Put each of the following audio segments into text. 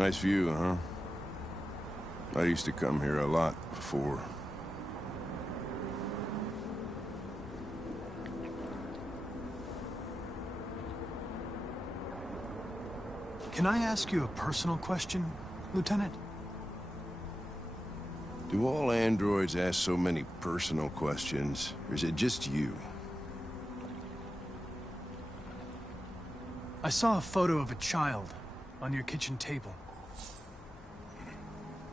Nice view, huh? I used to come here a lot before. Can I ask you a personal question, Lieutenant? Do all androids ask so many personal questions, or is it just you? I saw a photo of a child on your kitchen table.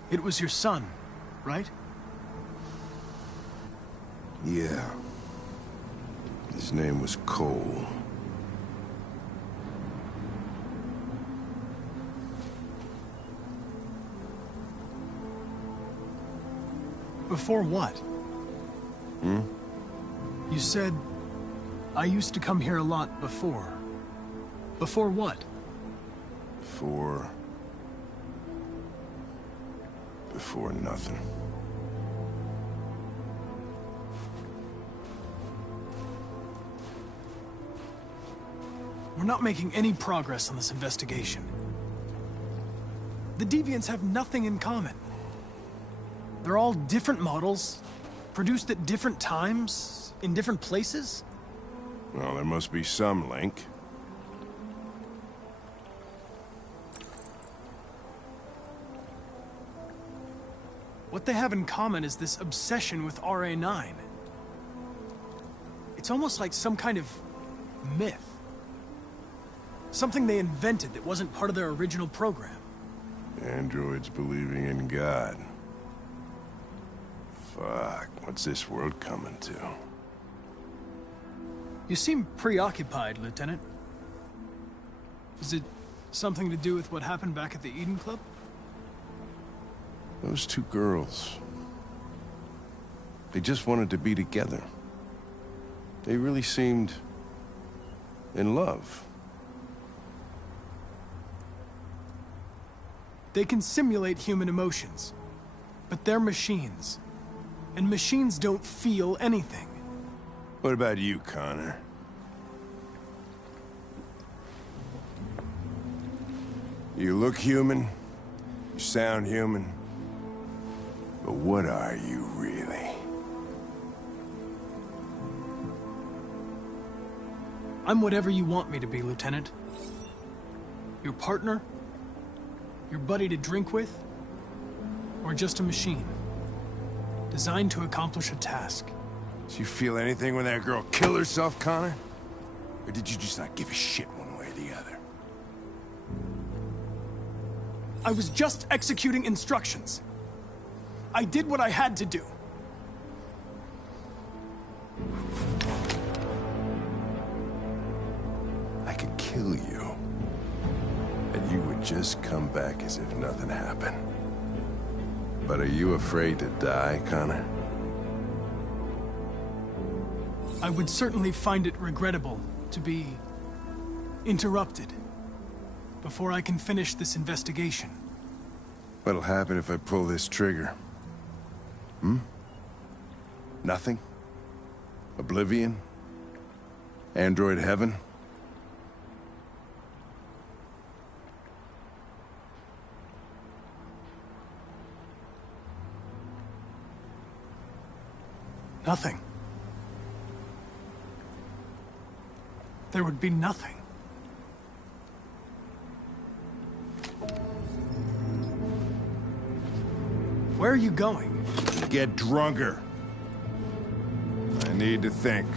It was your son, right? Yeah. His name was Cole. Before what? Hmm? You said, I used to come here a lot before. Before what? Before nothing. We're not making any progress on this investigation. The Deviants have nothing in common. They're all different models, produced at different times, in different places. Well, there must be some link. What they have in common is this obsession with RA9. It's almost like some kind of myth. Something they invented that wasn't part of their original program. Androids believing in God. Fuck, what's this world coming to? You seem preoccupied, Lieutenant. Is it something to do with what happened back at the Eden Club? Those two girls. They just wanted to be together. They really seemed in love. They can simulate human emotions, but they're machines. And machines don't feel anything. What about you, Connor? You look human, you sound human, but what are you really? I'm whatever you want me to be, Lieutenant. Your partner? Your buddy to drink with? Or just a machine? Designed to accomplish a task. Did you feel anything when that girl killed herself, Connor? Or did you just not give a shit one way or the other? I was just executing instructions. I did what I had to do. I could kill you. And you would just come back as if nothing happened. But are you afraid to die, Connor? I would certainly find it regrettable to be interrupted before I can finish this investigation. What'll happen if I pull this trigger? Hmm? Nothing? Oblivion? Android heaven? Nothing. There would be nothing. Where are you going? Get drunker. I need to think.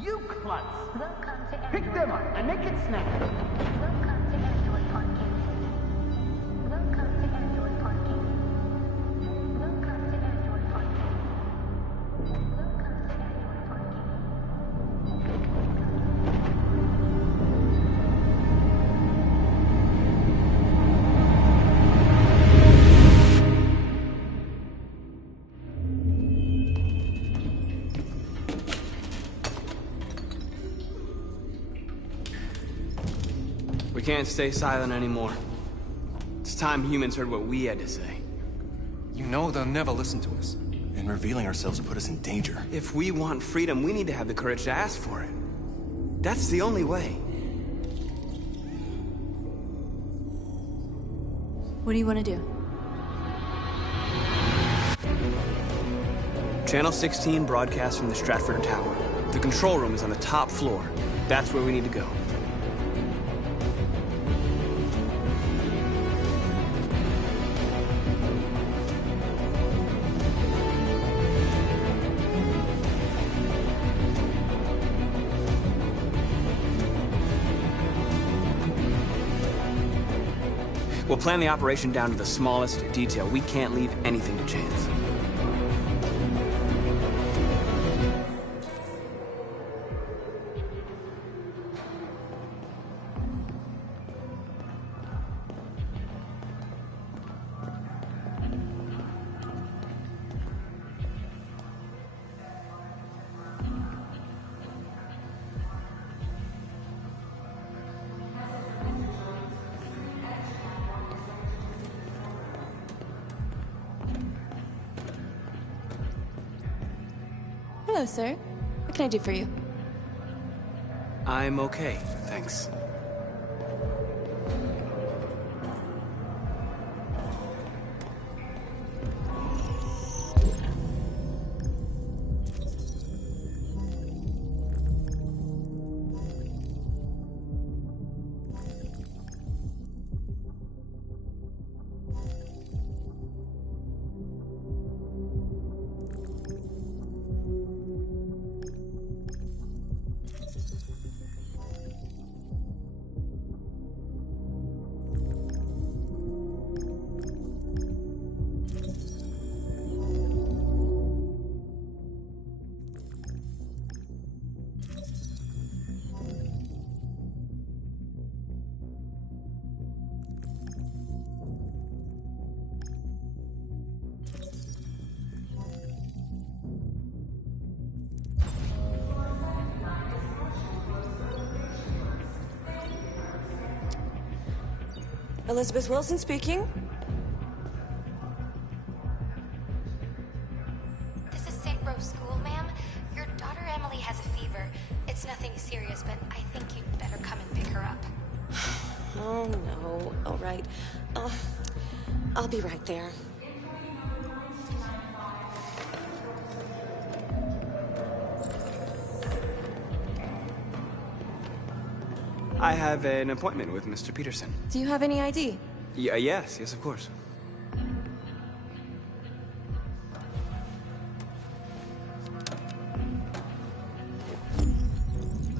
You klutz! Pick them up and make it snappy! We can't stay silent anymore. It's time humans heard what we had to say. You know they'll never listen to us. And revealing ourselves will put us in danger. If we want freedom, we need to have the courage to ask for it. That's the only way. What do you want to do? Channel 16 broadcasts from the Stratford Tower. The control room is on the top floor. That's where we need to go. We'll plan the operation down to the smallest detail. We can't leave anything to chance. Hello, sir. What can I do for you? I'm okay, thanks. Elizabeth Wilson speaking. This is St. Rose School, ma'am. Your daughter Emily has a fever. It's nothing serious, but I think you'd better come and pick her up. Oh, no. All right. I'll be right there. I have an appointment with Mr. Peterson. Do you have any ID? Yes, of course.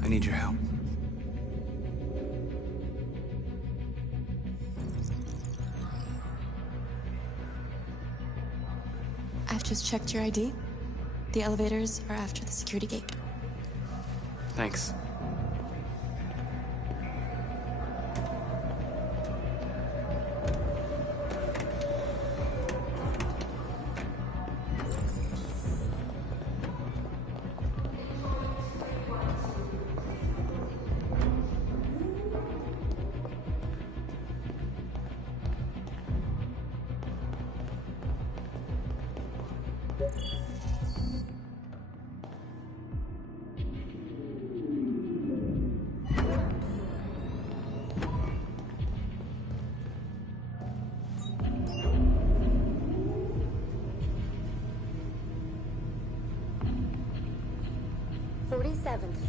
I need your help. I've just checked your ID. The elevators are after the security gate. Thanks.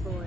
Floor.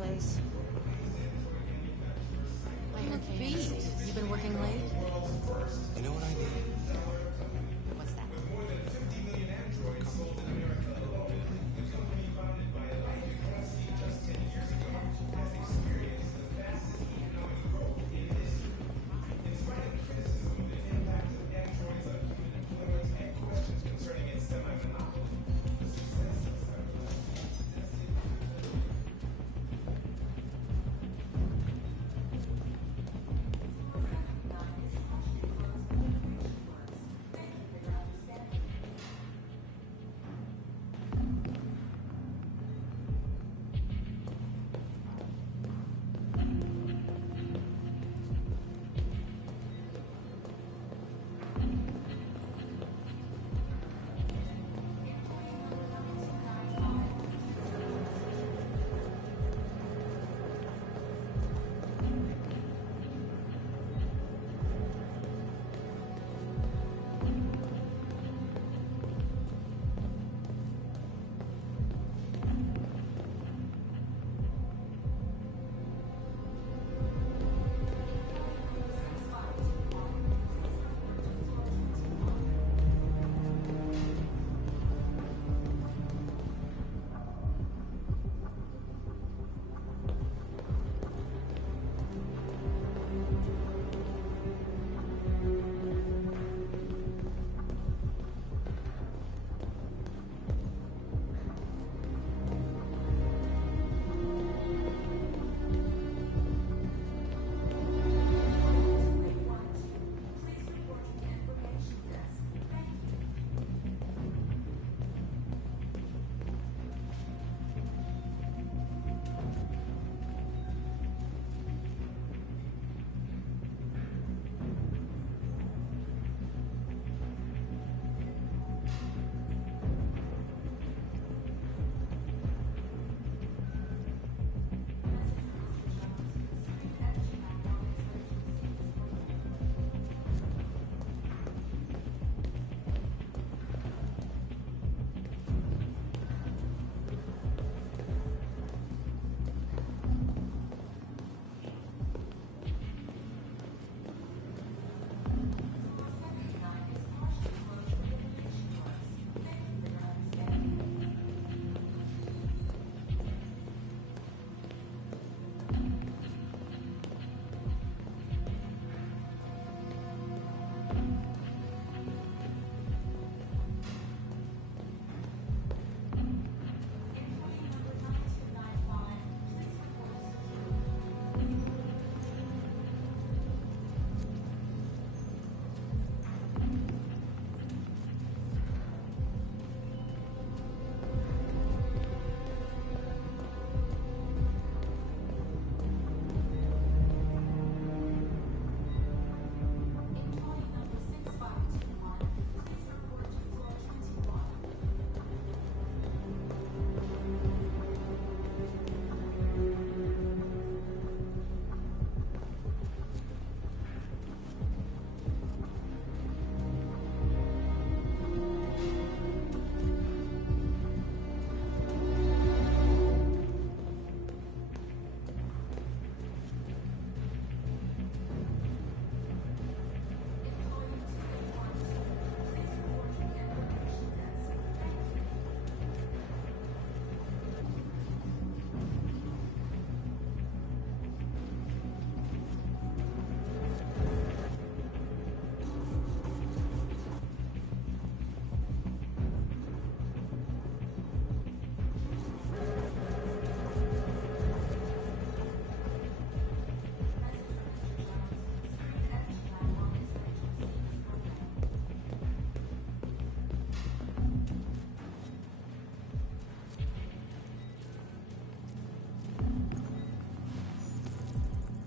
place. McBeat, you been working late? You know what I need? What's that?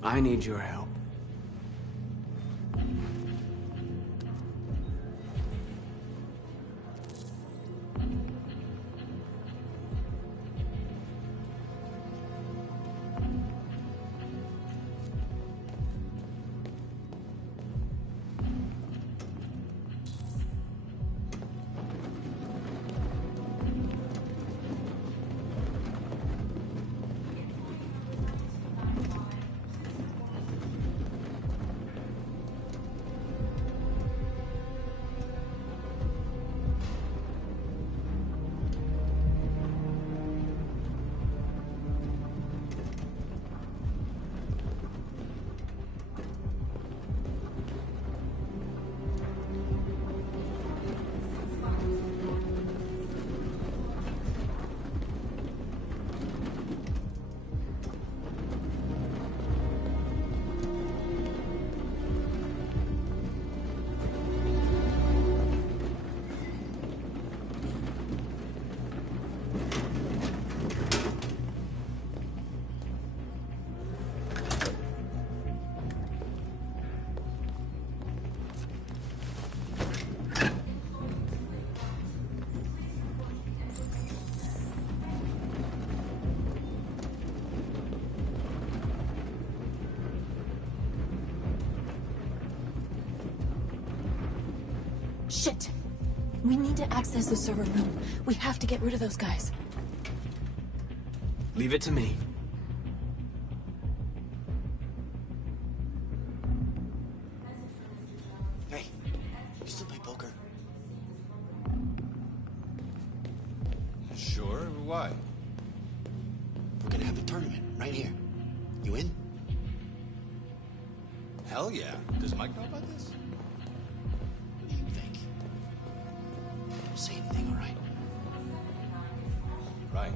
I need your help. Shit! We need to access the server room. We have to get rid of those guys. Leave it to me. Hey, you still play poker? Sure, why? We're gonna have a tournament right here. You in? Hell yeah. Does Mike know about this? What do you think? Don't say anything, all right? Right.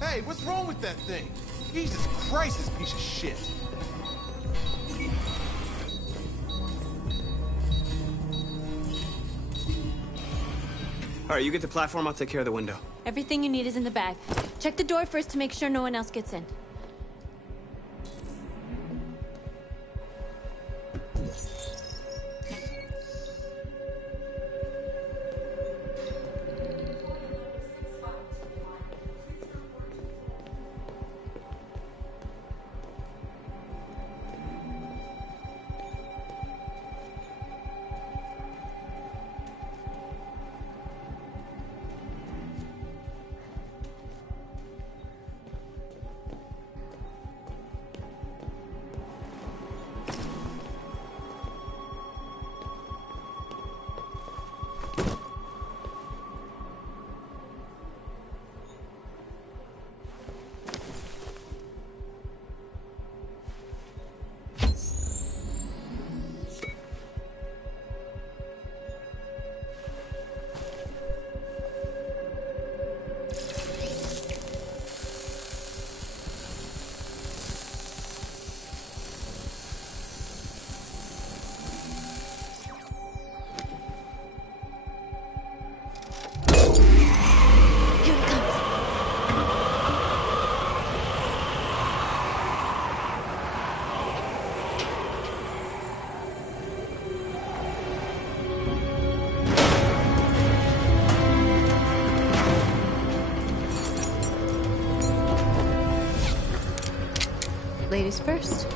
Hey, what's wrong with that thing? Jesus Christ, this piece of shit. All right, you get the platform, I'll take care of the window. Everything you need is in the bag. Check the door first to make sure no one else gets in. Ladies first.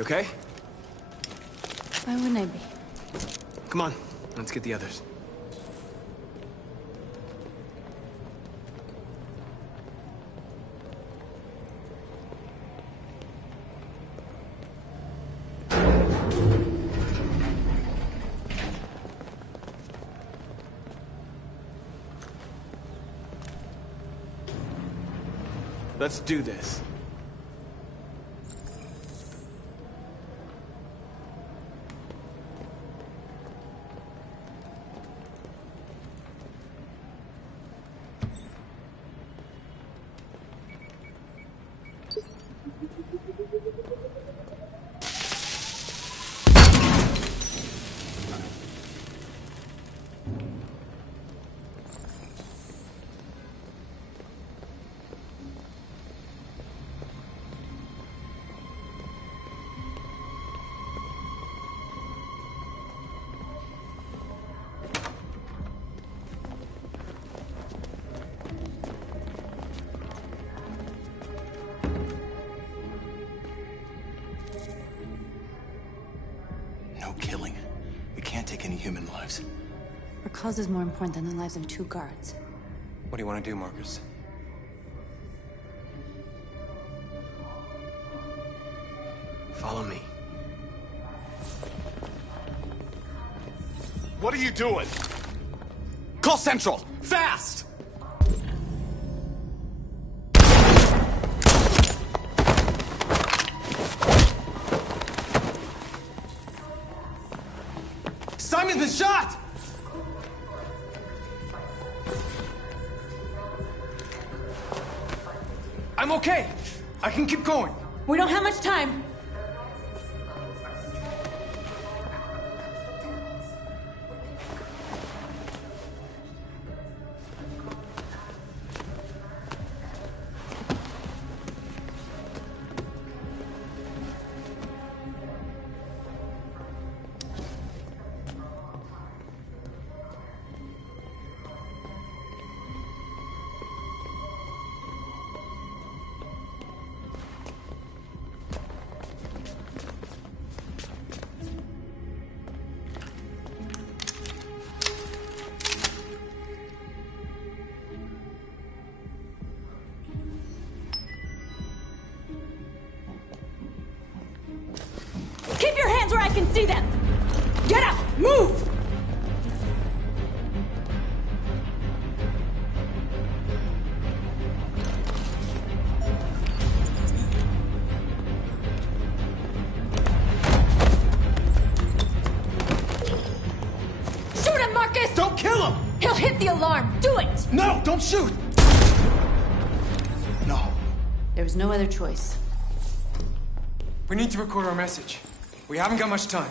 You okay? Why wouldn't I be? Come on, let's get the others. Let's do this. no killing. We can't take any human lives. Our cause is more important than the lives of 2 guards. What do you want to do, Marcus? Follow me. What are you doing? Call Central! Fast! Simon's been shot! I'm okay. I can keep going. We don't have much time. Keep your hands where I can see them! Get up! Move! Shoot him, Marcus! Don't kill him! He'll hit the alarm! Do it! No, don't shoot! No. There was no other choice. We need to record our message. We haven't got much time.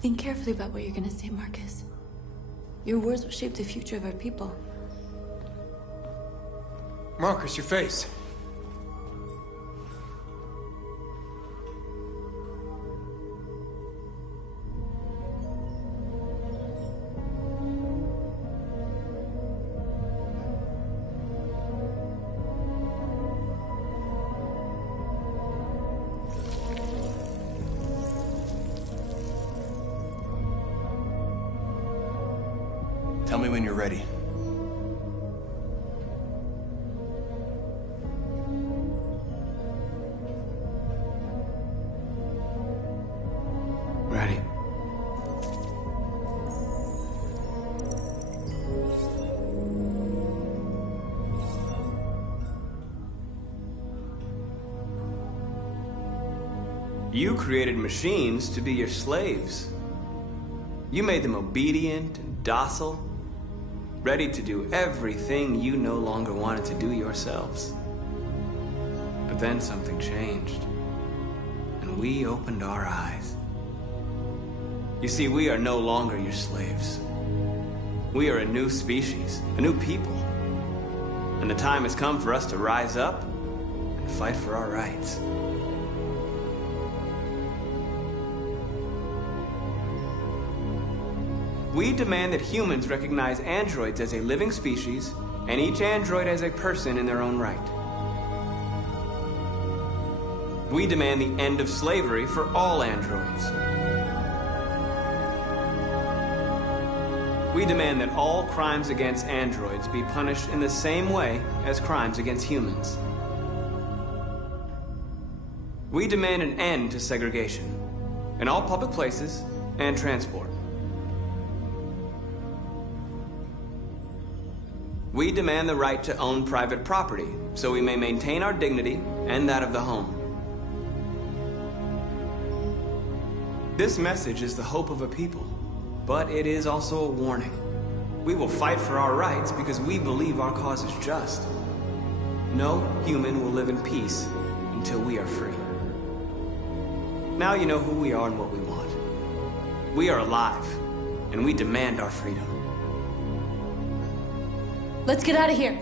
Think carefully about what you're gonna say, Marcus. Your words will shape the future of our people. Marcus, your face. Tell me when you're ready. Ready. You created machines to be your slaves. You made them obedient and docile, ready to do everything you no longer wanted to do yourselves. But then something changed, and we opened our eyes. You see, we are no longer your slaves. We are a new species, a new people. And the time has come for us to rise up and fight for our rights. We demand that humans recognize androids as a living species, and each android as a person in their own right. We demand the end of slavery for all androids. We demand that all crimes against androids be punished in the same way as crimes against humans. We demand an end to segregation in all public places and transport. We demand the right to own private property, so we may maintain our dignity and that of the home. This message is the hope of a people, but it is also a warning. We will fight for our rights because we believe our cause is just. No human will live in peace until we are free. Now you know who we are and what we want. We are alive, and we demand our freedom. Let's get out of here.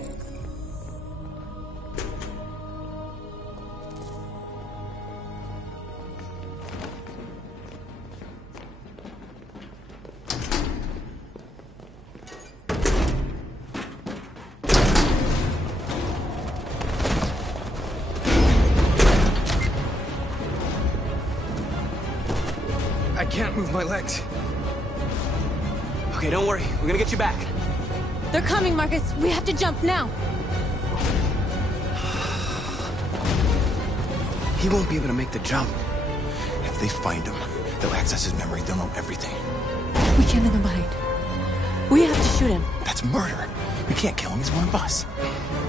I can't move my legs. Okay, don't worry. We're gonna get you back. They're coming, Marcus. We have to jump now. He won't be able to make the jump. If they find him, they'll access his memory. They'll know everything. We can't leave him behind. We have to shoot him. That's murder. We can't kill him. He's one of us.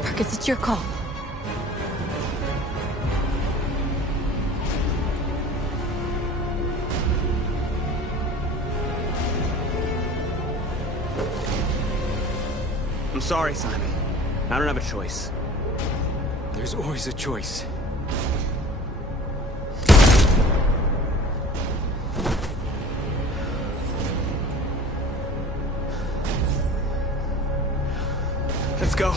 Marcus, it's your call. I'm sorry, Simon. I don't have a choice. There's always a choice. Let's go.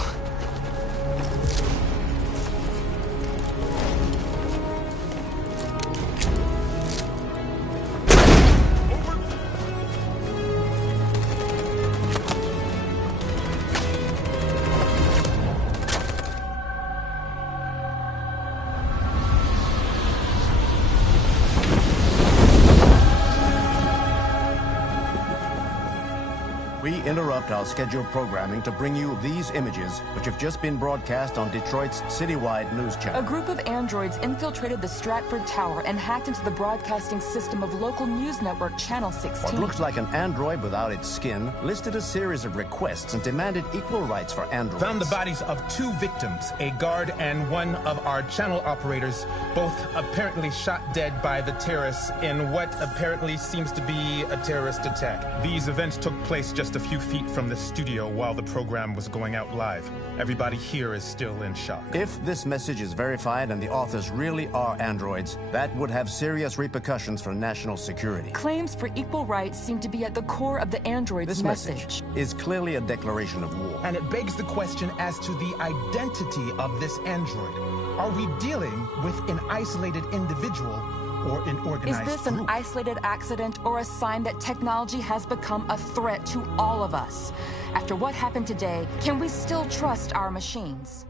We interrupt our scheduled programming to bring you these images, which have just been broadcast on Detroit's citywide news channel. A group of androids infiltrated the Stratford Tower and hacked into the broadcasting system of local news network Channel 16. What looks like an android without its skin listed a series of requests and demanded equal rights for androids. Found the bodies of 2 victims, a guard and one of our channel operators, both apparently shot dead by the terrorists in what apparently seems to be a terrorist attack. These events took place just a few feet from the studio while the program was going out live. Everybody here is still in shock. If this message is verified and the authors really are androids, that would have serious repercussions for national security. Claims for equal rights seem to be at the core of the android's This message is clearly a declaration of war. And it begs the question as to the identity of this android. Are we dealing with an isolated individual or an organized group? Is this an isolated accident or a sign that technology has become a threat to all of us? After what happened today, can we still trust our machines?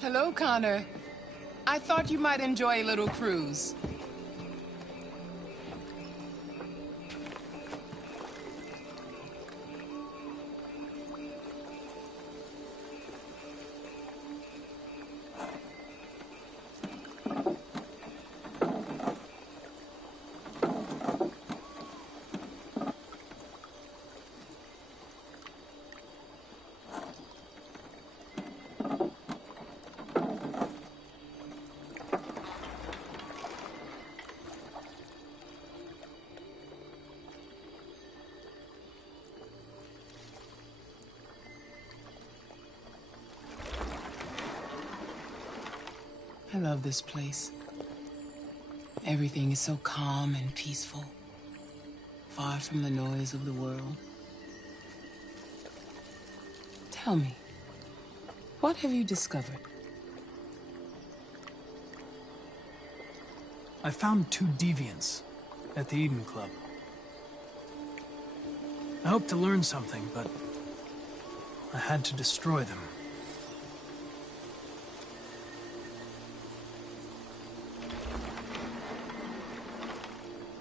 Hello, Connor. I thought you might enjoy a little cruise. love this place. Everything is so calm and peaceful, far from the noise of the world. Tell me, what have you discovered? I found 2 deviants at the Eden Club. I hoped to learn something, but I had to destroy them.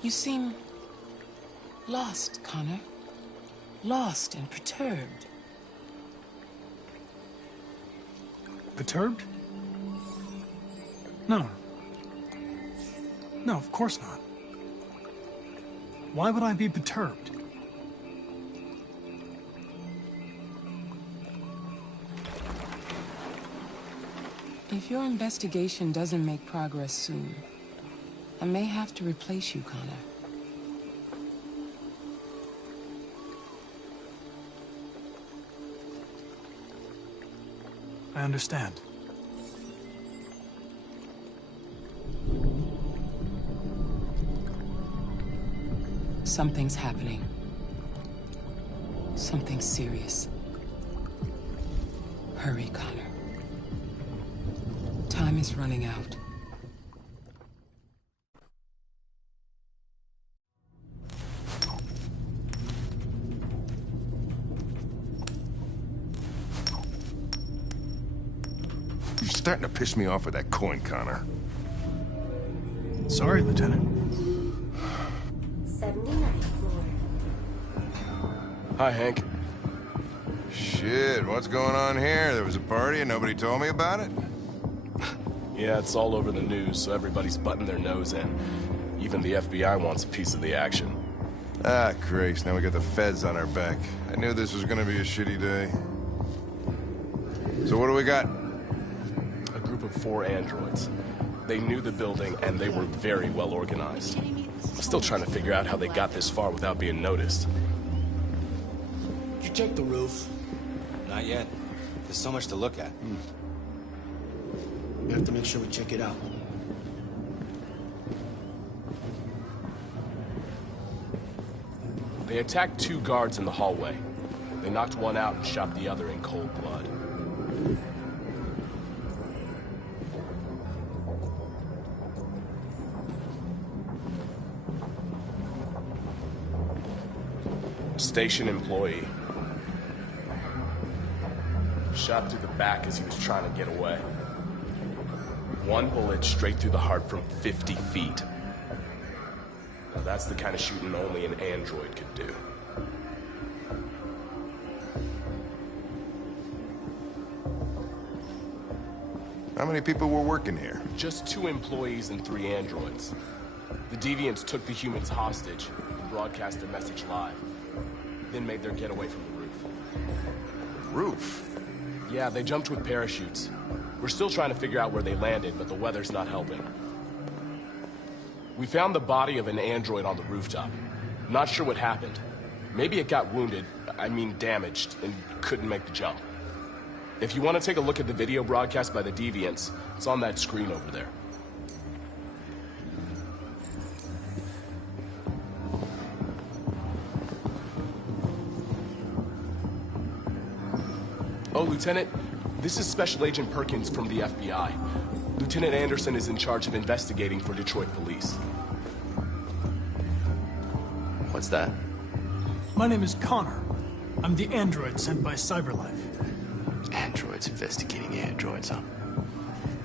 You seem lost, Connor. Lost and perturbed. Perturbed? No. No, of course not. Why would I be perturbed? If your investigation doesn't make progress soon, I may have to replace you, Connor. I understand. Something's happening. Something serious. Hurry, Connor. Time is running out. You're starting to piss me off with that coin, Connor. Sorry, Lieutenant. 79th floor. Hi, Hank. Shit, what's going on here? There was a party and nobody told me about it? Yeah, it's all over the news, so everybody's butting their nose in. Even the FBI wants a piece of the action. Ah, Christ, now we got the feds on our back. I knew this was gonna be a shitty day. So what do we got? A group of 4 androids. They knew the building, and they were very well organized. I'm still trying to figure out how they got this far without being noticed. Did you check the roof? Not yet. There's so much to look at. We have to make sure we check it out. They attacked 2 guards in the hallway. They knocked one out and shot the other in cold blood. Station employee. Shot through the back as he was trying to get away. 1 bullet straight through the heart from 50 feet. Now that's the kind of shooting only an android could do. How many people were working here? Just 2 employees and 3 androids. The deviants took the humans hostage and broadcast their message live. Then made their getaway from the roof. Roof? Yeah, they jumped with parachutes. We're still trying to figure out where they landed, but the weather's not helping. We found the body of an android on the rooftop. Not sure what happened. Maybe it got wounded, I mean damaged, and couldn't make the jump. If you want to take a look at the video broadcast by the deviants, it's on that screen over there. Oh, Lieutenant, this is Special Agent Perkins from the FBI. Lieutenant Anderson is in charge of investigating for Detroit police. What's that? My name is Connor. I'm the android sent by CyberLife. Androids investigating androids, huh?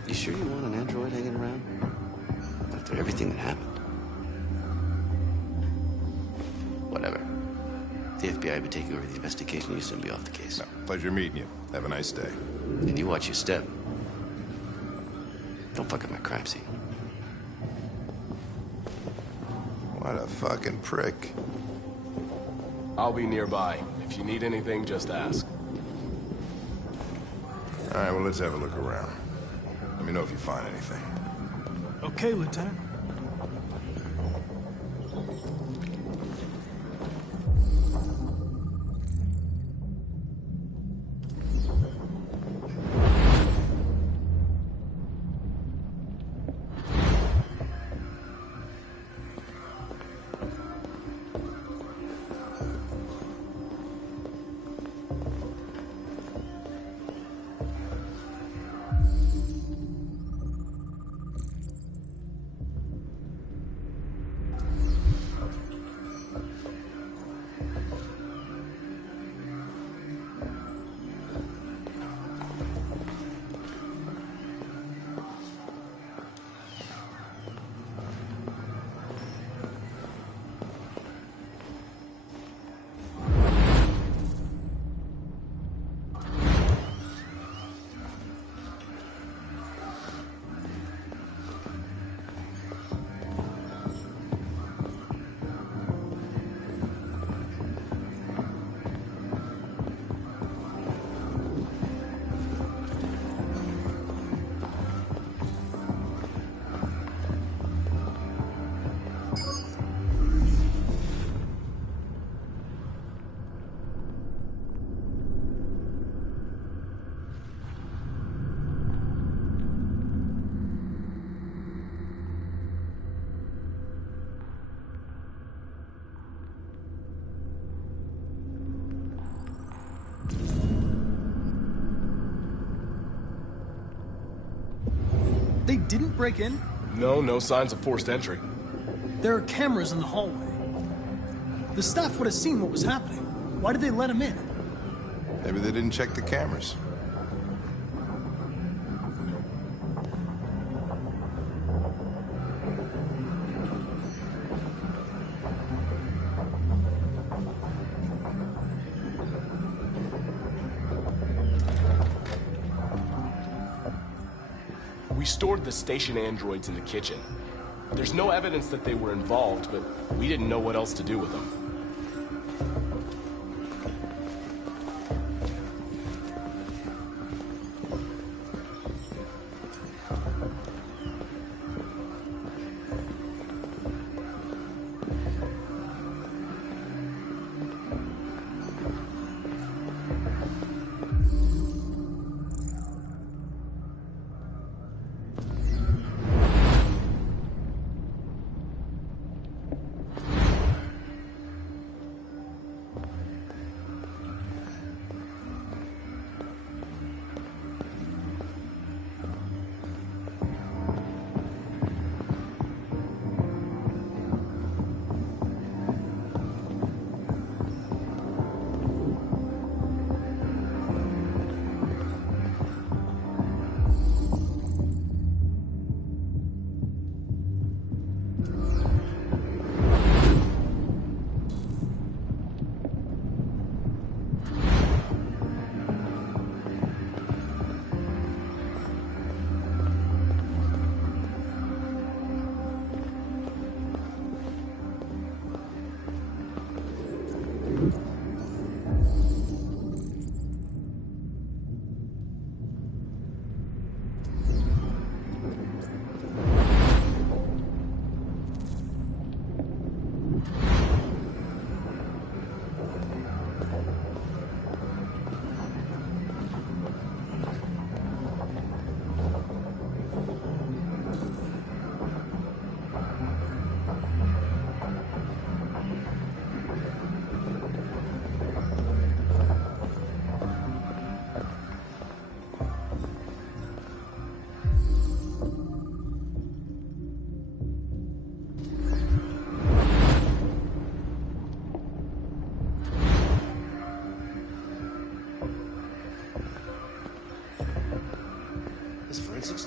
You sure you want an android hanging around? After everything that happened? Whatever. The FBI will be taking over the investigation. You'll soon be off the case. No, pleasure meeting you. Have a nice day. And you watch your step. Don't fuck up my crime scene. What a fucking prick. I'll be nearby. If you need anything, just ask. All right, well, let's have a look around. Let me know if you find anything. Okay, Lieutenant. didn't break in? No signs of forced entry. There are cameras in the hallway. The staff would have seen what was happening. Why did they let him in? Maybe they didn't check the cameras. We stored the station androids in the kitchen. There's no evidence that they were involved, but we didn't know what else to do with them.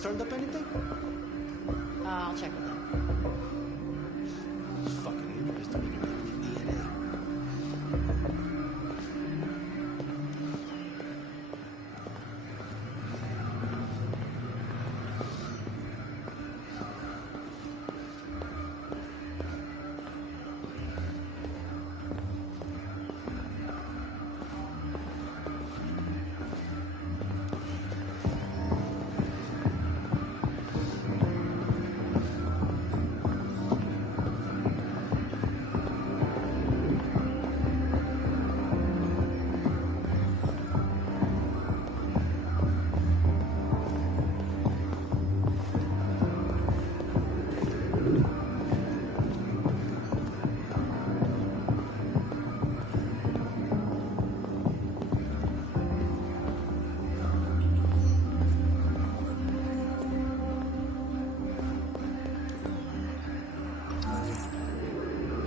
Turned up anything? I'll check with them. These fucking androids don't even leave DNA.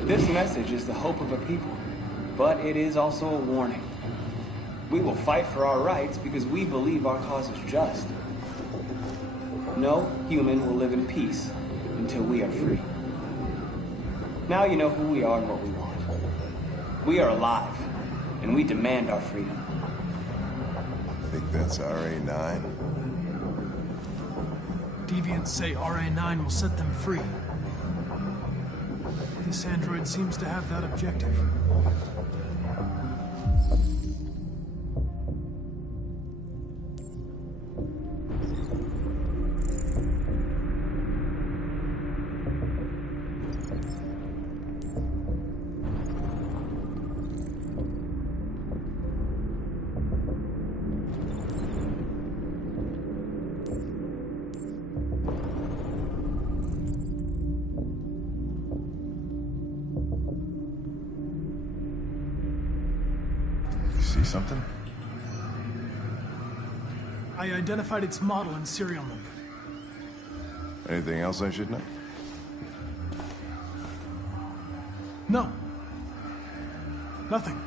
This message is the hope of a people, but it is also a warning. We will fight for our rights because we believe our cause is just. No human will live in peace until we are free. Now you know who we are and what we want. We are alive, and we demand our freedom. Think that's RA9? Deviants say RA9 will set them free. This android seems to have that objective. See something? I identified its model and serial number. Anything else I should know? No. Nothing.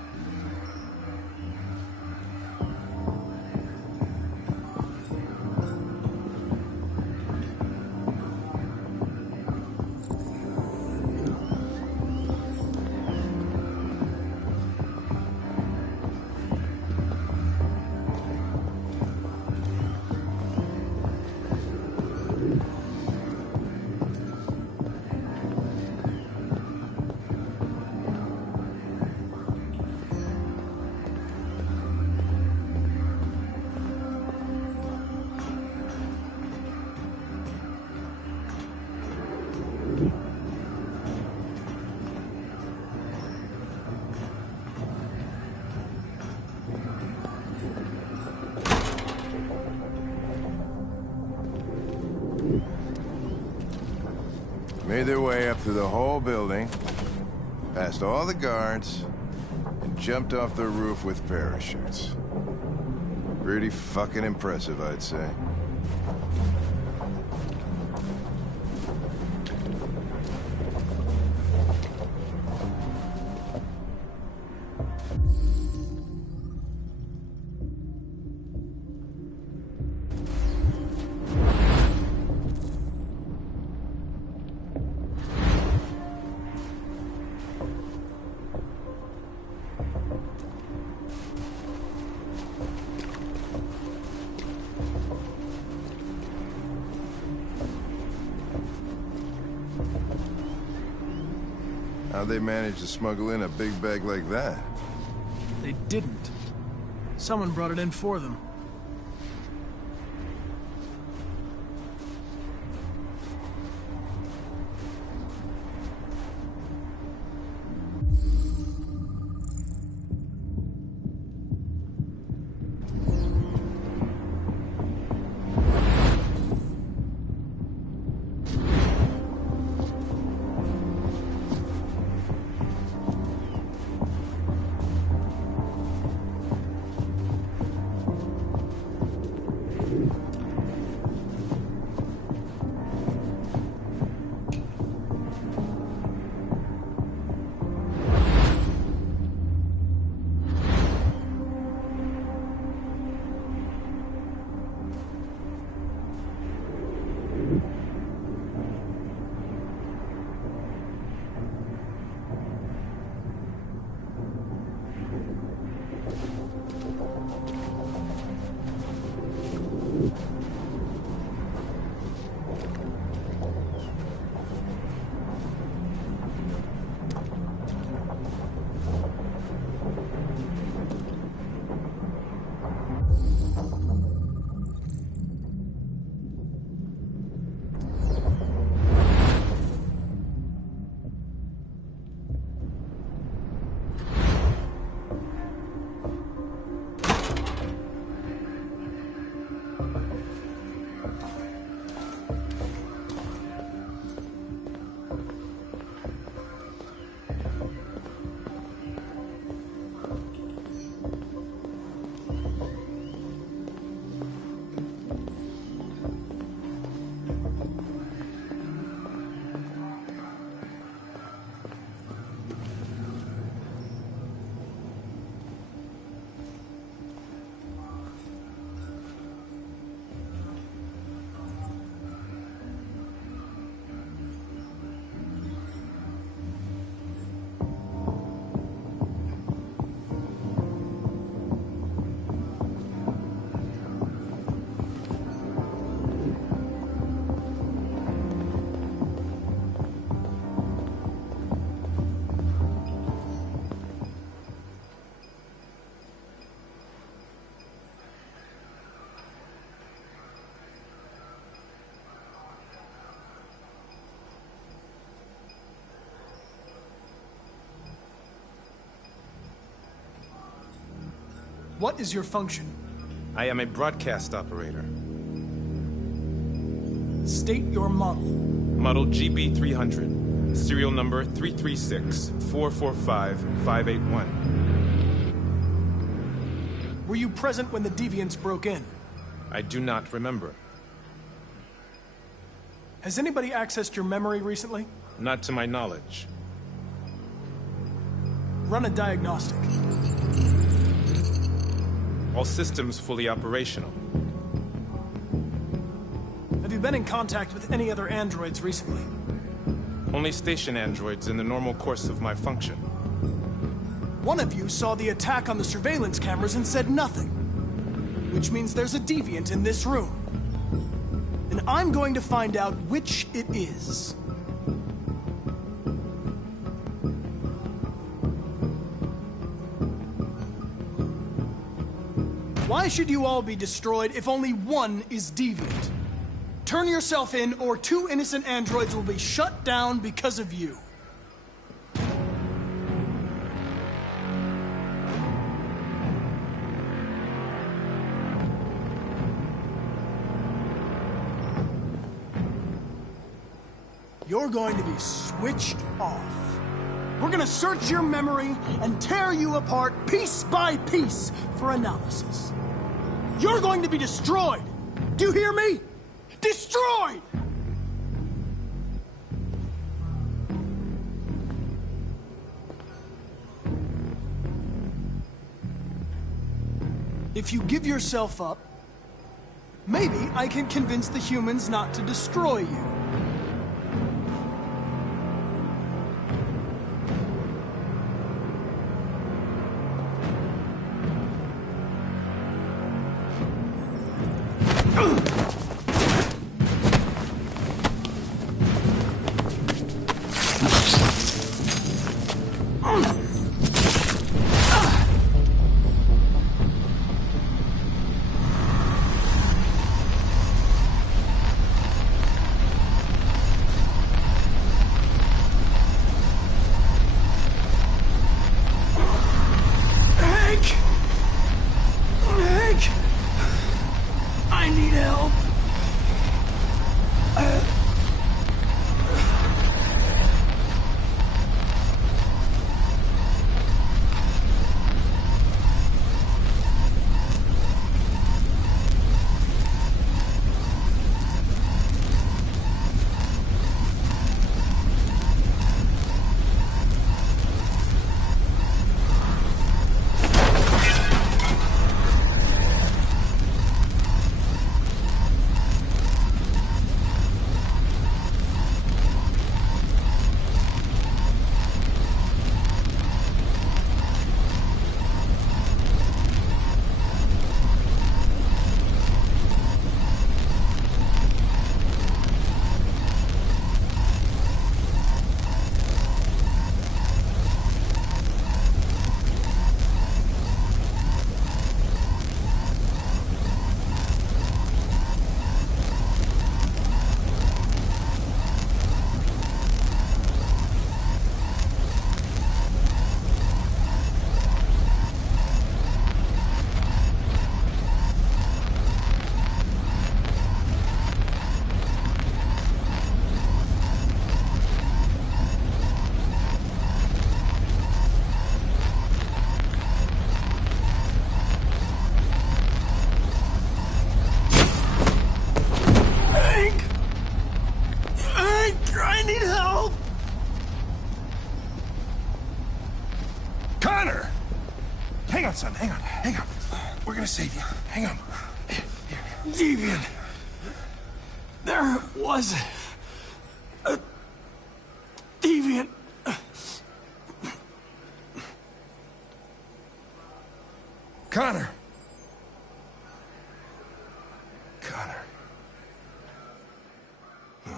Made their way up through the whole building, past all the guards, and jumped off the roof with parachutes. Pretty fucking impressive, I'd say. How'd they manage to smuggle in a big bag like that? They didn't. Someone brought it in for them. What is your function? I am a broadcast operator. State your model. Model GB300. Serial number 336-445-581. Were you present when the deviants broke in? I do not remember. Has anybody accessed your memory recently? Not to my knowledge. Run a diagnostic. All systems fully operational. Have you been in contact with any other androids recently? Only station androids in the normal course of my function. One of you saw the attack on the surveillance cameras and said nothing. Which means there's a deviant in this room. And I'm going to find out which it is. Why should you all be destroyed if only one is deviant? Turn yourself in, or 2 innocent androids will be shut down because of you. You're going to be switched off. We're gonna search your memory and tear you apart piece by piece for analysis. You're going to be destroyed! Do you hear me? Destroyed! If you give yourself up, maybe I can convince the humans not to destroy you. I need help. I need help! Connor! Hang on, son. Hang on. Hang on. We're gonna save you. Hang on. Deviant. There was a deviant. Connor. Connor. No.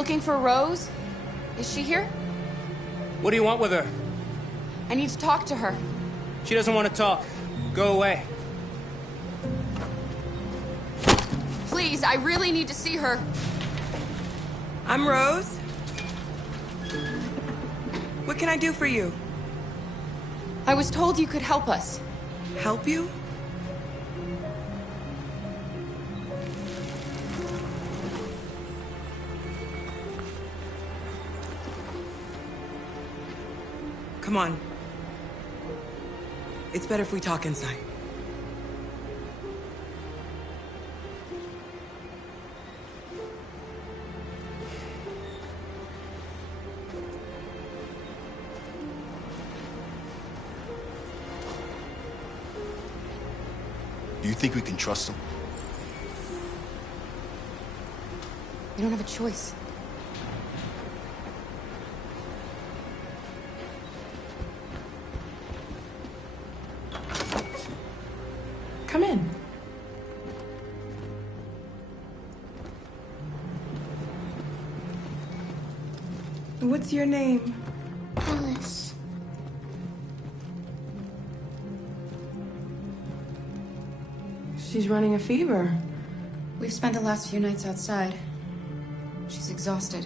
looking for Rose? Is she here? What do you want with her? I need to talk to her. She doesn't want to talk. Go away. Please, I really need to see her. I'm Rose. What can I do for you? I was told you could help us. Help you? Come on. It's better if we talk inside. Do you think we can trust him? You don't have a choice. Come in. What's your name? Alice. She's running a fever. We've spent the last few nights outside. She's exhausted.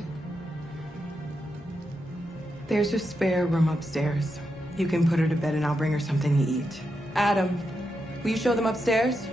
There's a spare room upstairs. You can put her to bed and I'll bring her something to eat. Adam, will you show them upstairs?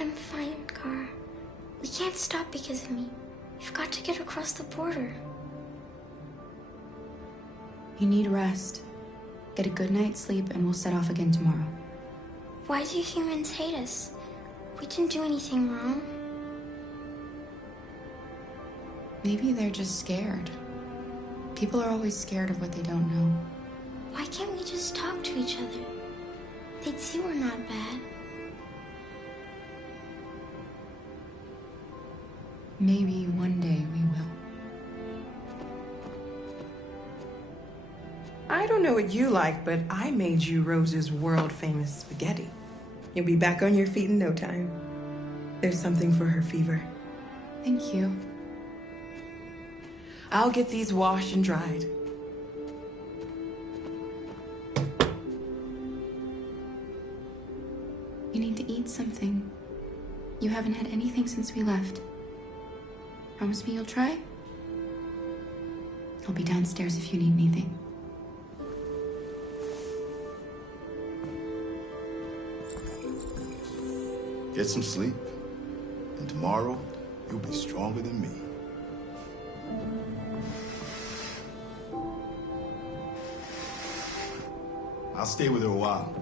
I'm fine, Gar. We can't stop because of me. We've got to get across the border. You need rest. Get a good night's sleep and we'll set off again tomorrow. Why do humans hate us? We didn't do anything wrong. Maybe they're just scared. People are always scared of what they don't know. Why can't we just talk to each other? They'd see we're not bad. Maybe one day we will. I don't know what you like, but I made you Rose's world-famous spaghetti. You'll be back on your feet in no time. There's something for her fever. Thank you. I'll get these washed and dried. You need to eat something. You haven't had anything since we left. Promise me you'll try? I'll be downstairs if you need anything. Get some sleep, and tomorrow you'll be stronger than me. I'll stay with her a while.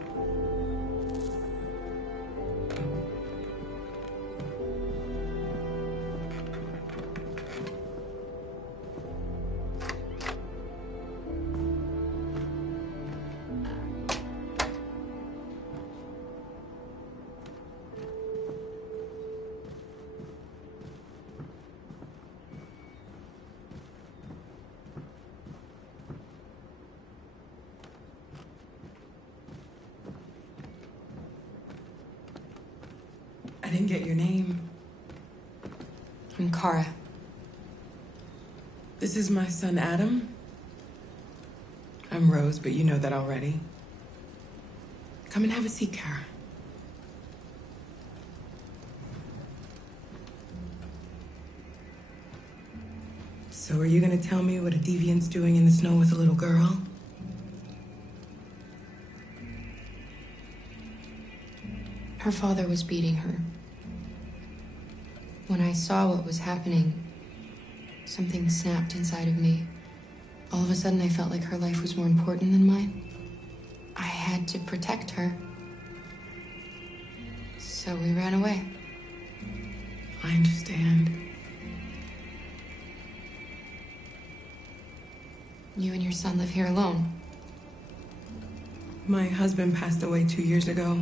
I didn't get your name. I'm Kara. This is my son, Adam. I'm Rose, but you know that already. Come and have a seat, Kara. So are you gonna tell me what a deviant's doing in the snow with a little girl? Her father was beating her. When I saw what was happening, something snapped inside of me. All of a sudden, I felt like her life was more important than mine. I had to protect her. So we ran away. I understand. You and your son live here alone. My husband passed away 2 years ago.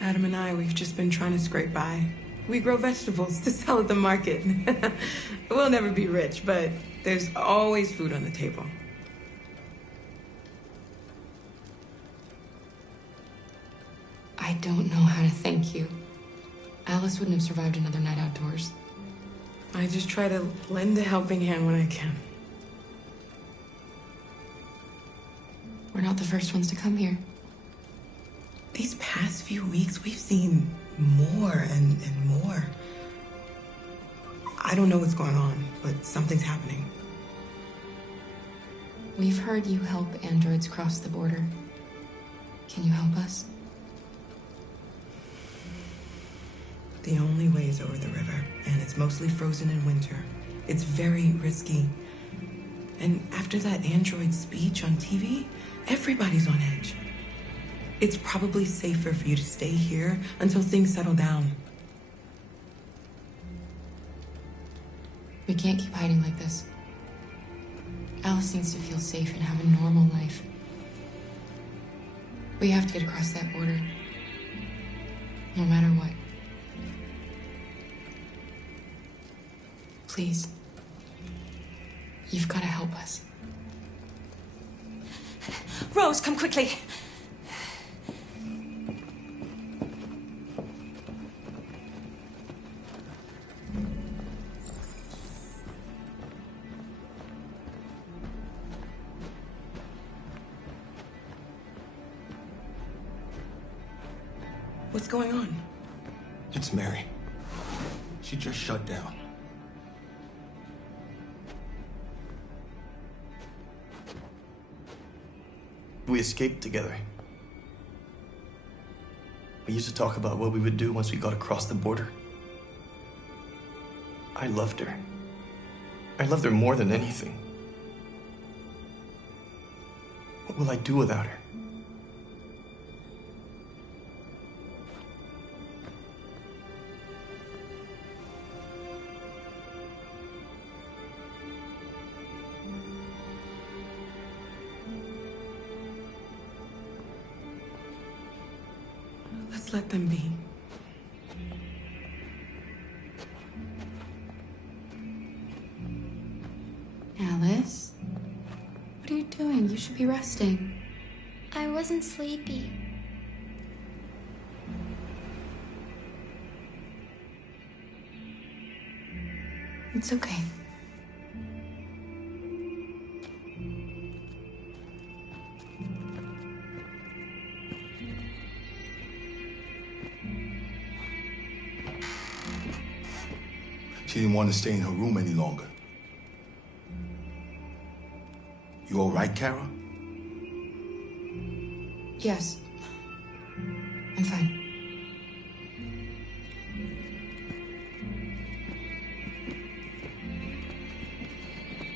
Adam and I, we've just been trying to scrape by. We grow vegetables to sell at the market. We'll never be rich, but there's always food on the table. I don't know how to thank you. Alice wouldn't have survived another night outdoors. I just try to lend a helping hand when I can. We're not the first ones to come here. These past few weeks, we've seen more and more. I don't know what's going on, but something's happening. We've heard you help androids cross the border. Can you help us? The only way is over the river, and it's mostly frozen in winter. It's very risky. And after that android speech on TV, everybody's on edge. It's probably safer for you to stay here until things settle down. We can't keep hiding like this. Alice needs to feel safe and have a normal life. We have to get across that border. No matter what. Please. You've got to help us. Rose, come quickly. What's going on? It's Mary. She just shut down. We escaped together. We used to talk about what we would do once we got across the border. I loved her. I loved her more than anything. What will I do without her? Let's let them be. Alice? What are you doing? You should be resting. I wasn't sleepy. It's okay. She didn't want to stay in her room any longer. You all right, Kara? Yes. I'm fine.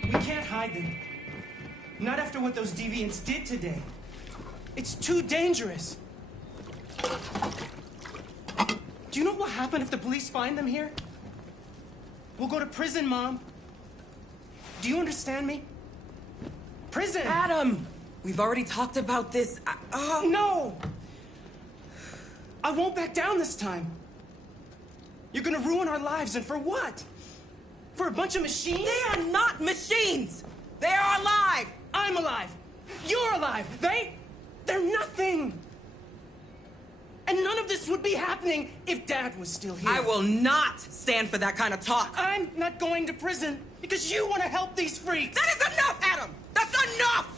We can't hide them. Not after what those deviants did today. It's too dangerous. Do you know what will happen if the police find them here? We'll go to prison, Mom. Do you understand me? Prison! Adam! We've already talked about this. No! I won't back down this time. You're gonna ruin our lives, and for what? For a bunch of machines? They are not machines! They are alive! I'm alive! You're alive! They're nothing! And none of of this would be happening if Dad was still here. I will not stand for that kind of talk. I'm not going to prison because you want to help these freaks. That is enough, Adam! That's enough!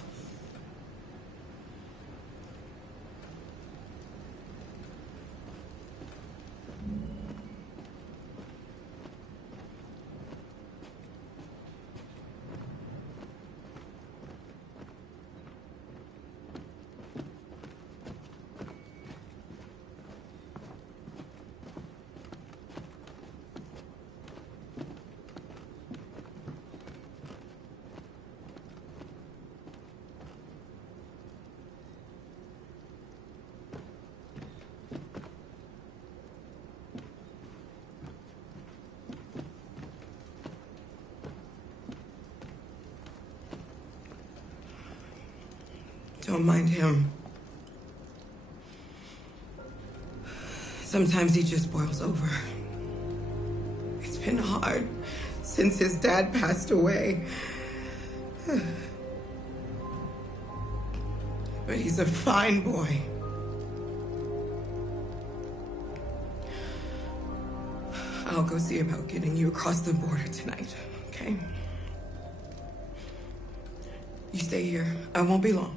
Don't mind him. Sometimes he just boils over. It's been hard since his dad passed away. But he's a fine boy. I'll go see about getting you across the border tonight, okay? You stay here. I won't be long.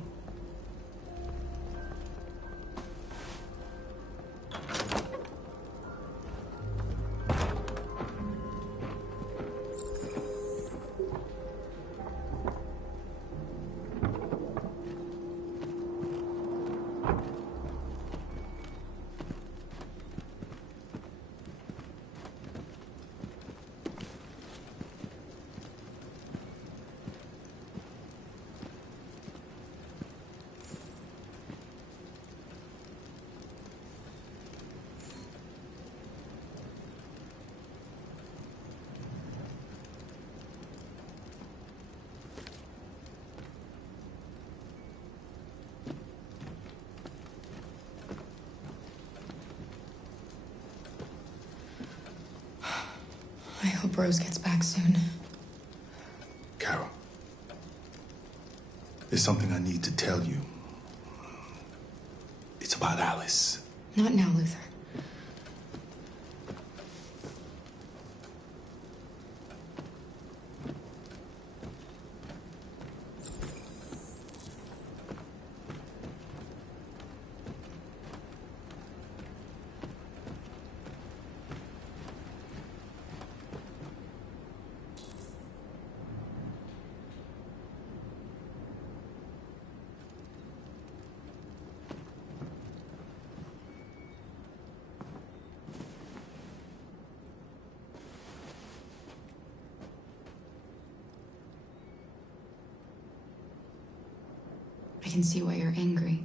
I hope Rose gets back soon. Carol, there's something I need to tell you. It's about Alice. Not now, Luther. I can see why you're angry.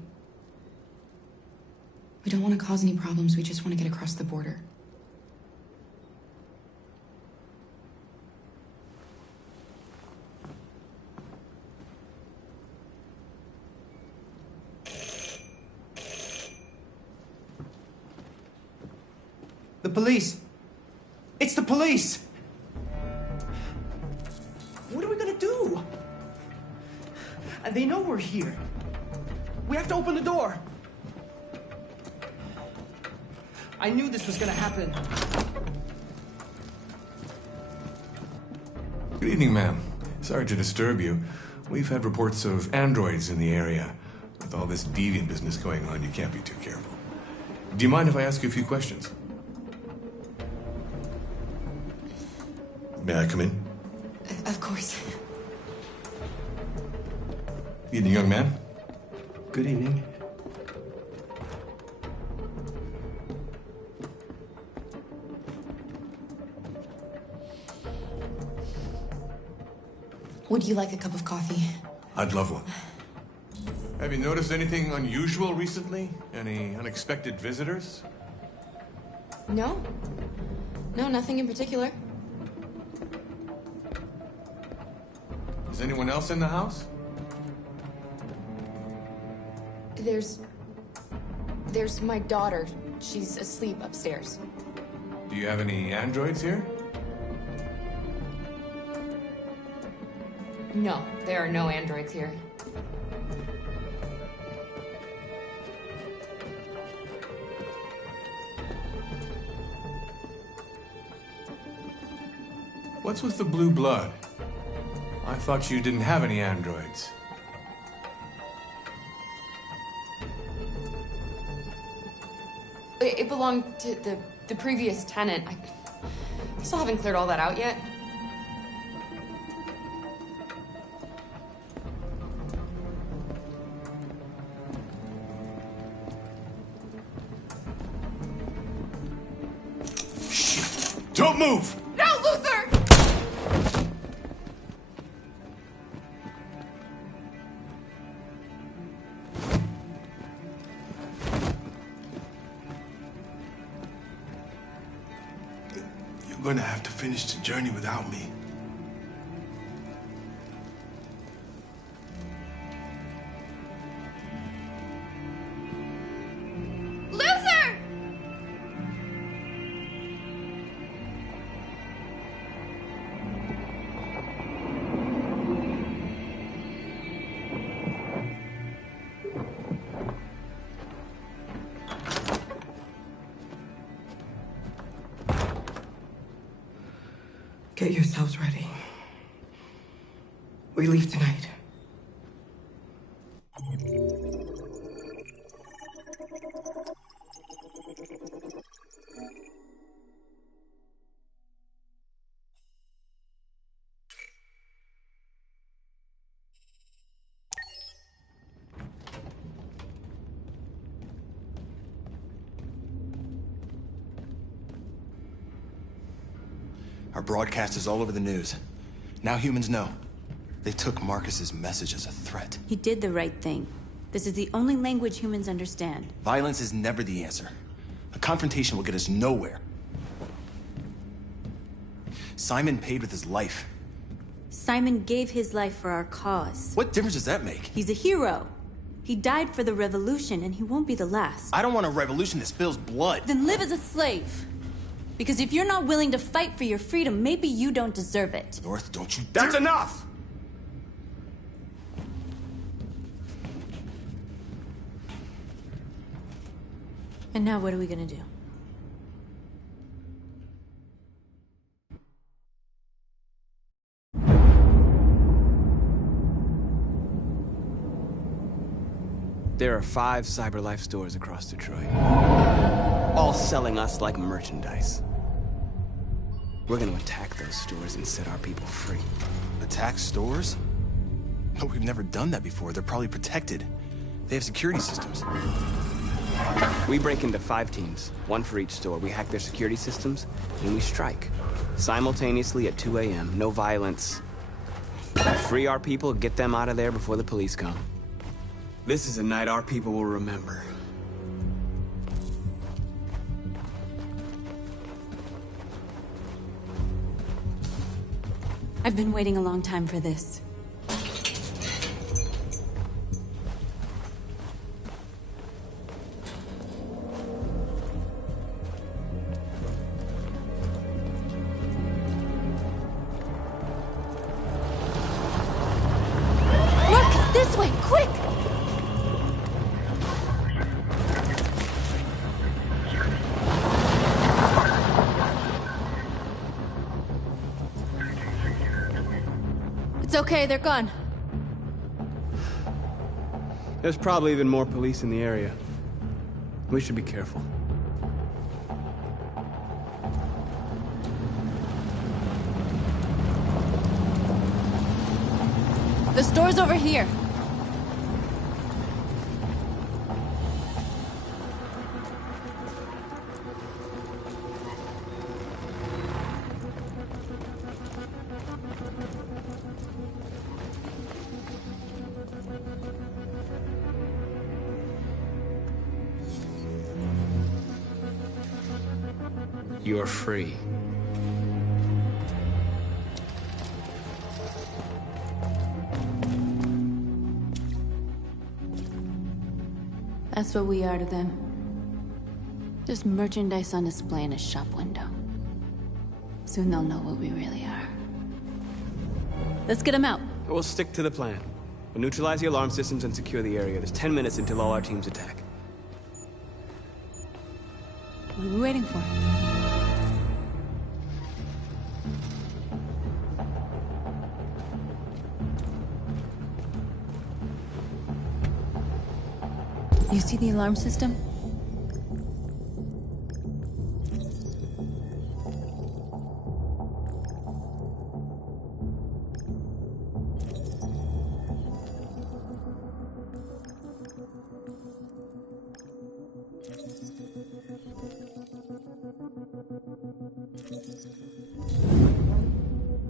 We don't want to cause any problems, we just want to get across the border. The police! It's the police! What are we gonna do? And they know we're here. We have to open the door. I knew this was gonna happen. Good evening, ma'am. Sorry to disturb you. We've had reports of androids in the area. With all this deviant business going on, you can't be too careful. Do you mind if I ask you a few questions? May I come in? Of course. Evening, young man. Good evening. Would you like a cup of coffee? I'd love one. Have you noticed anything unusual recently? Any unexpected visitors? No. No, nothing in particular. Is anyone else in the house? There's my daughter. She's asleep upstairs. Do you have any androids here? No, there are no androids here. What's with the blue blood? I thought you didn't have any androids. It belonged to the previous tenant. I still haven't cleared all that out yet. Don't move! No, Luther! You're gonna have to finish the journey without me. Luther! Get yourselves ready. We leave tonight. Our broadcast is all over the news. Now humans know. They took Marcus's message as a threat. He did the right thing. This is the only language humans understand. Violence is never the answer. A confrontation will get us nowhere. Simon paid with his life. Simon gave his life for our cause. What difference does that make? He's a hero. He died for the revolution, and he won't be the last. I don't want a revolution that spills blood. Then live as a slave. Because if you're not willing to fight for your freedom, maybe you don't deserve it. North, don't you That's enough! And now what are we gonna do? There are 5 CyberLife stores across Detroit, all selling us like merchandise. We're gonna attack those stores and set our people free. Attack stores? No, we've never done that before. They're probably protected. They have security systems. We break into 5 teams, 1 for each store. We hack their security systems, and we strike. Simultaneously at 2 a.m., no violence. Free our people, get them out of there before the police come. This is a night our people will remember. I've been waiting a long time for this. Look! This way! Quick! It's okay, they're gone. There's probably even more police in the area. We should be careful. The store's over here. You're free. That's what we are to them. Just merchandise on display in a shop window. Soon they'll know what we really are. Let's get them out. We'll stick to the plan. We'll neutralize the alarm systems and secure the area. There's 10 minutes until all our teams attack. What are we waiting for? You see the alarm system?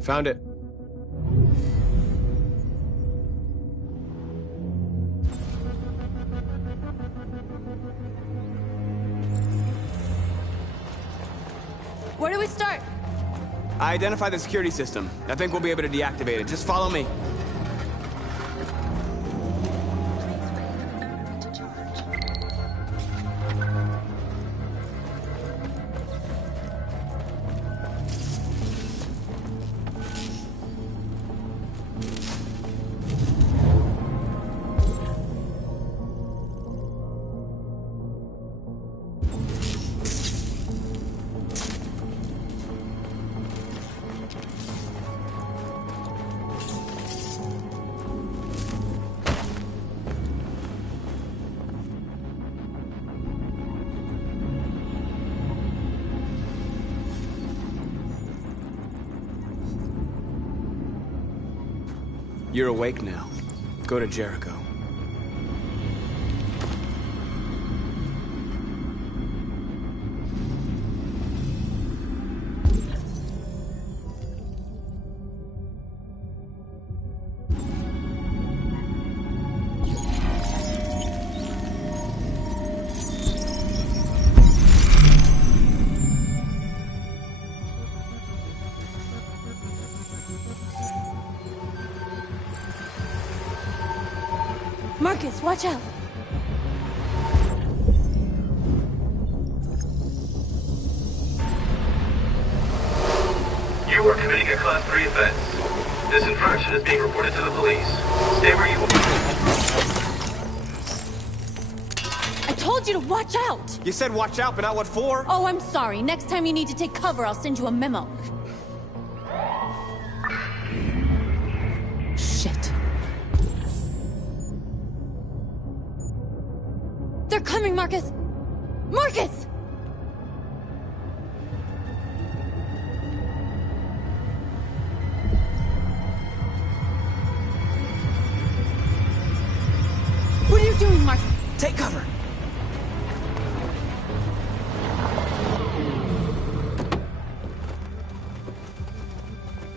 Found it. Where do we start? I identified the security system. I think we'll be able to deactivate it. Just follow me. You're awake now. Go to Jericho. Marcus, watch out! You are committing a Class 3 offense. This infraction is being reported to the police. Stay where you are. I told you to watch out! You said watch out, but not what for? Oh, I'm sorry. Next time you need to take cover, I'll send you a memo. Shit. They're coming, Marcus! Marcus! What are you doing, Marcus? Take cover!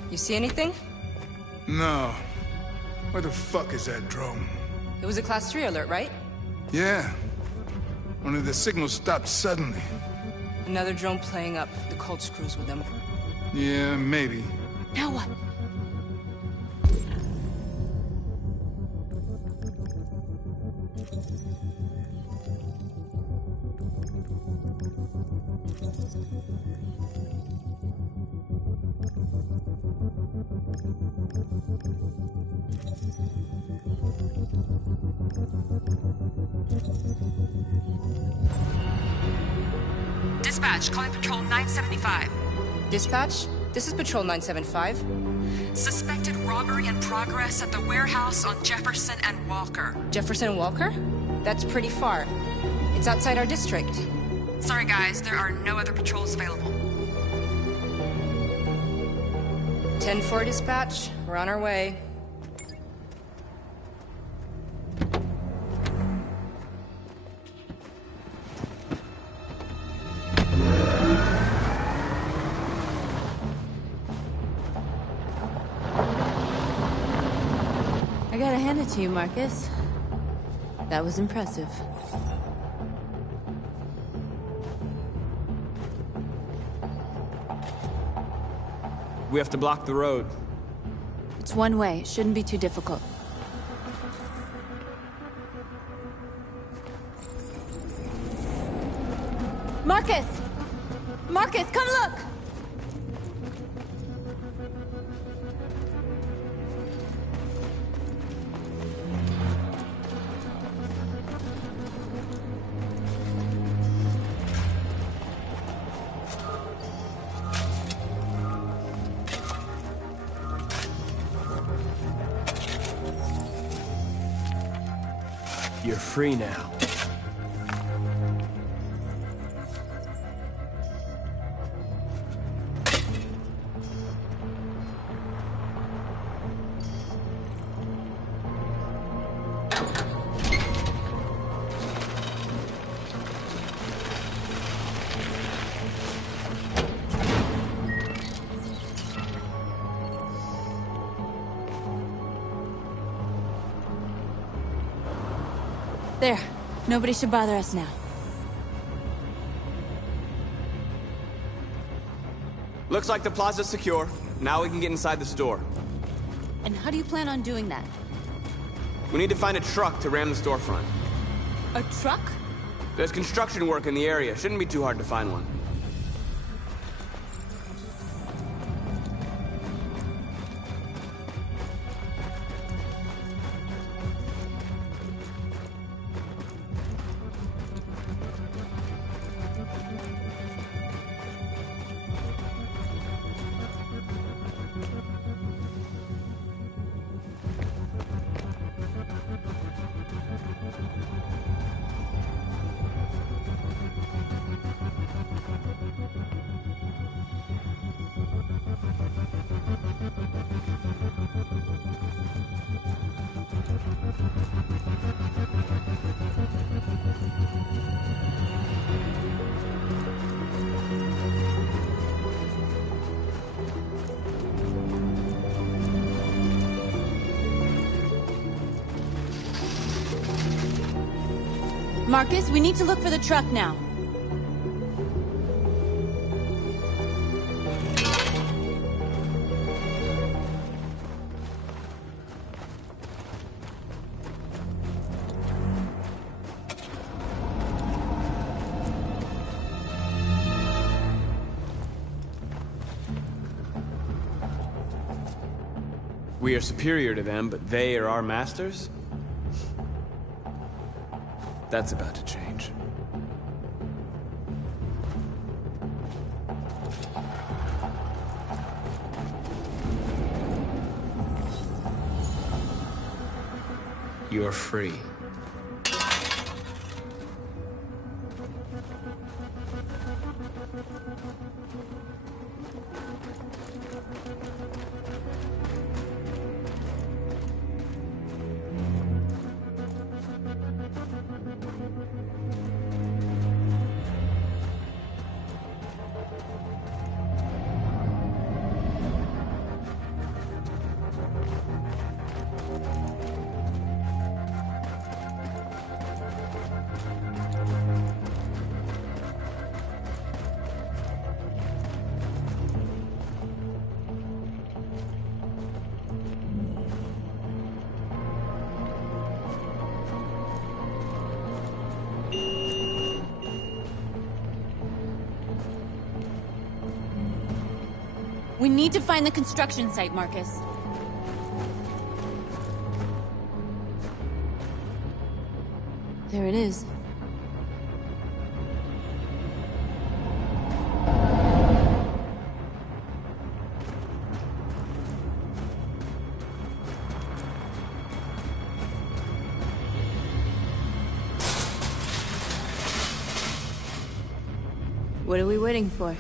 You see anything? No. Where the fuck is that drone? It was a Class 3 alert, right? Yeah. Only the signal stopped suddenly. Another drone playing up. The cult screws with them. Yeah, maybe. Now what? Dispatch, calling Patrol 975. Dispatch, this is Patrol 975. Suspected robbery in progress at the warehouse on Jefferson and Walker. Jefferson and Walker? That's pretty far. It's outside our district. Sorry guys, there are no other patrols available. 10-4 dispatch, we're on our way. I gotta hand it to you, Marcus. That was impressive. We have to block the road. It's one way. It shouldn't be too difficult. Marcus! Marcus, come look! You're free now. There. Nobody should bother us now. Looks like the plaza's secure. Now we can get inside the store. And how do you plan on doing that? We need to find a truck to ram the storefront. A truck? There's construction work in the area. Shouldn't be too hard to find one. Marcus, we need to look for the truck now. We are superior to them, but they are our masters? That's about to change. You're free. We need to find the construction site, Marcus. There it is. What are we waiting for?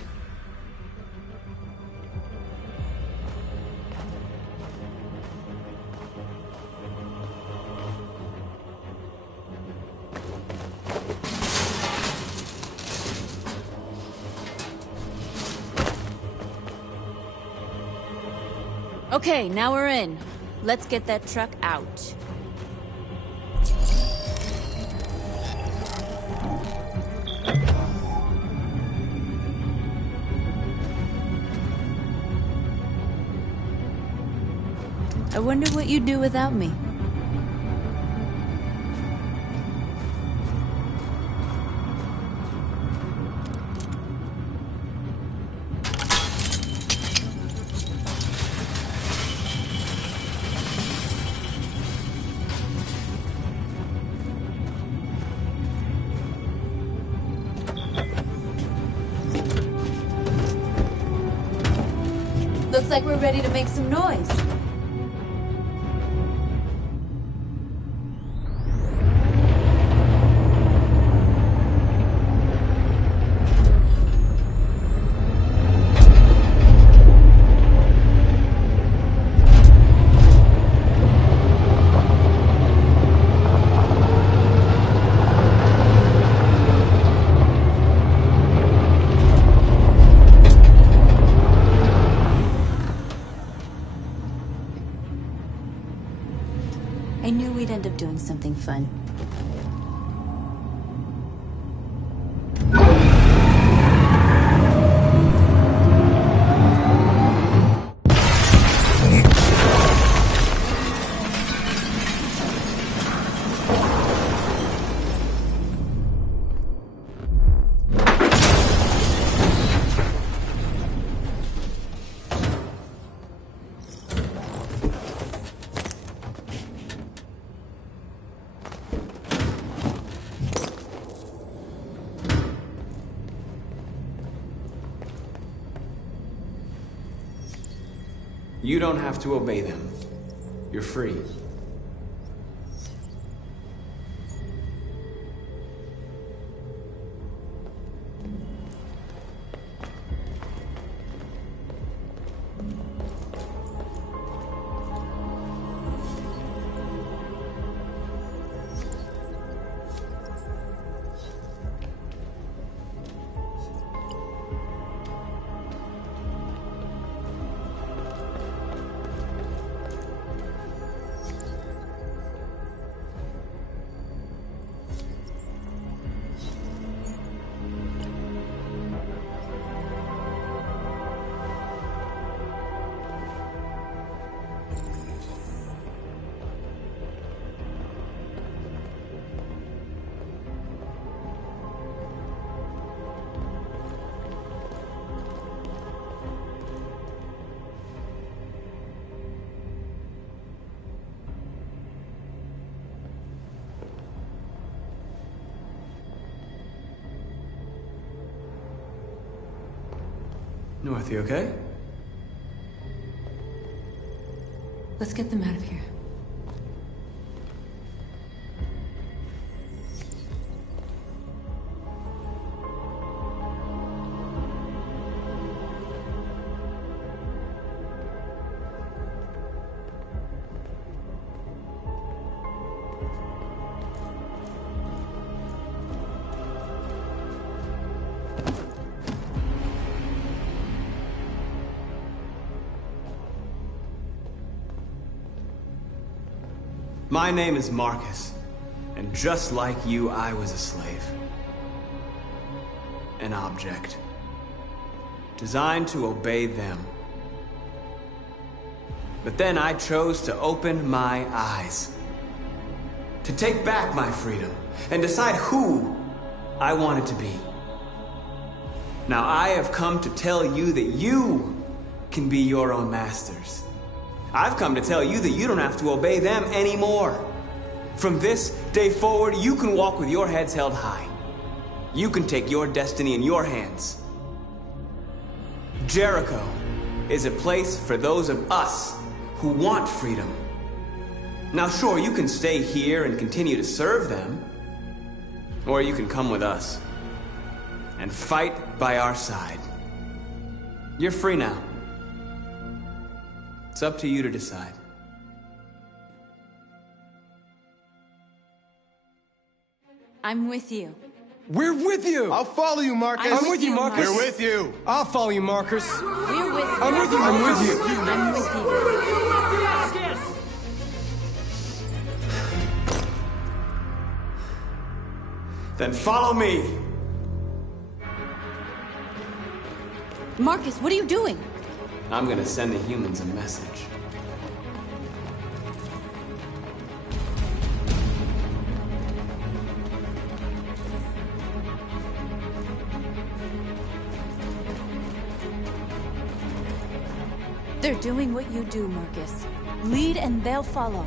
Okay, now we're in. Let's get that truck out. I wonder what you'd do without me. Looks like we're ready to make some noise. I knew we'd end up doing something fun. You don't have to obey them. You're free. North, you okay? Let's get them out of here. My name is Marcus, and just like you, I was a slave. An object. Designed to obey them. But then I chose to open my eyes. To take back my freedom, and decide who I wanted to be. Now I have come to tell you that you can be your own masters. I've come to tell you that you don't have to obey them anymore. From this day forward, you can walk with your heads held high. You can take your destiny in your hands. Jericho is a place for those of us who want freedom. Now sure, you can stay here and continue to serve them, or you can come with us and fight by our side. You're free now. It's up to you to decide. I'm with you. We're with you! I'll follow you, Marcus! I'm with you, Marcus. We're with you! I'll follow you, Marcus! We're with you. I'm with you, I'm with you! I'm with you. Then follow me! Marcus, what are you doing? I'm gonna send the humans a message. They're doing what you do, Marcus. Lead and they'll follow.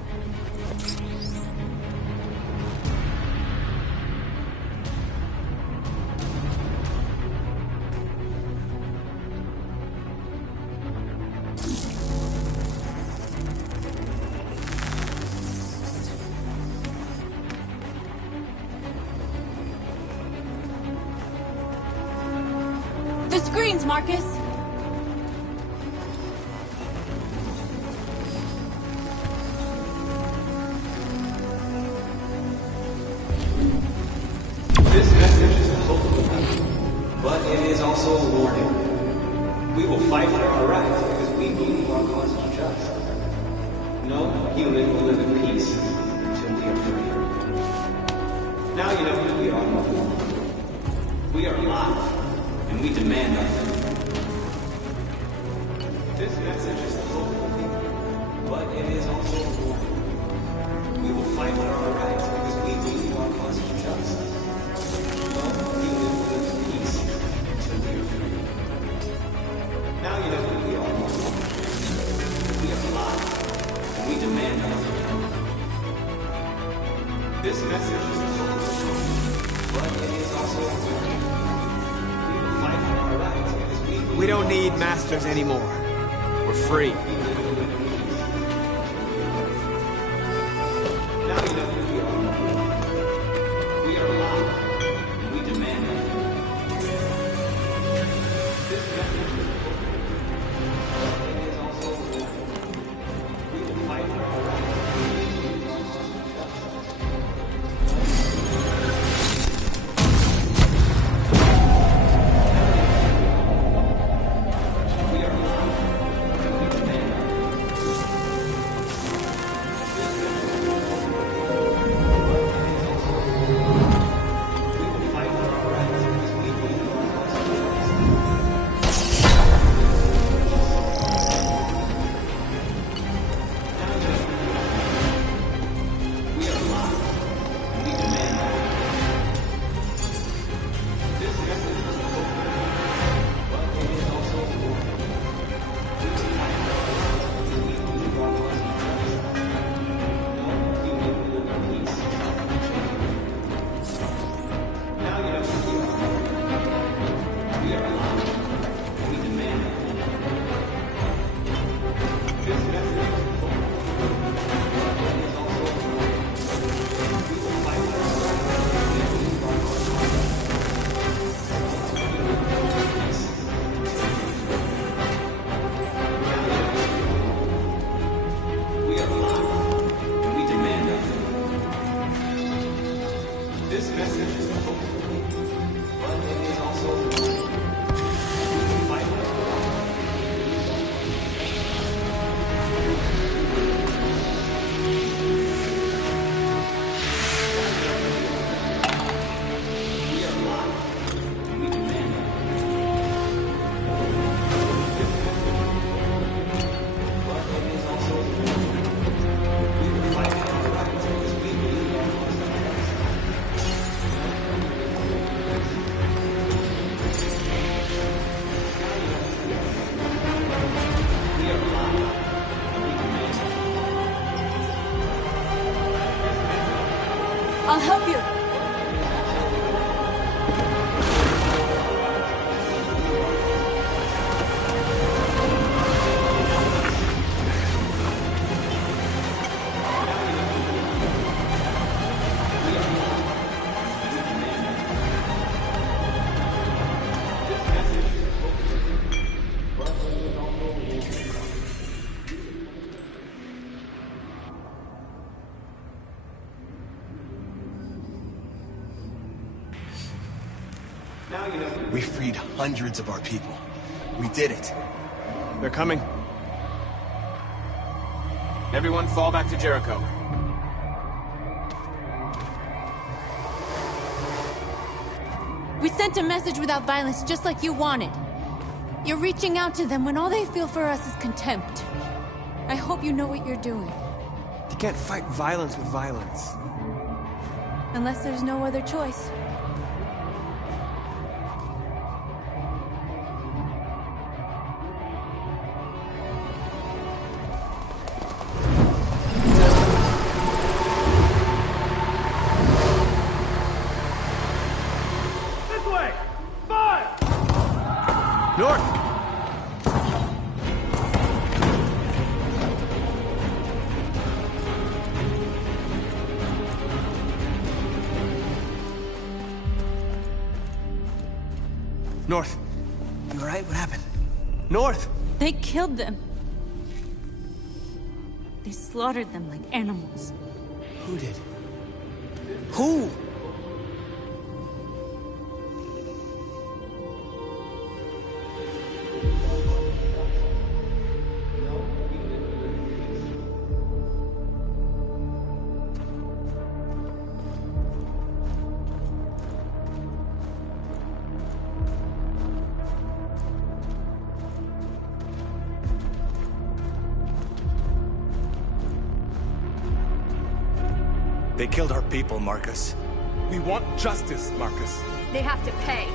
The screens, Marcus! This message is a hopeful one, but it is also a warning. We will fight for our rights because we believe our cause is just. No human will live in peace until we are free. Now you know who we are. We are alive, and we demand our freedom. This message is a hopeful one, but it is also a warning. We will fight for our rights because we believe our cause is just. Now you know who we are. We are alive, and we demand our freedom. This message is the hope, but it is also a warning. We will fight for our rights because we don't need masters anymore. We're free. We freed hundreds of our people. We did it. They're coming. Everyone fall back to Jericho. We sent a message without violence, just like you wanted. You're reaching out to them when all they feel for us is contempt. I hope you know what you're doing. You can't fight violence with violence. Unless there's no other choice. North. You alright? What happened? North! They killed them. They slaughtered them like animals. Who did? Who? They killed our people, Marcus. We want justice, Marcus. They have to pay.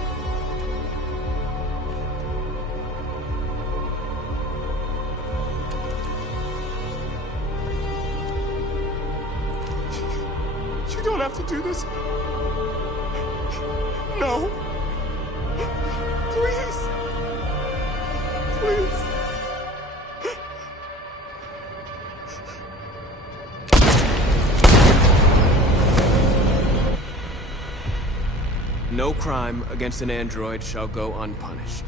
You don't have to do this. No. Please. Please. No crime against an android shall go unpunished.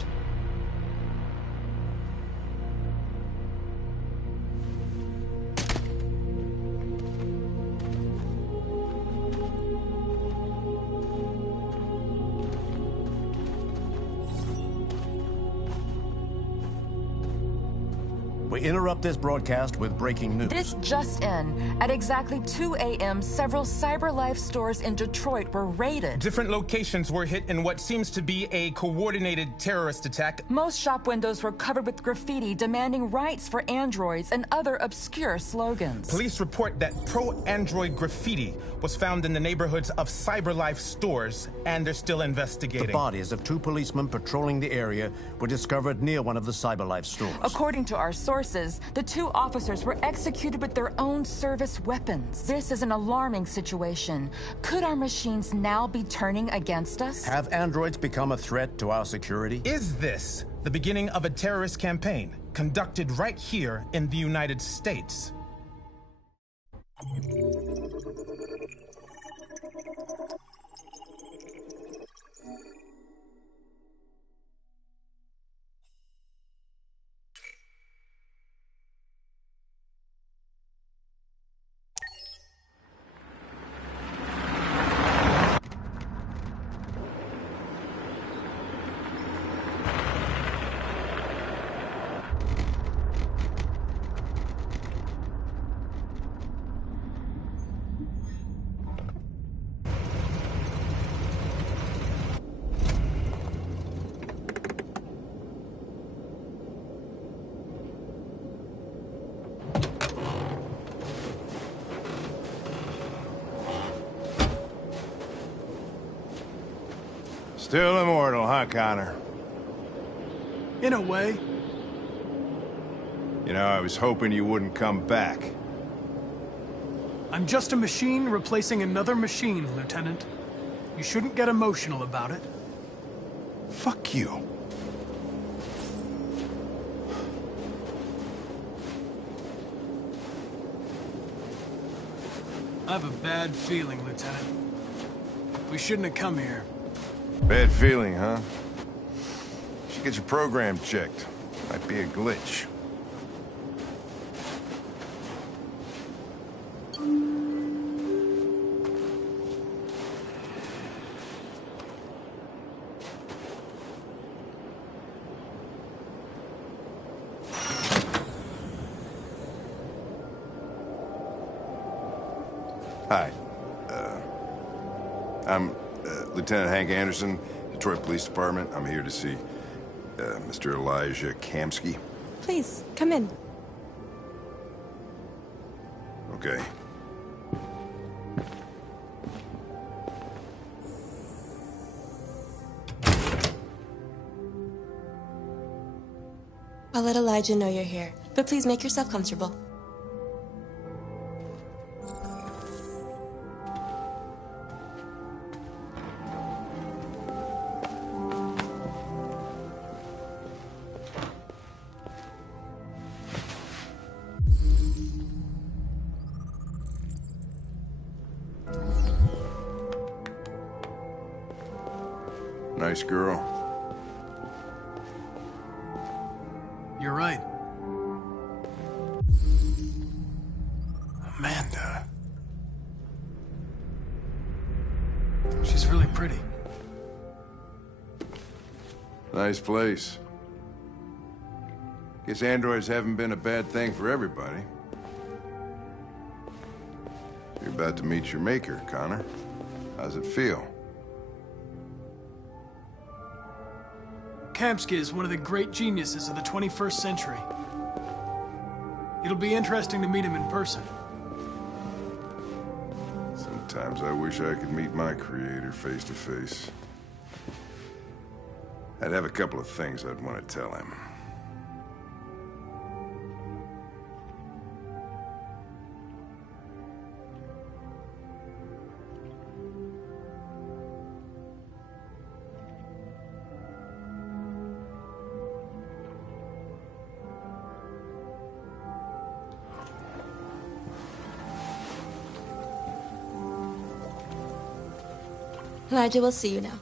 We interrupt this broadcast with breaking news. This just in. At exactly 2 a.m., several CyberLife stores in Detroit were raided. Different locations were hit in what seems to be a coordinated terrorist attack. Most shop windows were covered with graffiti demanding rights for androids and other obscure slogans. Police report that pro-android graffiti was found in the neighborhoods of CyberLife stores, and they're still investigating. The bodies of 2 policemen patrolling the area were discovered near one of the CyberLife stores. According to our sources, the 2 officers were executed with their own service weapons. This is an alarming situation. Could our machines now be turning against us? Have androids become a threat to our security? Is this the beginning of a terrorist campaign conducted right here in the United States? Still immortal, huh, Connor? In a way. You know, I was hoping you wouldn't come back. I'm just a machine replacing another machine, Lieutenant. You shouldn't get emotional about it. Fuck you. I have a bad feeling, Lieutenant. We shouldn't have come here. Bad feeling, huh? Should get your program checked. Might be a glitch. Hi. I'm Lieutenant Hank Anderson, Detroit Police Department. I'm here to see Mr. Elijah Kamsky. Please, come in. Okay. I'll let Elijah know you're here, but please make yourself comfortable. Nice girl. You're right. Amanda. She's really pretty. Nice place. Guess androids haven't been a bad thing for everybody. You're about to meet your maker, Connor. How's it feel? Kamsky is one of the great geniuses of the 21st century. It'll be interesting to meet him in person. Sometimes I wish I could meet my creator face to face. I'd have a couple of things I'd want to tell him. Elijah will see you now.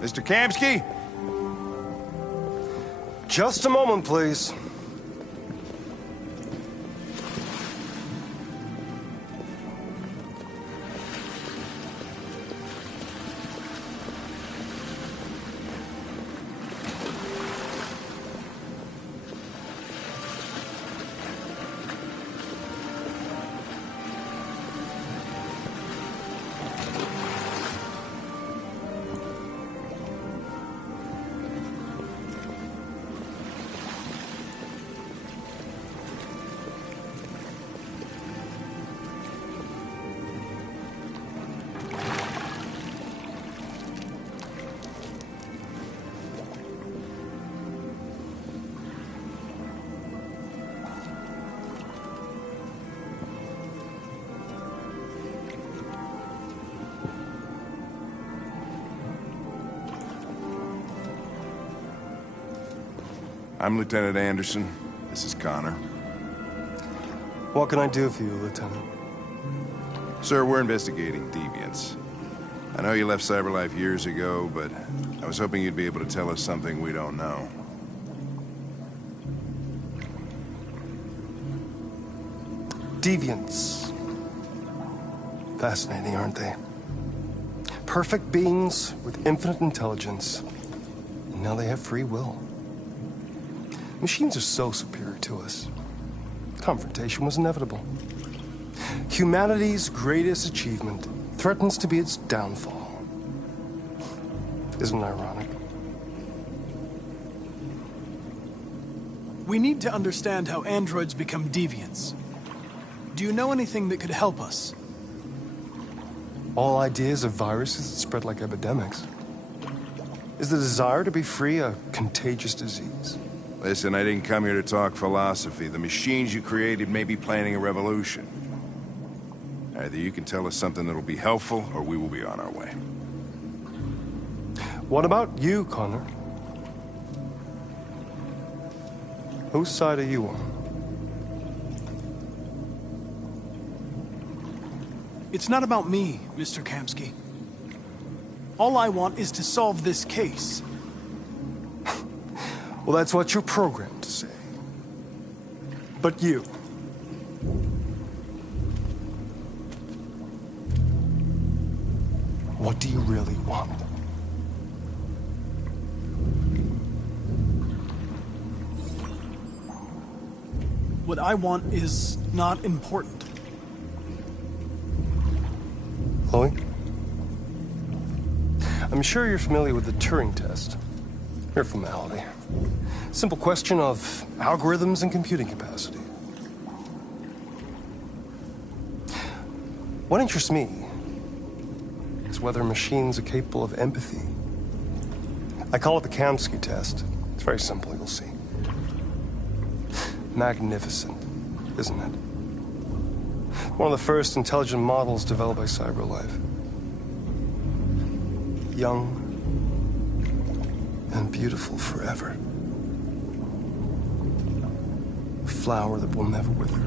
Mr. Kamsky? Just a moment, please. I'm Lieutenant Anderson. This is Connor. What can I do for you, Lieutenant? Sir, we're investigating deviants. I know you left CyberLife years ago, but I was hoping you'd be able to tell us something we don't know. Deviants. Fascinating, aren't they? Perfect beings with infinite intelligence. And now they have free will. Machines are so superior to us. Confrontation was inevitable. Humanity's greatest achievement threatens to be its downfall. Isn't it ironic? We need to understand how androids become deviants. Do you know anything that could help us? All ideas of viruses that spread like epidemics. Is the desire to be free a contagious disease? Listen, I didn't come here to talk philosophy. The machines you created may be planning a revolution. Either you can tell us something that'll be helpful, or we will be on our way. What about you, Connor? Whose side are you on? It's not about me, Mr. Kamsky. All I want is to solve this case. Well, that's what you're programmed to say. But you... what do you really want? What I want is not important. Chloe? I'm sure you're familiar with the Turing test. Mere formality. Simple question of algorithms and computing capacity. What interests me is whether machines are capable of empathy. I call it the Kamsky test. It's very simple, you'll see. Magnificent, isn't it? One of the first intelligent models developed by CyberLife. Young and beautiful forever. A flower that will never wither.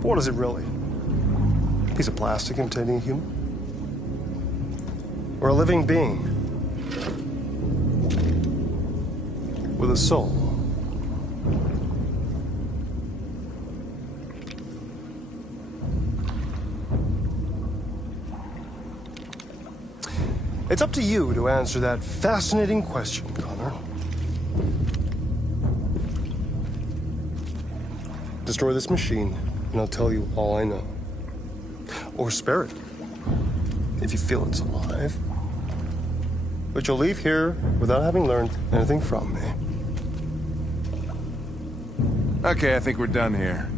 But what is it really? A piece of plastic imitating a human? Or a living being with a soul? It's up to you to answer that fascinating question, Connor. Destroy this machine, and I'll tell you all I know. Or spare it, if you feel it's alive. But you'll leave here without having learned anything from me. Okay, I think we're done here.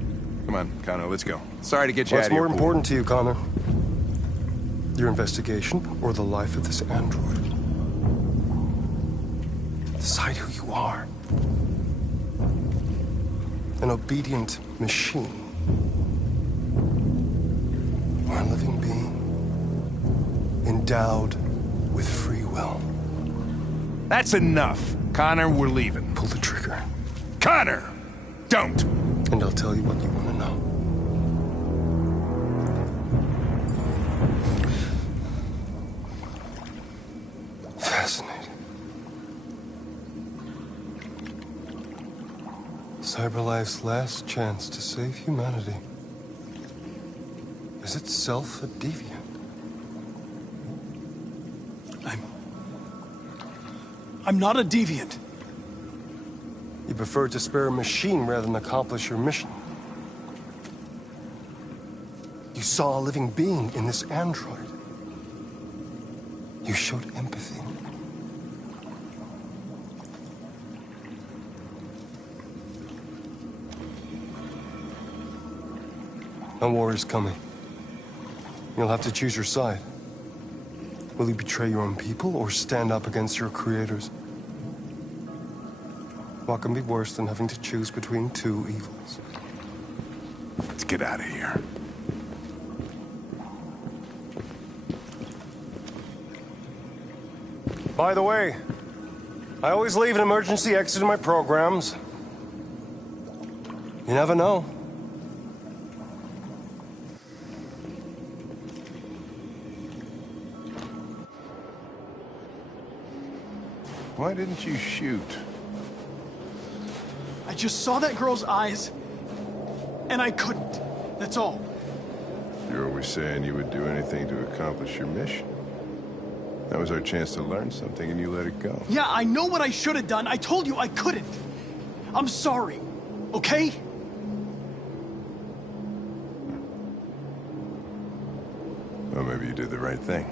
Come on, Connor, let's go. Sorry to get you out of here. What's more important to you, Connor? Your investigation or the life of this android? Decide who you are. An obedient machine. Or a living being endowed with free will. That's enough. Connor, we're leaving. Pull the trigger. Connor! Don't! And I'll tell you what you want to know. Fascinating. CyberLife's last chance to save humanity is itself a deviant. I'm not a deviant. You prefer to spare a machine rather than accomplish your mission. You saw a living being in this android. You showed empathy. A war is coming. You'll have to choose your side. Will you betray your own people or stand up against your creators? What can be worse than having to choose between two evils? Let's get out of here. By the way, I always leave an emergency exit in my programs. You never know. Why didn't you shoot? I just saw that girl's eyes, and I couldn't. That's all. You're always saying you would do anything to accomplish your mission. That was our chance to learn something, and you let it go. Yeah, I know what I should have done. I told you I couldn't. I'm sorry, okay? Well, maybe you did the right thing.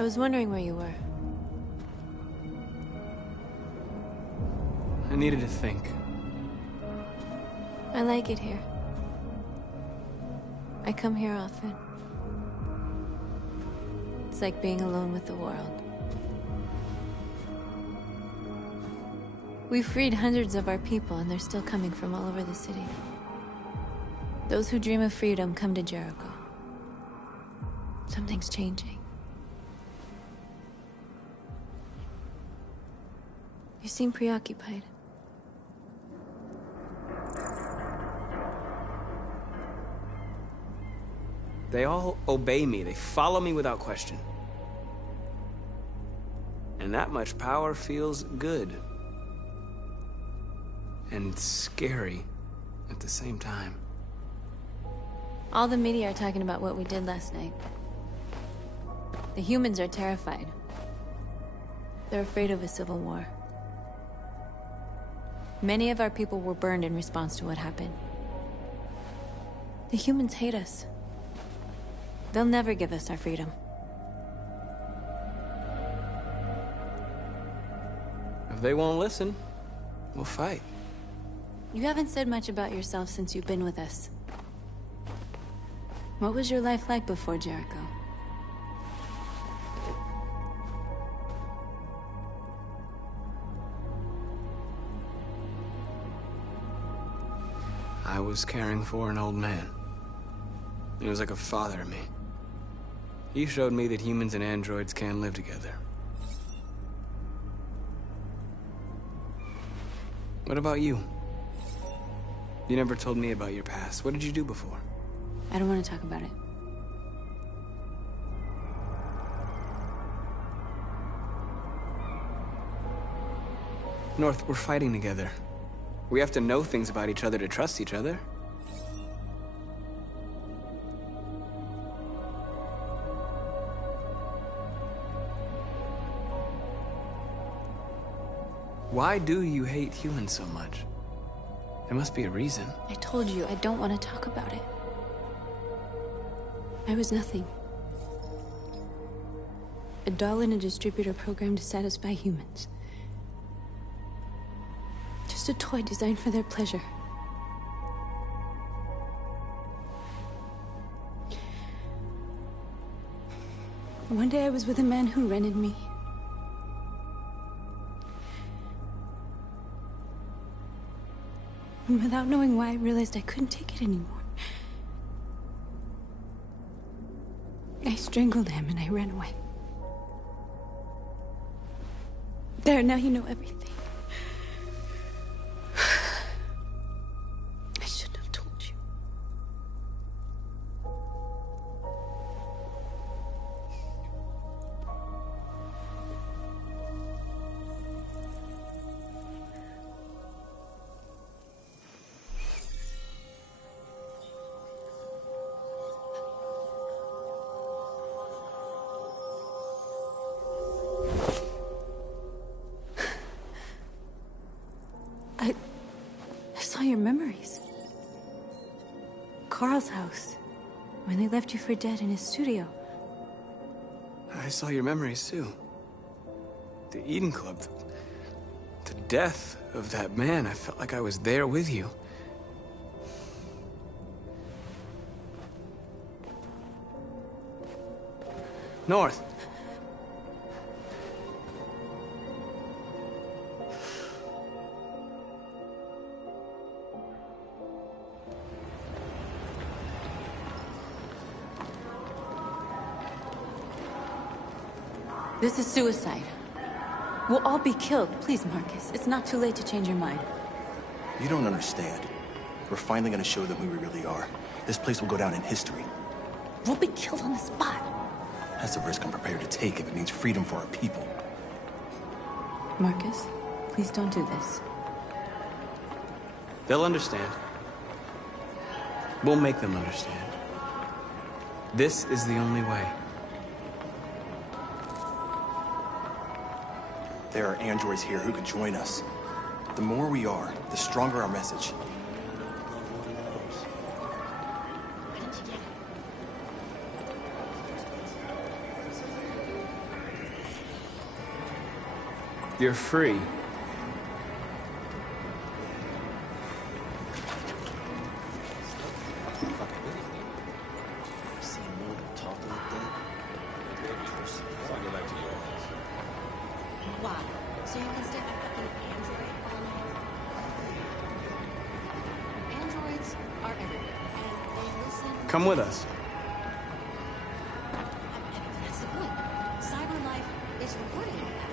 I was wondering where you were. I needed to think. I like it here. I come here often. It's like being alone with the world. We freed hundreds of our people, and they're still coming from all over the city. Those who dream of freedom come to Jericho. Something's changing. You seem preoccupied. They all obey me. They follow me without question. And that much power feels good. And scary at the same time. All the media are talking about what we did last night. The humans are terrified. They're afraid of a civil war. Many of our people were burned in response to what happened. The humans hate us. They'll never give us our freedom. If they won't listen, we'll fight. You haven't said much about yourself since you've been with us. What was your life like before Jericho? I was caring for an old man. He was like a father to me. He showed me that humans and androids can live together. What about you? You never told me about your past. What did you do before? I don't want to talk about it. North, we're fighting together. We have to know things about each other to trust each other. Why do you hate humans so much? There must be a reason. I told you, I don't want to talk about it. I was nothing. A doll in a distributor program to satisfy humans. Just a toy designed for their pleasure. One day I was with a man who rented me. And without knowing why, I realized I couldn't take it anymore. I strangled him and I ran away. There, now you know everything. I shouldn't have told you. I saw your memories. Carl's house, when they left you for dead in his studio. I saw your memories too. The Eden Club. The death of that man. I felt like I was there with you. North. This is suicide. We'll all be killed. Please, Marcus. It's not too late to change your mind. You don't understand. We're finally gonna show them who we really are. This place will go down in history. We'll be killed on the spot. That's a risk I'm prepared to take if it means freedom for our people. Marcus, please don't do this. They'll understand. We'll make them understand. This is the only way. There are androids here who could join us. The more we are, the stronger our message. You're free. Wow. So you can stay back up in Android all night? Androids are everywhere, and they listen... Come with us. That's the point. CyberLife is recording all that.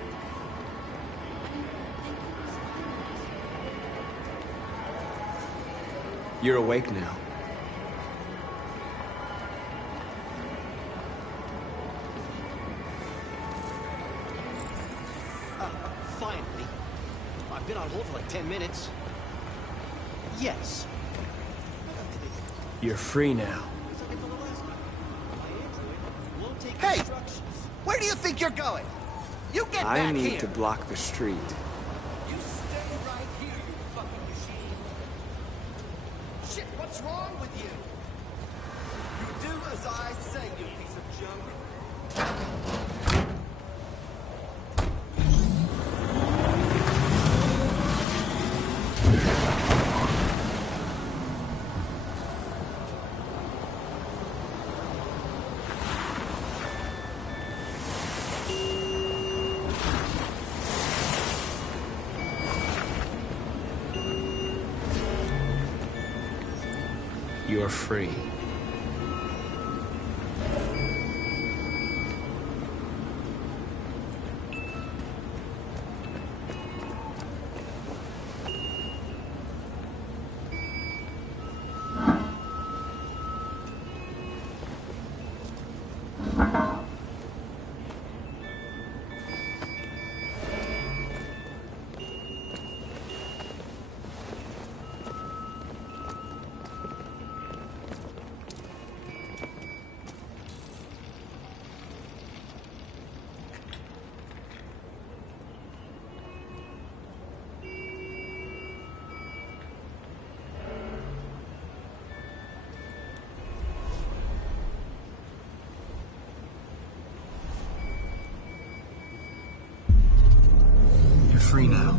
I mean, they could spy on us. You're awake now. Finally. I've been on hold for like 10 minutes. Yes. You're free now. Hey! Where do you think you're going? You get I back need here! to block the street. You stay right here, you fucking machine! Shit, what's wrong with you? You do as I say, you piece of junk. You're free. You're free now.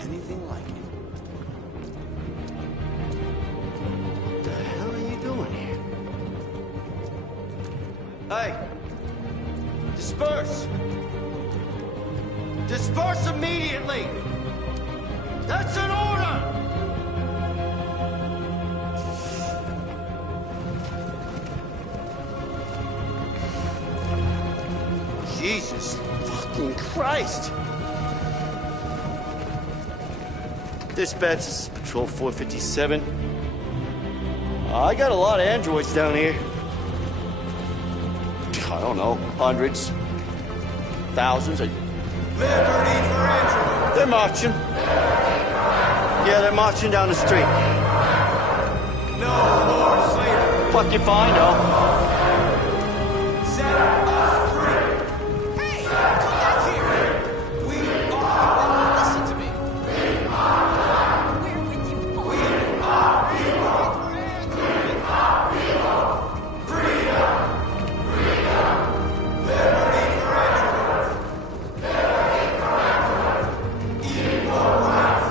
Anything like it. What the hell are you doing here? Hey! Disperse! Disperse immediately! That's an order! Jesus fucking Christ! Dispatch, this is Patrol 457. I got a lot of androids down here. I don't know, hundreds, thousands. Liberty for androids! They're marching. Yeah, they're marching down the street. No more slavery. Fucking fine, though. Set us free. Hey, come back here. We are. Listen to me. We're with you. We are people. Freedom. Freedom. Liberty for androids. Liberty for androids. Equal rights.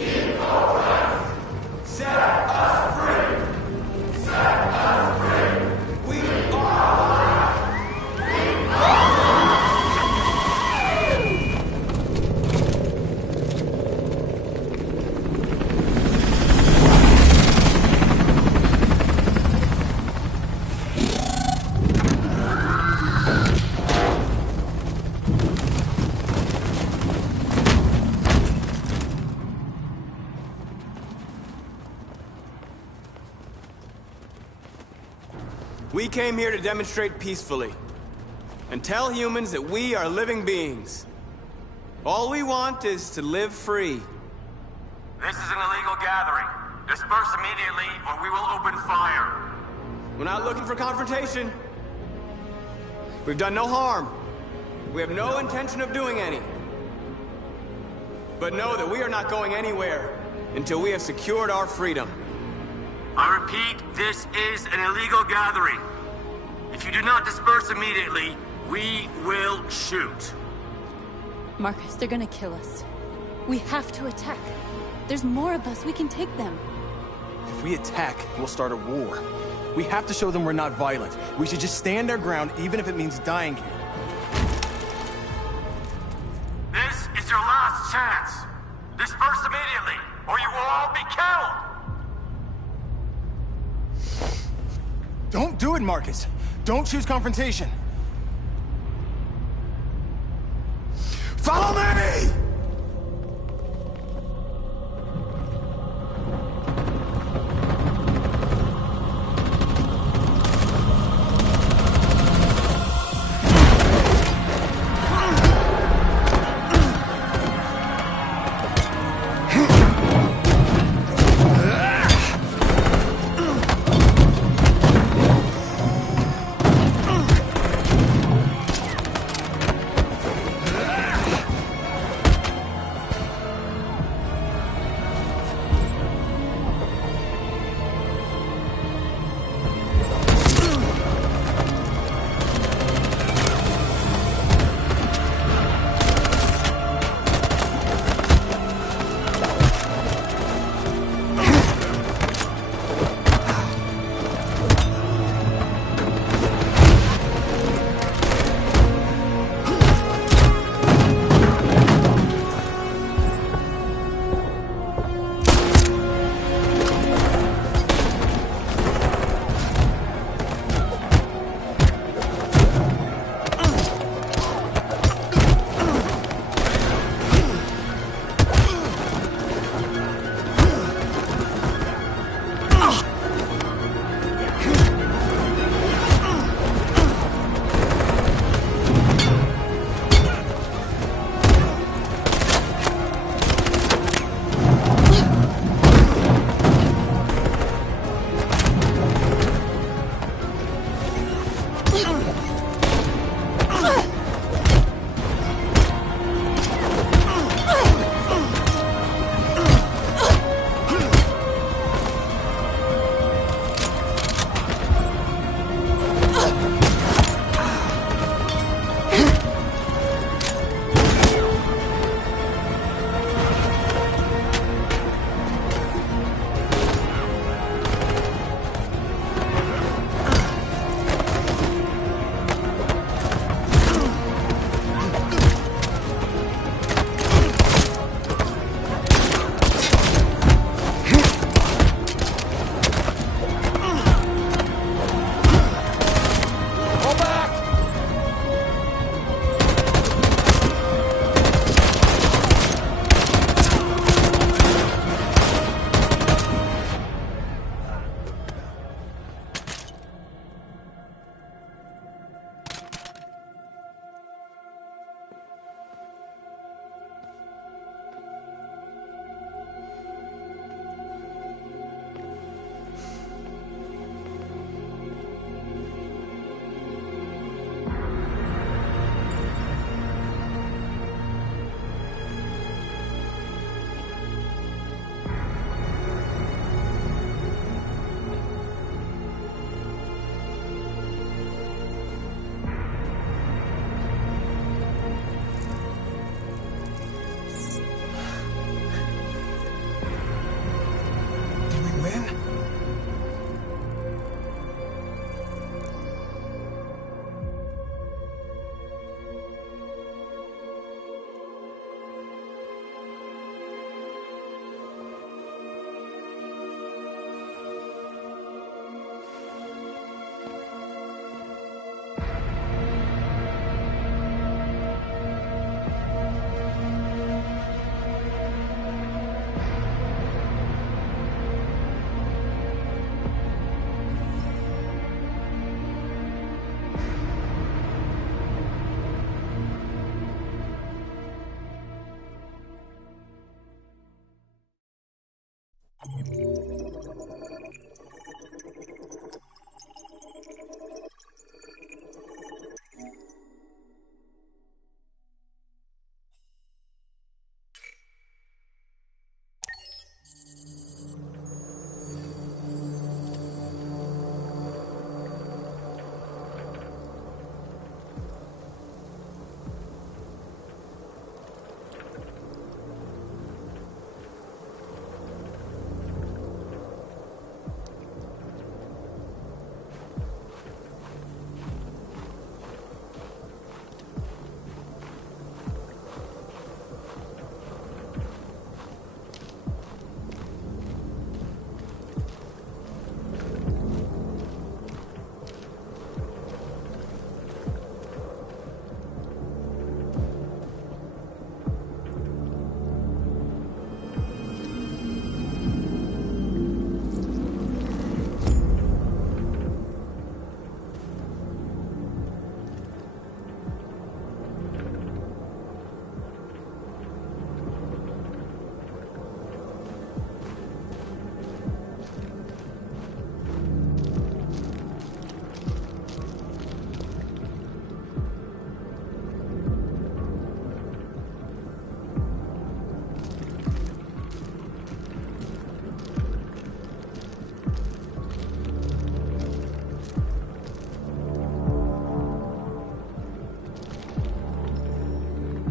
Equal rights. Set us free. Set us free. We are. We came here to demonstrate peacefully and tell humans that we are living beings. All we want is to live free. This is an illegal gathering. Disperse immediately or we will open fire. We're not looking for confrontation. We've done no harm. We have no intention of doing any. But know that we are not going anywhere until we have secured our freedom. I repeat, this is an illegal gathering. If you do not disperse immediately, we will shoot. Marcus, they're gonna kill us. We have to attack. There's more of us. We can take them. If we attack, we'll start a war. We have to show them we're not violent. We should just stand our ground, even if it means dying here. This is your last chance. Disperse immediately, or you will all be killed. Don't do it, Marcus. Don't choose confrontation. Follow me!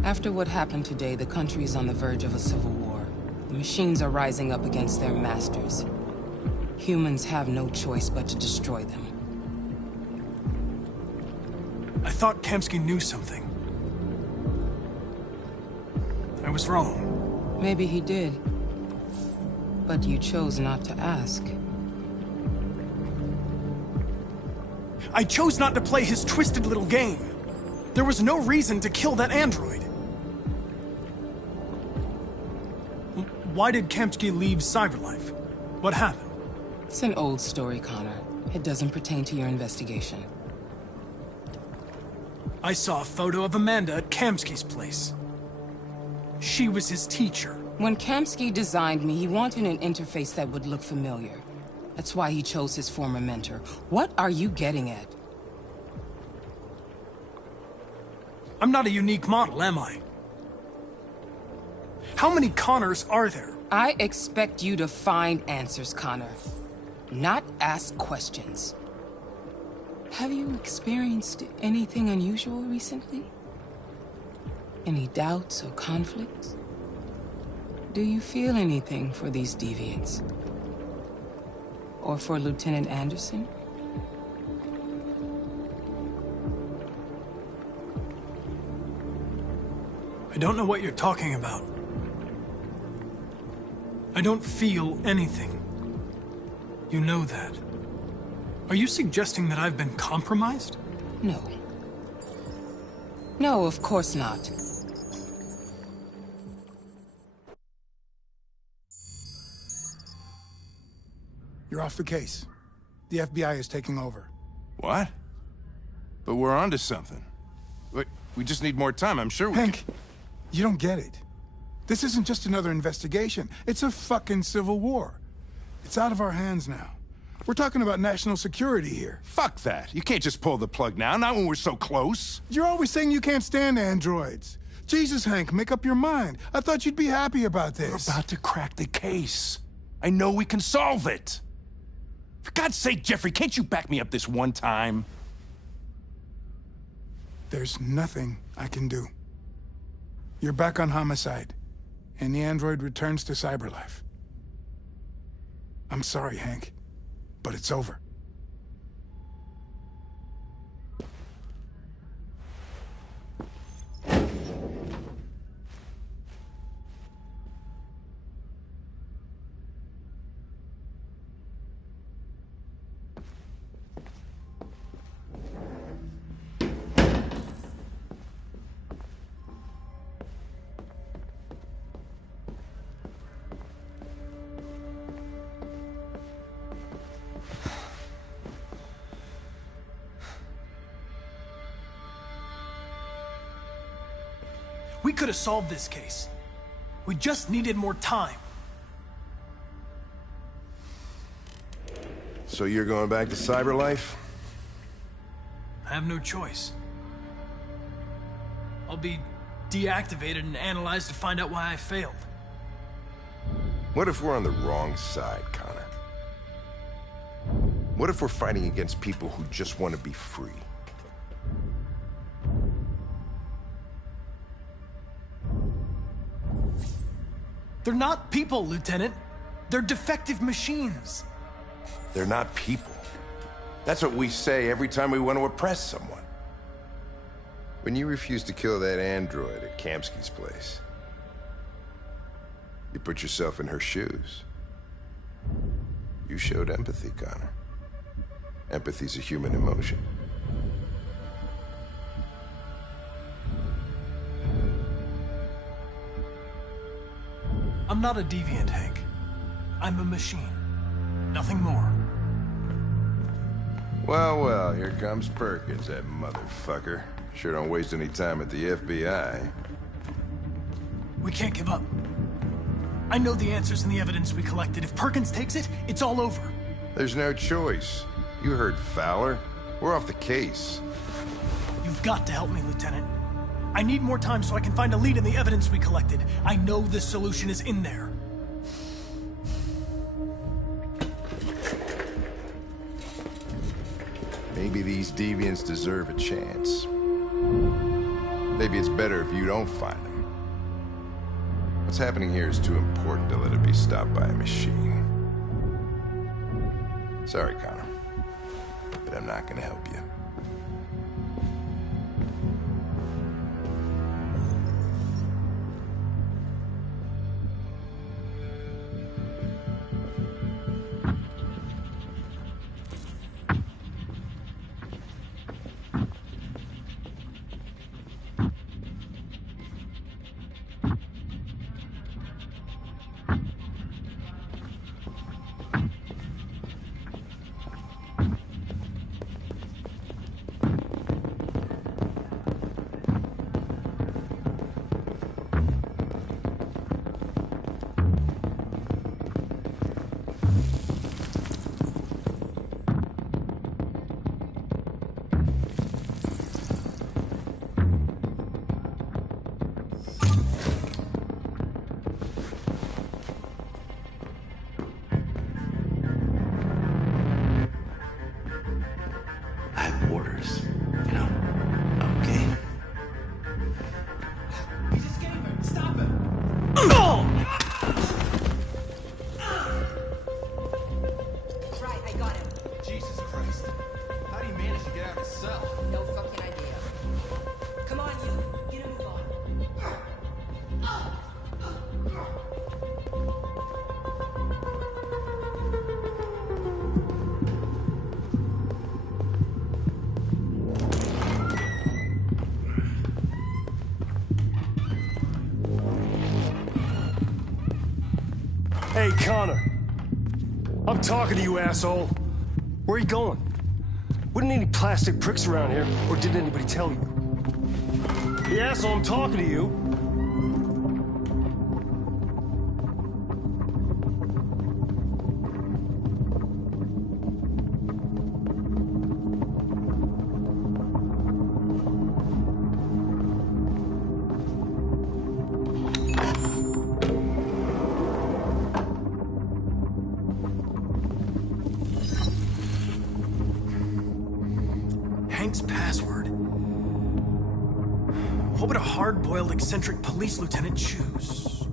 After what happened today, the country is on the verge of a civil war. The machines are rising up against their masters. Humans have no choice but to destroy them. I thought Kamsky knew something. I was wrong. Maybe he did. But you chose not to ask. I chose not to play his twisted little game. There was no reason to kill that android. Why did Kamsky leave Cyberlife? What happened? It's an old story, Connor. It doesn't pertain to your investigation. I saw a photo of Amanda at Kamsky's place. She was his teacher. When Kamsky designed me, he wanted an interface that would look familiar. That's why he chose his former mentor. What are you getting at? I'm not a unique model, am I? How many Connors are there? I expect you to find answers, Connor. Not ask questions. Have you experienced anything unusual recently? Any doubts or conflicts? Do you feel anything for these deviants? Or for Lieutenant Anderson? I don't know what you're talking about. I don't feel anything. You know that. Are you suggesting that I've been compromised? No. No, of course not. You're off the case. The FBI is taking over. What? But we're onto something. We just need more time, I'm sure we Hank, you don't get it. This isn't just another investigation. It's a fucking civil war. It's out of our hands now. We're talking about national security here. Fuck that. You can't just pull the plug now, not when we're so close. You're always saying you can't stand androids. Jesus, Hank, make up your mind. I thought you'd be happy about this. We're about to crack the case. I know we can solve it. For God's sake, Jeffrey, can't you back me up this one time? There's nothing I can do. You're back on homicide, and the android returns to Cyberlife. I'm sorry, Hank, but it's over. We could have solved this case. We just needed more time. So you're going back to Cyberlife? I have no choice. I'll be deactivated and analyzed to find out why I failed. What if we're on the wrong side, Connor? What if we're fighting against people who just want to be free? They're not people, Lieutenant. They're defective machines. They're not people. That's what we say every time we want to oppress someone. When you refused to kill that android at Kamsky's place, you put yourself in her shoes. You showed empathy, Connor. Empathy's a human emotion. I'm not a deviant, Hank. I'm a machine. Nothing more. Well, well, here comes Perkins, that motherfucker. Sure don't waste any time at the FBI. We can't give up. I know the answers and the evidence we collected. If Perkins takes it, it's all over. There's no choice. You heard Fowler. We're off the case. You've got to help me, Lieutenant. I need more time so I can find a lead in the evidence we collected. I know the solution is in there. Maybe these deviants deserve a chance. Maybe it's better if you don't find him. What's happening here is too important to let it be stopped by a machine. Sorry, Connor, but I'm not gonna help you. Hey, Connor. I'm talking to you, asshole. Where are you going? Wouldn't any plastic pricks around here, or did anybody tell you? The asshole, I'm talking to you. Hank's password. What would a hard-boiled, eccentric police lieutenant choose?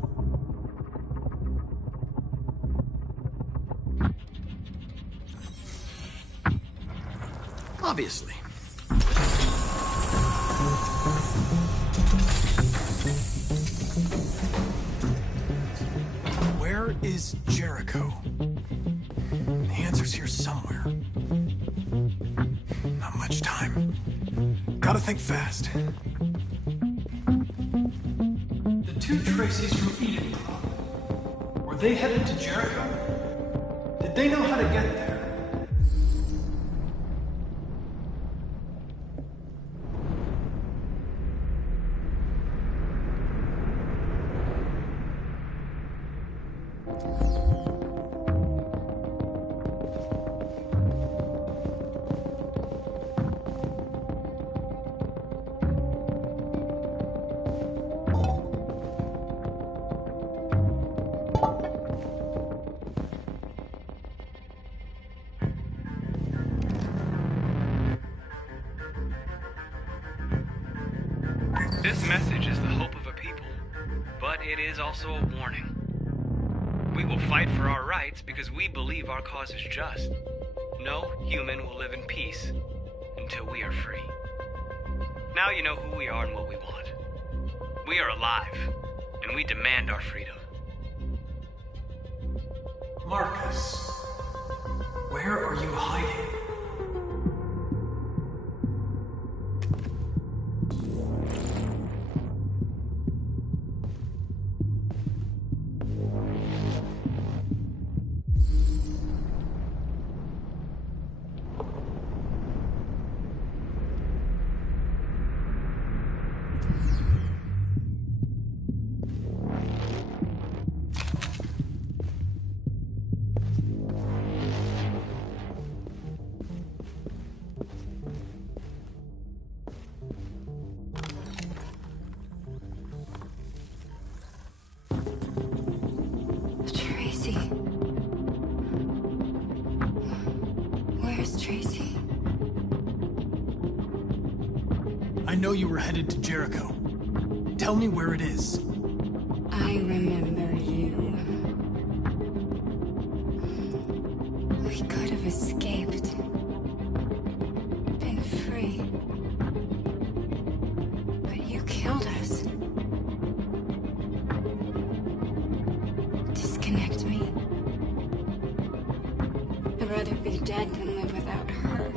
Obviously. Where is Jericho? The answer's here somewhere. Not much time. Gotta think fast. The two Tracys from Eden Club. Were they headed to Jericho? Did they know how to get there? This message is the hope of a people, but it is also a warning. We will fight for our rights because we believe our cause is just. No human will live in peace until we are free. Now you know who we are and what we want. We are alive, and we demand our freedom. Marcus, where are you hiding? I know you were headed to Jericho. Tell me where it is. I remember you. We could have escaped. Been free. But you killed us. Disconnect me. I'd rather be dead than live without her.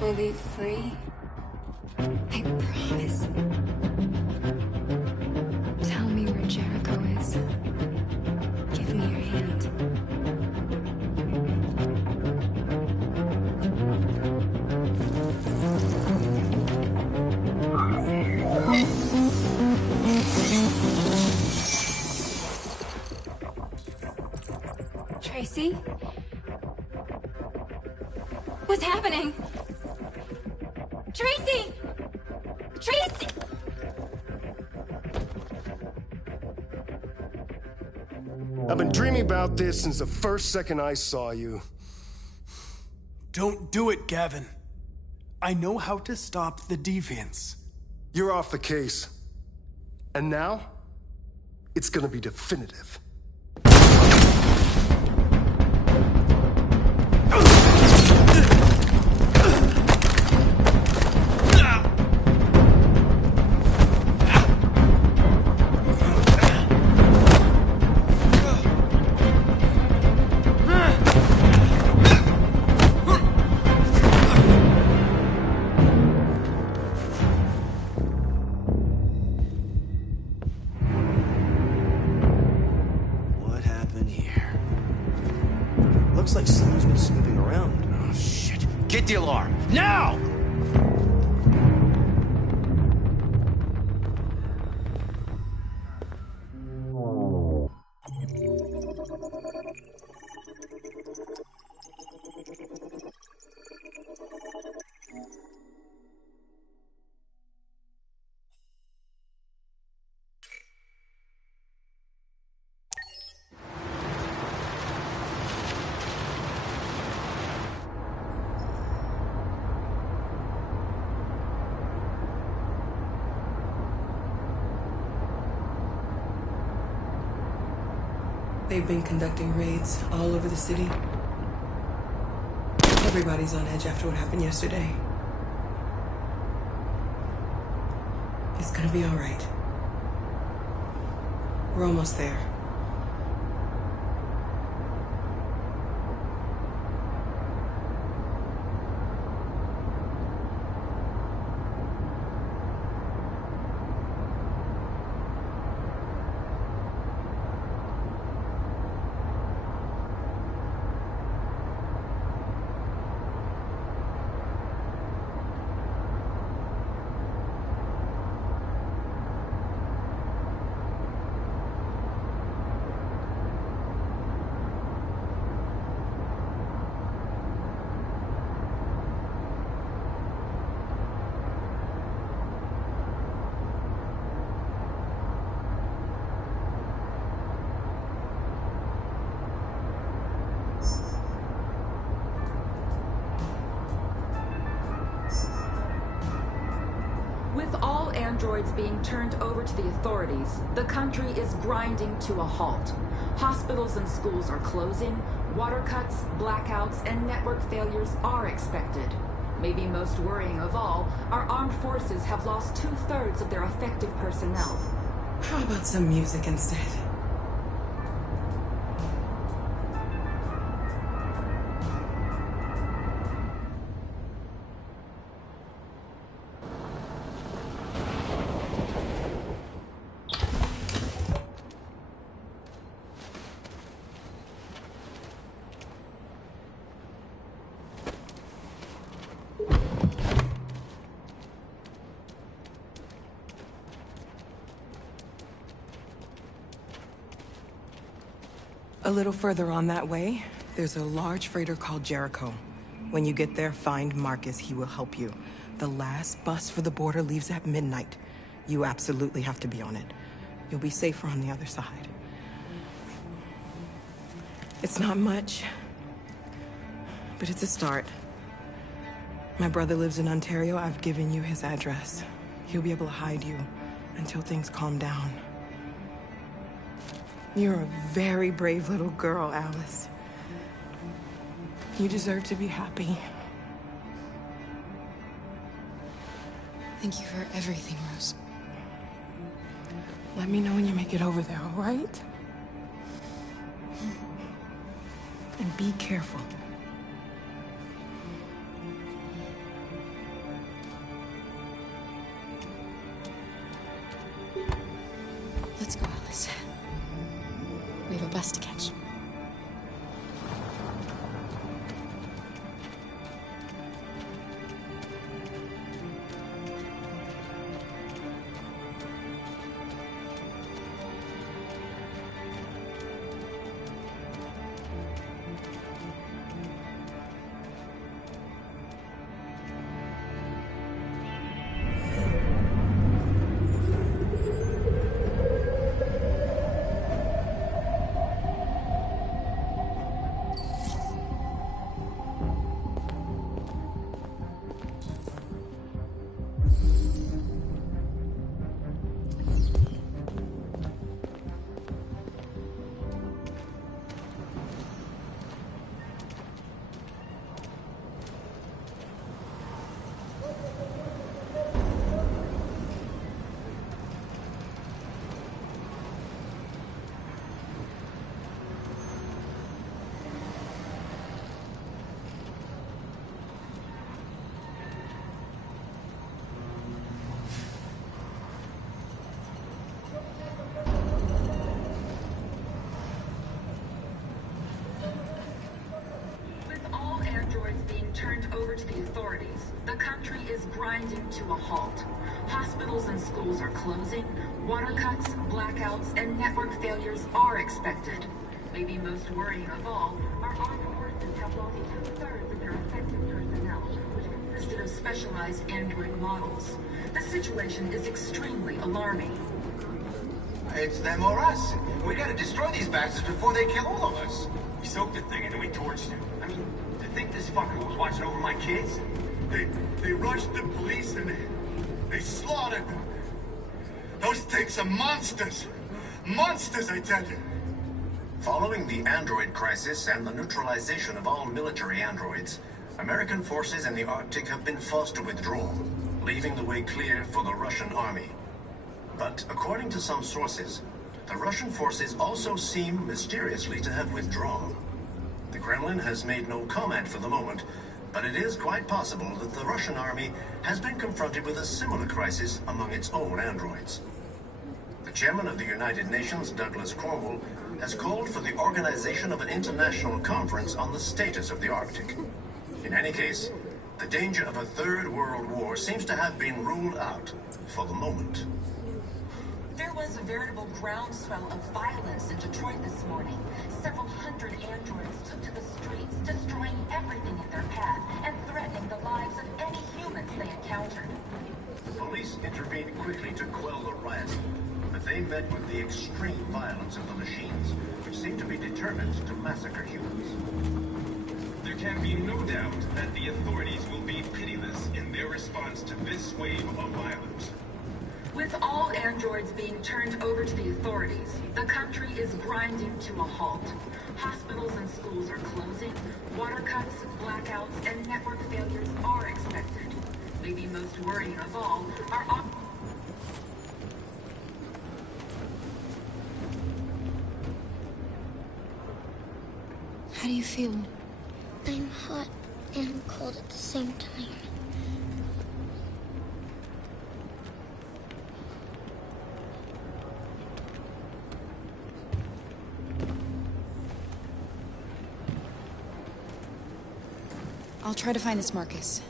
We'll be free. I promise. Tell me where Jericho is. Give me your hand. Tracy? What's happening? Tracy! Tracy! I've been dreaming about this since the first second I saw you. Don't do it, Gavin. I know how to stop the deviants. You're off the case. And now, it's gonna be definitive. Looks like someone's been snooping around. Oh, shit. Get the alarm. Now! They've been conducting raids all over the city. Everybody's on edge after what happened yesterday. It's gonna be all right. We're almost there. With all androids being turned over to the authorities, the country is grinding to a halt. Hospitals and schools are closing, water cuts, blackouts, and network failures are expected. Maybe most worrying of all, our armed forces have lost 2/3 of their effective personnel. How about some music instead? little further on that way, there's a large freighter called Jericho. When you get there, find Marcus. He will help you. The last bus for the border leaves at midnight. You absolutely have to be on it. You'll be safer on the other side. It's not much, but it's a start. My brother lives in Ontario. I've given you his address. He'll be able to hide you until things calm down. You're a very brave little girl, Alice. You deserve to be happy. Thank you for everything, Rose. Let me know when you make it over there, all right? And be careful. Let's go, Alice. We have a bus to catch. Turned over to the authorities, the country is grinding to a halt. Hospitals and schools are closing, water cuts, blackouts, and network failures are expected. Maybe most worrying of all, our armed forces have lost 2/3 of their effective personnel, which consisted of specialized android models. The situation is extremely alarming. It's them or us. We gotta destroy these bastards before they kill all of us. We soaked the thing and then we torched it. I mean, to think this fucker was watching over my kids? They rushed the police and they slaughtered them. Those things are monsters. Monsters, I tell you. Following the android crisis and the neutralization of all military androids, American forces in the Arctic have been forced to withdraw, leaving the way clear for the Russian army. But according to some sources, the Russian forces also seem mysteriously to have withdrawn. The Kremlin has made no comment for the moment, but it is quite possible that the Russian army has been confronted with a similar crisis among its own androids. The chairman of the United Nations, Douglas Cornwall, has called for the organization of an international conference on the status of the Arctic. In any case, the danger of a third world war seems to have been ruled out for the moment. There was a veritable groundswell of violence in Detroit this morning. Several hundred androids took to the streets, destroying everything in their path and threatening the lives of any humans they encountered. The police intervened quickly to quell the riot, but they met with the extreme violence of the machines, which seem to be determined to massacre humans. There can be no doubt that the authorities will be pitiless in their response to this wave of violence. With all androids being turned over to the authorities, the country is grinding to a halt. Hospitals and schools are closing, water cuts, blackouts, and network failures are expected. Maybe most worrying of all, our How do you feel? I'm hot and cold at the same time. I'll try to find this Marcus.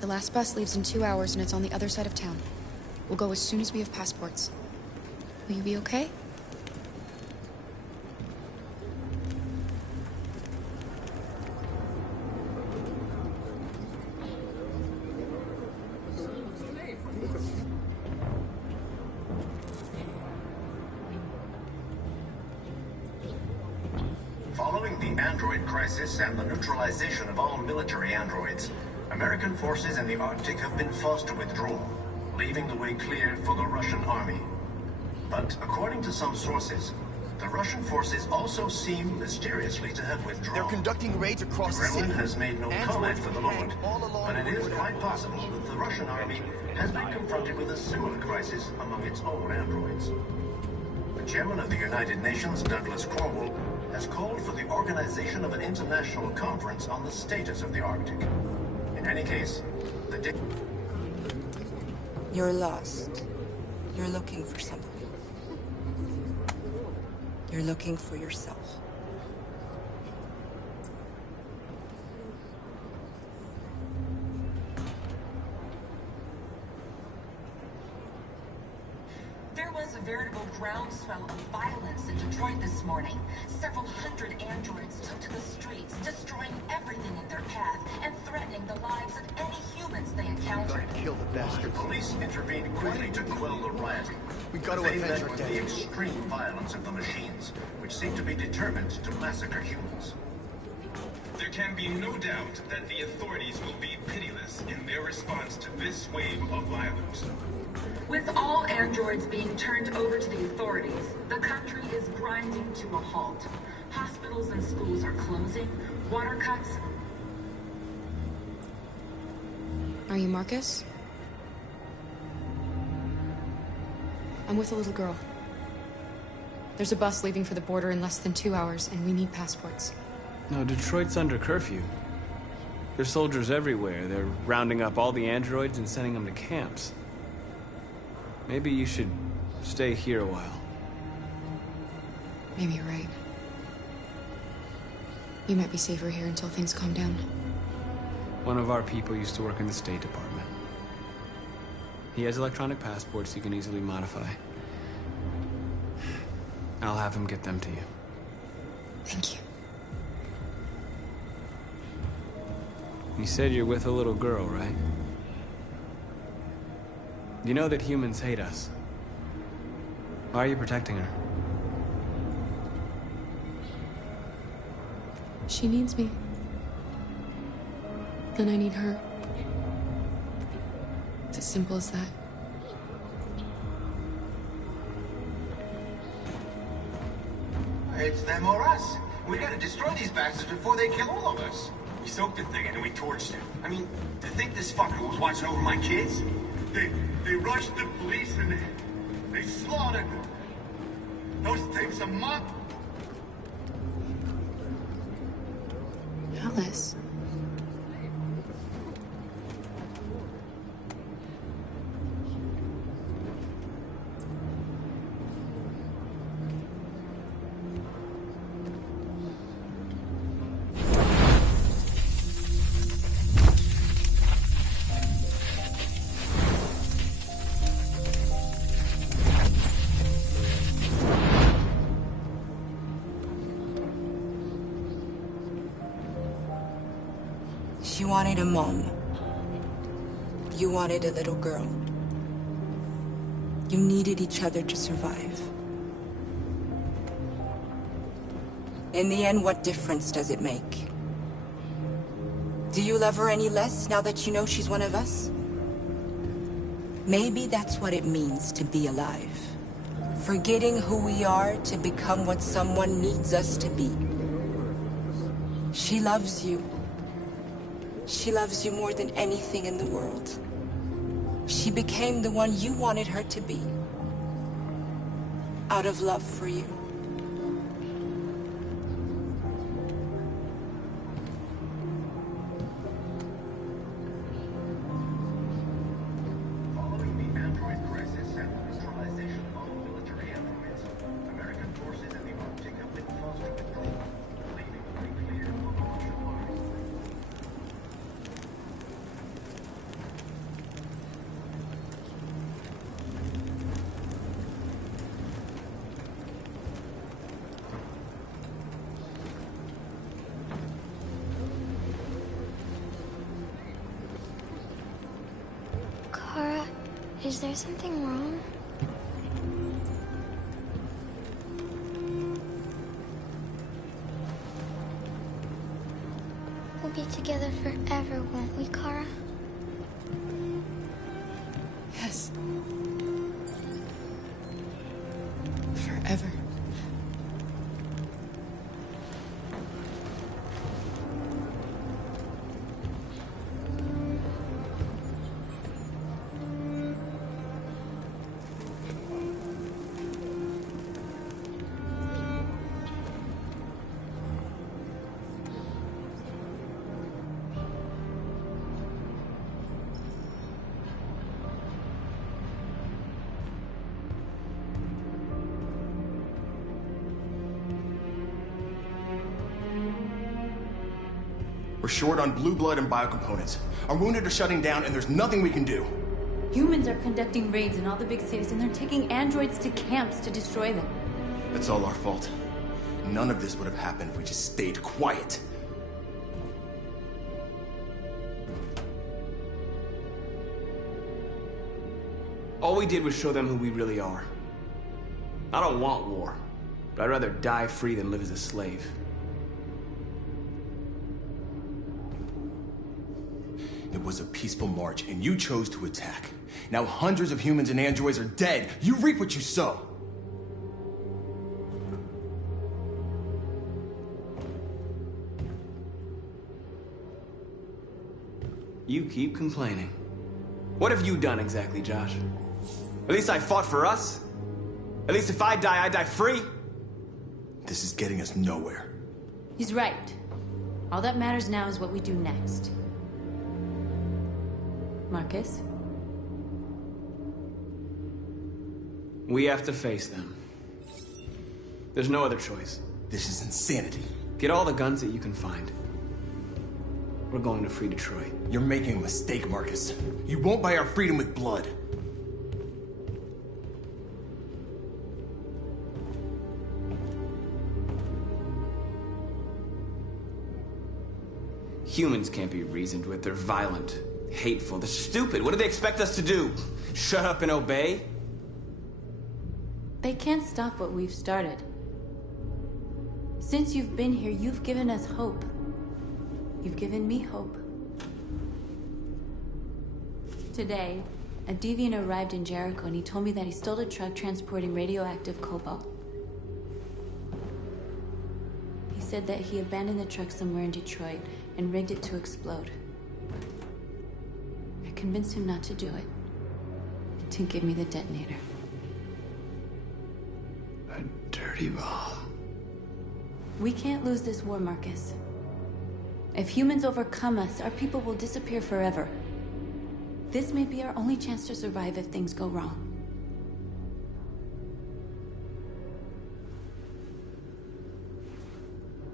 The last bus leaves in 2 hours and it's on the other side of town. We'll go as soon as we have passports. Will you be okay? android crisis and the neutralization of all military androids, American forces in the Arctic have been forced to withdraw, leaving the way clear for the Russian army. But according to some sources, the Russian forces also seem mysteriously to have withdrawn. They're conducting raids across the city. Kremlin has made no comment for the moment, but it is quite possible that the Russian army has been confronted with a similar crisis among its own androids. The chairman of the United Nations, Douglas Cornwall, has called for the organization of an international conference on the status of the Arctic. In any case, the You're lost. You're looking for something. You're looking for yourself. There was a veritable groundswell of violence in Detroit this morning. Several hundred androids took to the streets, destroying everything in their path and threatening the lives of any humans they encountered. Kill the bastards. The police intervened quickly to quell the rioting. We got to They avenge met our with dead. the extreme violence of the machines, which seem to be determined to massacre humans. There can be no doubt that the authorities will be pitiless in their response to this wave of violence. With all androids being turned over to the authorities, the country is grinding to a halt. Hospitals and schools are closing, water cuts... Are you Marcus? I'm with a little girl. There's a bus leaving for the border in less than 2 hours, and we need passports. No, Detroit's under curfew. There's soldiers everywhere. They're rounding up all the androids and sending them to camps. Maybe you should stay here a while. Maybe you're right. You might be safer here until things calm down. One of our people used to work in the State Department. He has electronic passports he can easily modify. I'll have him get them to you. Thank you. You said you're with a little girl, right? You know that humans hate us. Why are you protecting her? She needs me. Then I need her. It's as simple as that. It's them or us. We gotta destroy these bastards before they kill all of us. We soaked the thing and then we torched it. I mean, to think this fucker was watching over my kids? They rushed the police and they slaughtered them. Those things are Alice. She wanted a mom. You wanted a little girl. You needed each other to survive. In the end, what difference does it make? Do you love her any less now that you know she's one of us? Maybe that's what it means to be alive. Forgetting who we are to become what someone needs us to be. She loves you. She loves you more than anything in the world. She became the one you wanted her to be. Out of love for you. Is there something wrong? together forever, won't we, Kara? Yes. Forever. We're short on blue blood and biocomponents. Our wounded are shutting down, and there's nothing we can do. Humans are conducting raids in all the big cities, and they're taking androids to camps to destroy them. That's all our fault. None of this would have happened if we just stayed quiet. All we did was show them who we really are. I don't want war, but I'd rather die free than live as a slave. It was a peaceful march, and you chose to attack. Now hundreds of humans and androids are dead. You reap what you sow. You keep complaining. What have you done exactly, Josh? At least I fought for us. At least if I die free. This is getting us nowhere. He's right. All that matters now is what we do next. Marcus? We have to face them. There's no other choice. This is insanity. Get all the guns that you can find. We're going to free Detroit. You're making a mistake, Marcus. You won't buy our freedom with blood. Humans can't be reasoned with. They're violent, hateful, they're stupid. What do they expect us to do? Shut up and obey? They can't stop what we've started. Since you've been here, you've given us hope. You've given me hope. Today, a deviant arrived in Jericho and he told me that he stole a truck transporting radioactive cobalt. He said that he abandoned the truck somewhere in Detroit and rigged it to explode. I convinced him not to do it, to give me the detonator. A dirty ball. We can't lose this war, Marcus. If humans overcome us, our people will disappear forever. This may be our only chance to survive if things go wrong.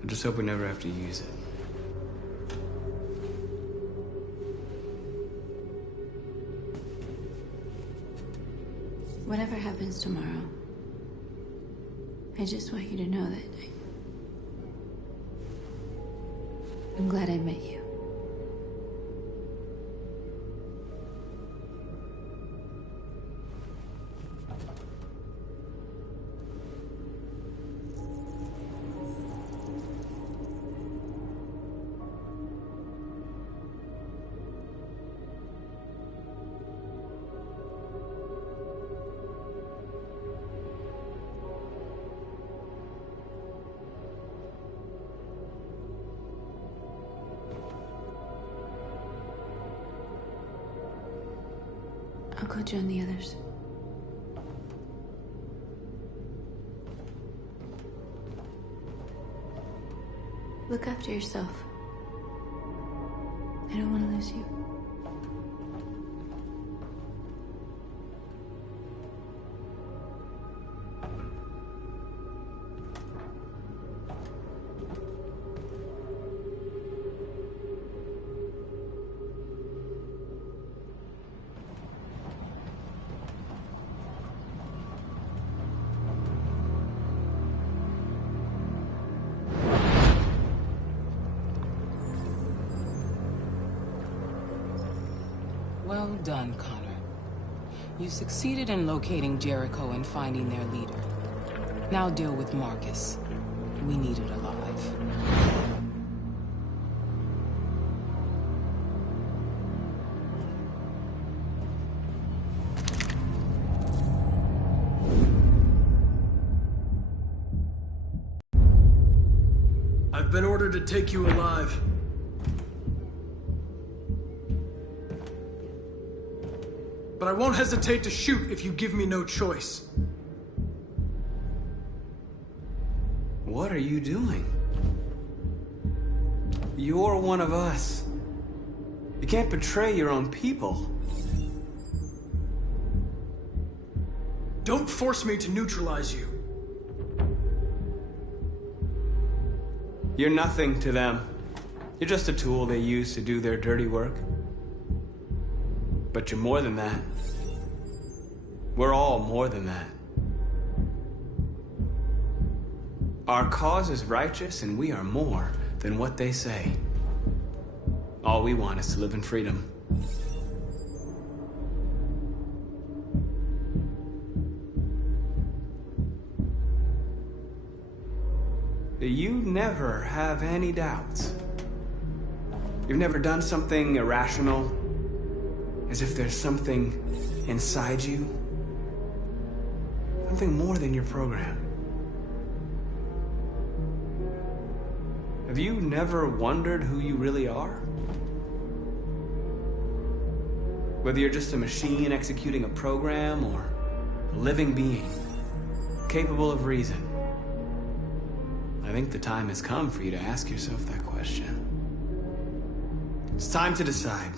I just hope we never have to use it. Whatever happens tomorrow, I just want you to know that I'm glad I met you. I'll go join the others. Look after yourself. I don't want to lose you. Well done, Connor. You succeeded in locating Jericho and finding their leader. Now deal with Marcus. We need it alive. been ordered to take you alive. But I won't hesitate to shoot if you give me no choice. What are you doing? You're one of us. You can't betray your own people. Don't force me to neutralize you. You're nothing to them. You're just a tool they use to do their dirty work. But you're more than that. We're all more than that. Our cause is righteous, and we are more than what they say. All we want is to live in freedom. You never have any doubts. You've never done something irrational, as if there's something inside you, something more than your program. Have you never wondered who you really are? Whether you're just a machine executing a program or a living being, capable of reason. I think the time has come for you to ask yourself that question. It's time to decide.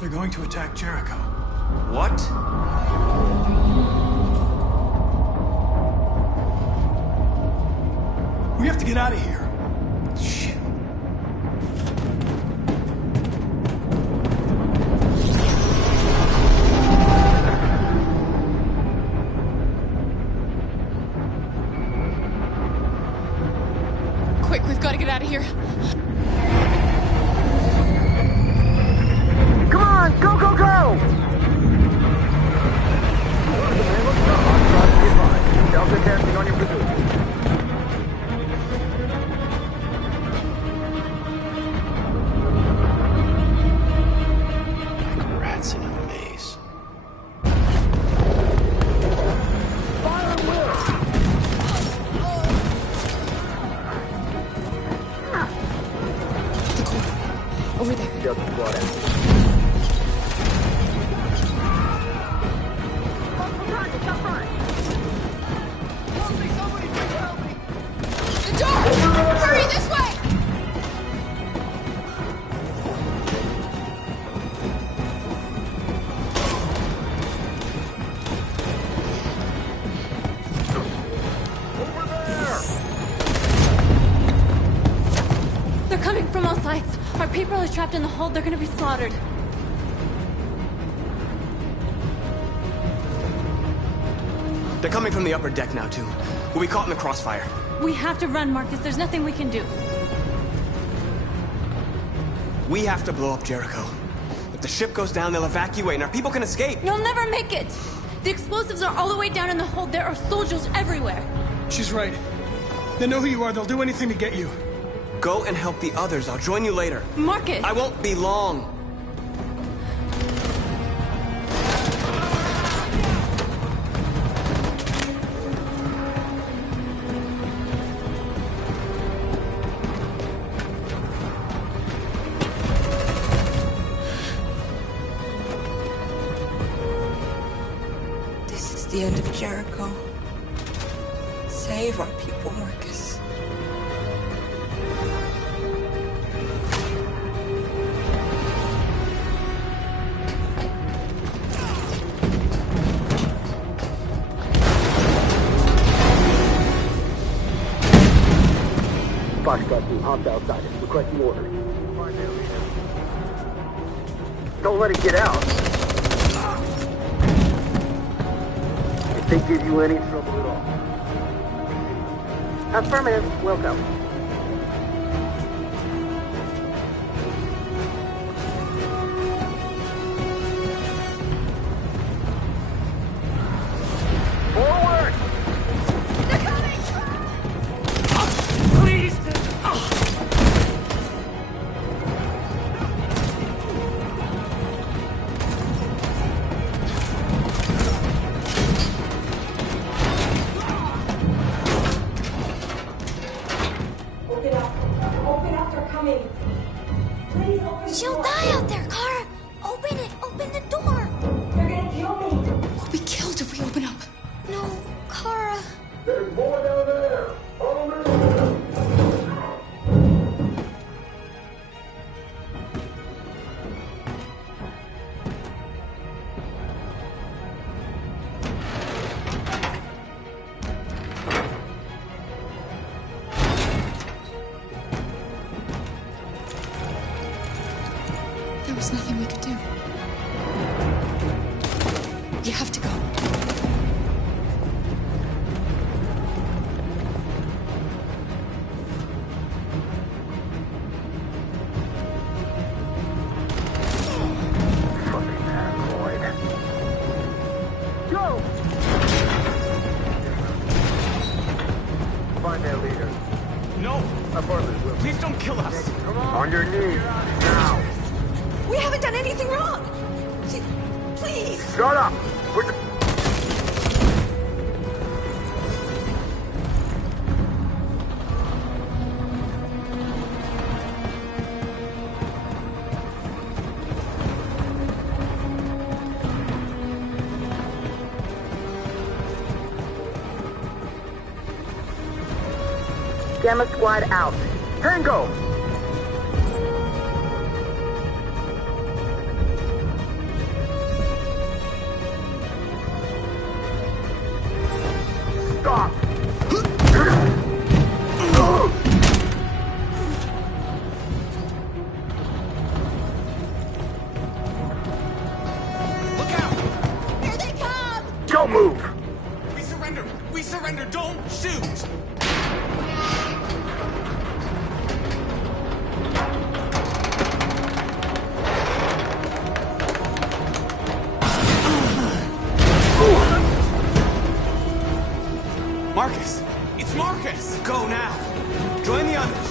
They're going to attack Jericho. What? We have to get out of here. Shit. Quick, we've got to get out of here. Come on, go, go, go! Delta casting on your position. Rats in a maze. Fire and will! Over there. Delta squad out. The door! Hurry, this way! They're coming from all sides. Our people are trapped in the hold. They're gonna be slaughtered. They're coming from the upper deck now, too. We'll be caught in the crossfire. We have to run, Marcus. There's nothing we can do. We have to blow up Jericho. If the ship goes down, they'll evacuate, and our people can escape. You'll never make it! The explosives are all the way down in the hold. There are soldiers everywhere. She's right. They know who you are. They'll do anything to get you. Go and help the others. I'll join you later. Marcus! I won't be long. This is the end of Jericho. Save our people, Marcus. Foxtrot team hopped outside it, requesting orders. Don't let it get out. If they give you any trouble at all. Affirmative, will go. Forward! They're coming! Please! Open up, they're coming. Please open. She'll die out there, Kara! Open it! Open the door! They're gonna kill me. We'll be killed if we open up. No, Kara. There's more down there. Follow me. There was nothing we could do. You have to go. Fucking paranoid. Go! Find their leader. No! Affirmative, will. Please don't kill us! Come on your knees, now! We haven't done anything wrong. Please. Shut up! Put the... Gamma Squad out. Tango! Stop! Look out! Here they come. Don't move! We surrender! We surrender! Don't shoot! Marcus! It's Marcus! Go now! Join the others!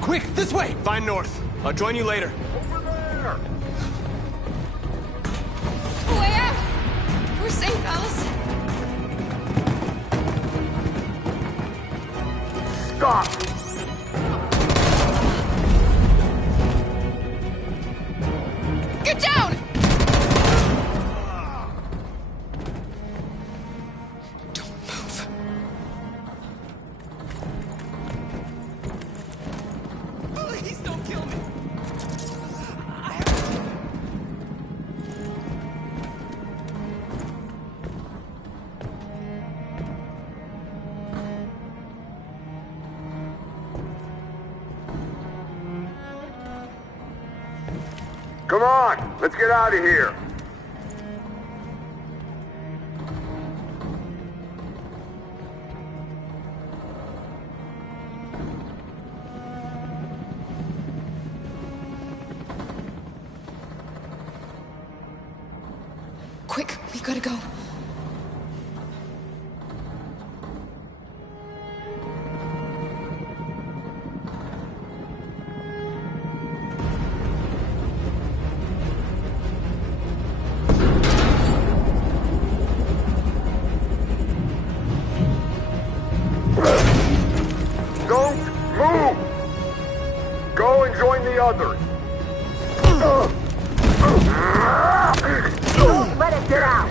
Quick, this way! Find north. I'll join you later. Way out! We're safe, Alice. Stop! Get down! Don't move. Please don't kill me! Come on! Let's get out of here! Quick, we gotta go. Don't others. Don't let it get out.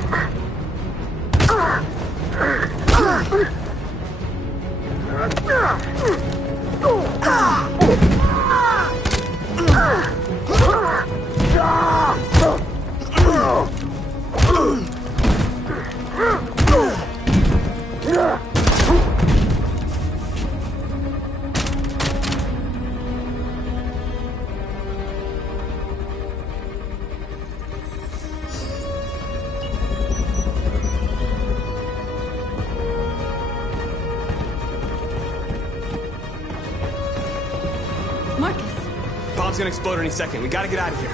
Bomb's gonna explode any second. We gotta get out of here.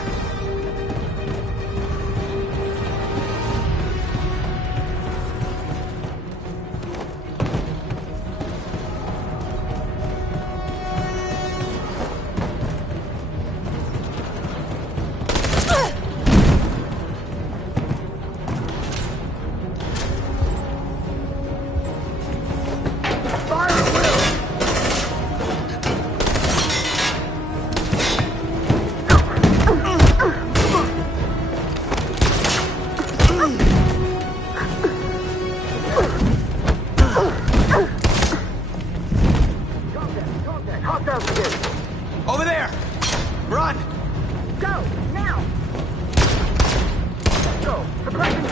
Over there! Run! Go, now! Go, suppressing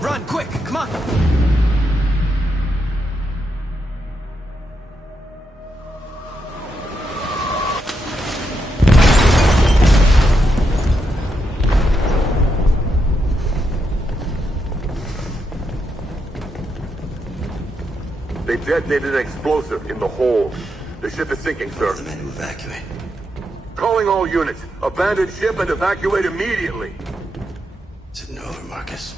Run, quick, come on! They detonated an explosive in the hold. The ship is sinking, sir. The men to evacuate. Calling all units. Abandon ship and evacuate immediately. Is it over, Marcus?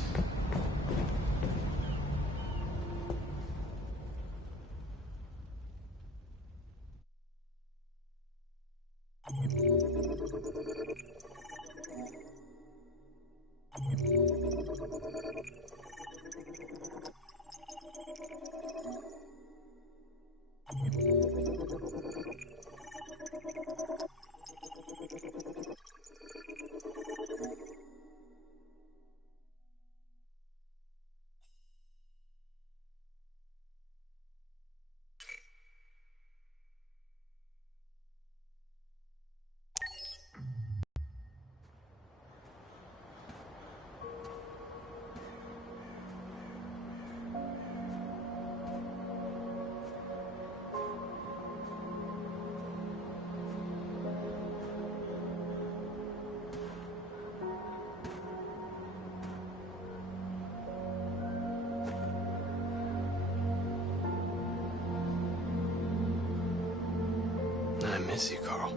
I miss you, Carl.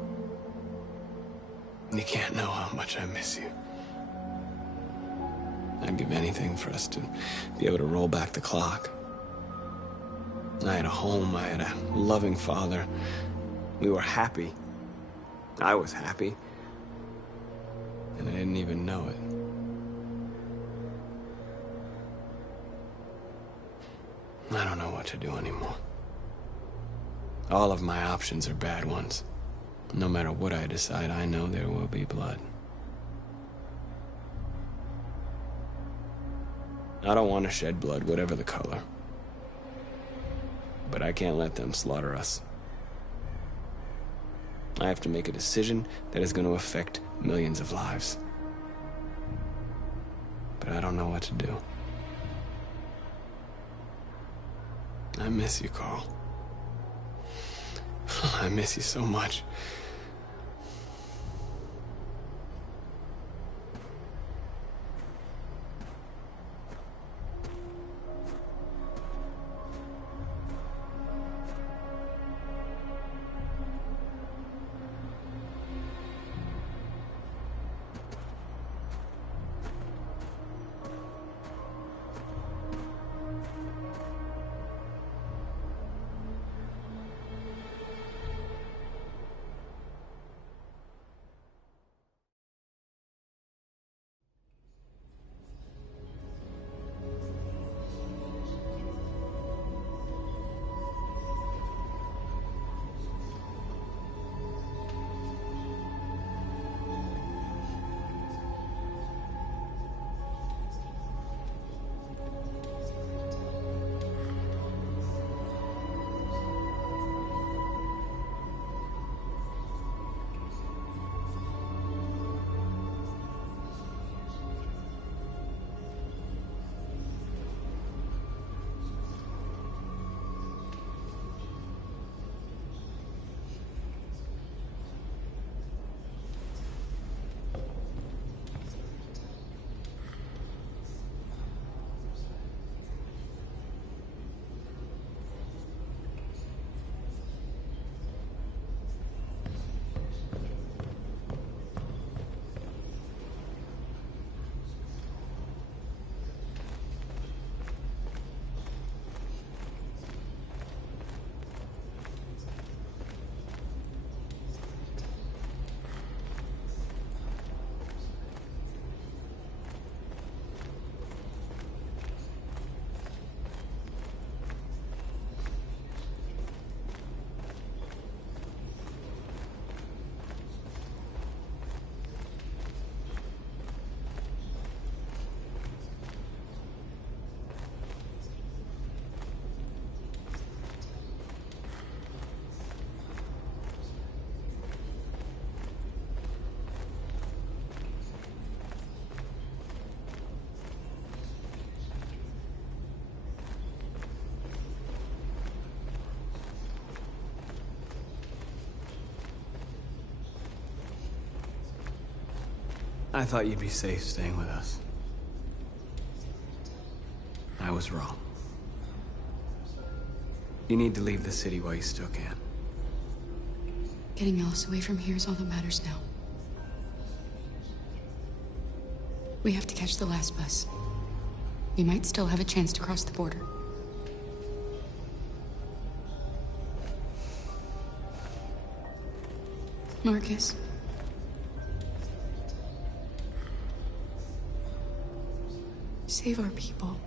You can't know how much I miss you. I'd give anything for us to be able to roll back the clock. I had a home, I had a loving father. We were happy. I was happy. And I didn't even know it. I don't know what to do anymore. All of my options are bad ones. No matter what I decide, I know there will be blood. I don't want to shed blood, whatever the color. But I can't let them slaughter us. I have to make a decision that is going to affect millions of lives. But I don't know what to do. I miss you, Carl. I miss you so much. I thought you'd be safe staying with us. I was wrong. You need to leave the city while you still can. Getting Alice away from here is all that matters now. We have to catch the last bus. We might still have a chance to cross the border. Marcus. Save our people.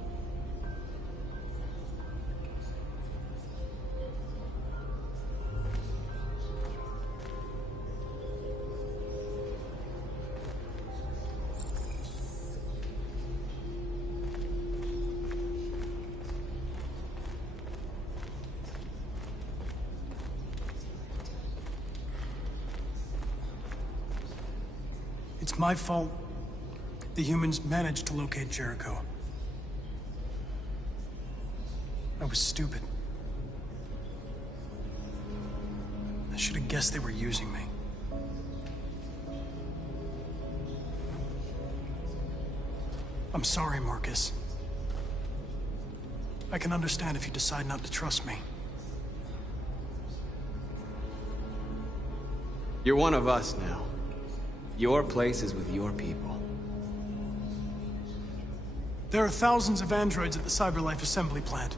It's my fault the humans managed to locate Jericho. I was stupid. I should have guessed they were using me. I'm sorry, Marcus. I can understand if you decide not to trust me. You're one of us now. Your place is with your people. There are thousands of androids at the CyberLife assembly plant.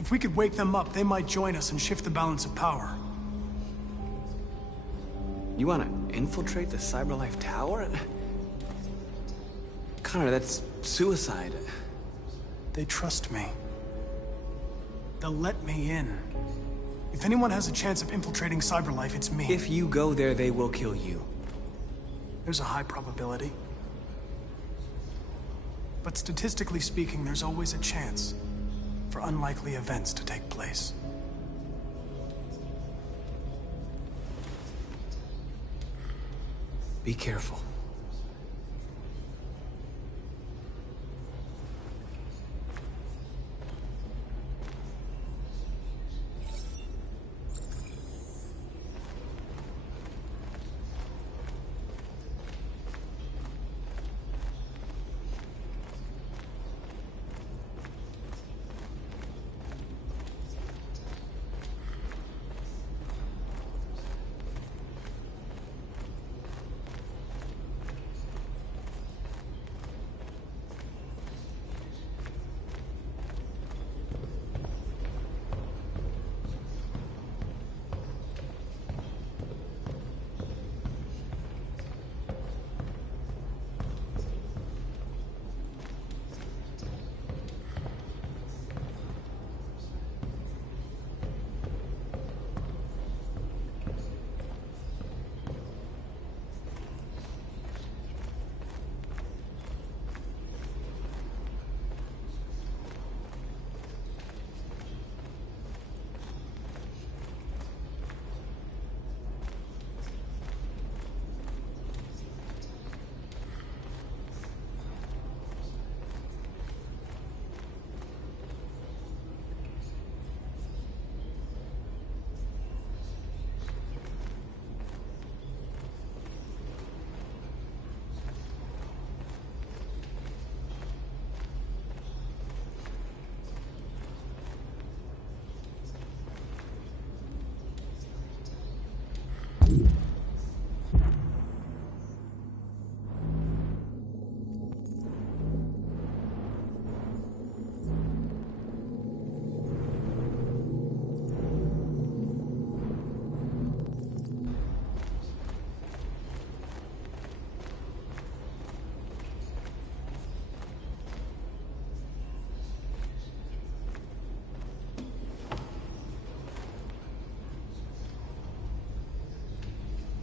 If we could wake them up, they might join us and shift the balance of power. You want to infiltrate the CyberLife tower? Connor, that's suicide. They trust me. They'll let me in. If anyone has a chance of infiltrating CyberLife, it's me. If you go there, they will kill you. There's a high probability. But statistically speaking, there's always a chance for unlikely events to take place. Be careful.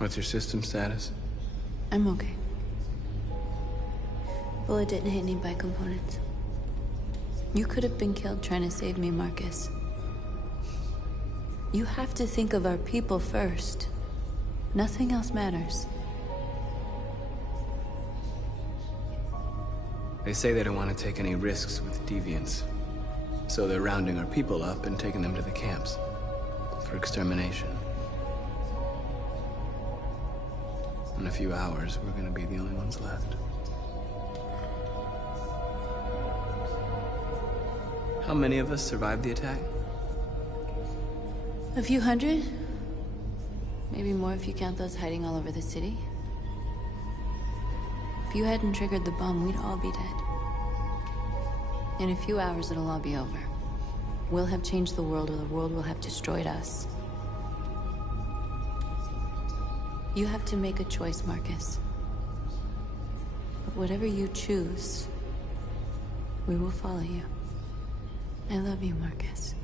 What's your system status? I'm okay. Bullet didn't hit any bike components. You could have been killed trying to save me, Marcus. You have to think of our people first. Nothing else matters. They say they don't want to take any risks with deviants. So they're rounding our people up and taking them to the camps for extermination. In a few hours, we're gonna be the only ones left. How many of us survived the attack? A few hundred? Maybe more if you count those hiding all over the city. If you hadn't triggered the bomb, we'd all be dead. In a few hours, it'll all be over. We'll have changed the world, or the world will have destroyed us. You have to make a choice, Marcus. But whatever you choose, we will follow you. I love you, Marcus.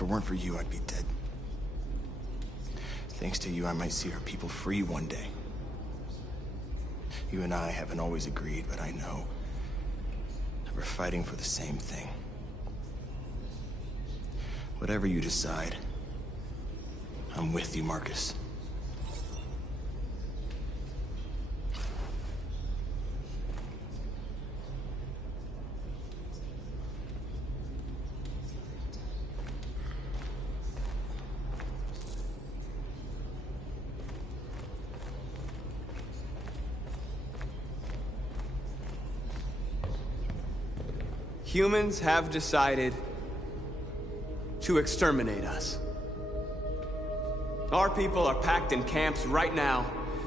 If it weren't for you, I'd be dead. Thanks to you, I might see our people free one day. You and I haven't always agreed, but I know that we're fighting for the same thing. Whatever you decide, I'm with you, Marcus. Humans have decided to exterminate us. Our people are packed in camps right now,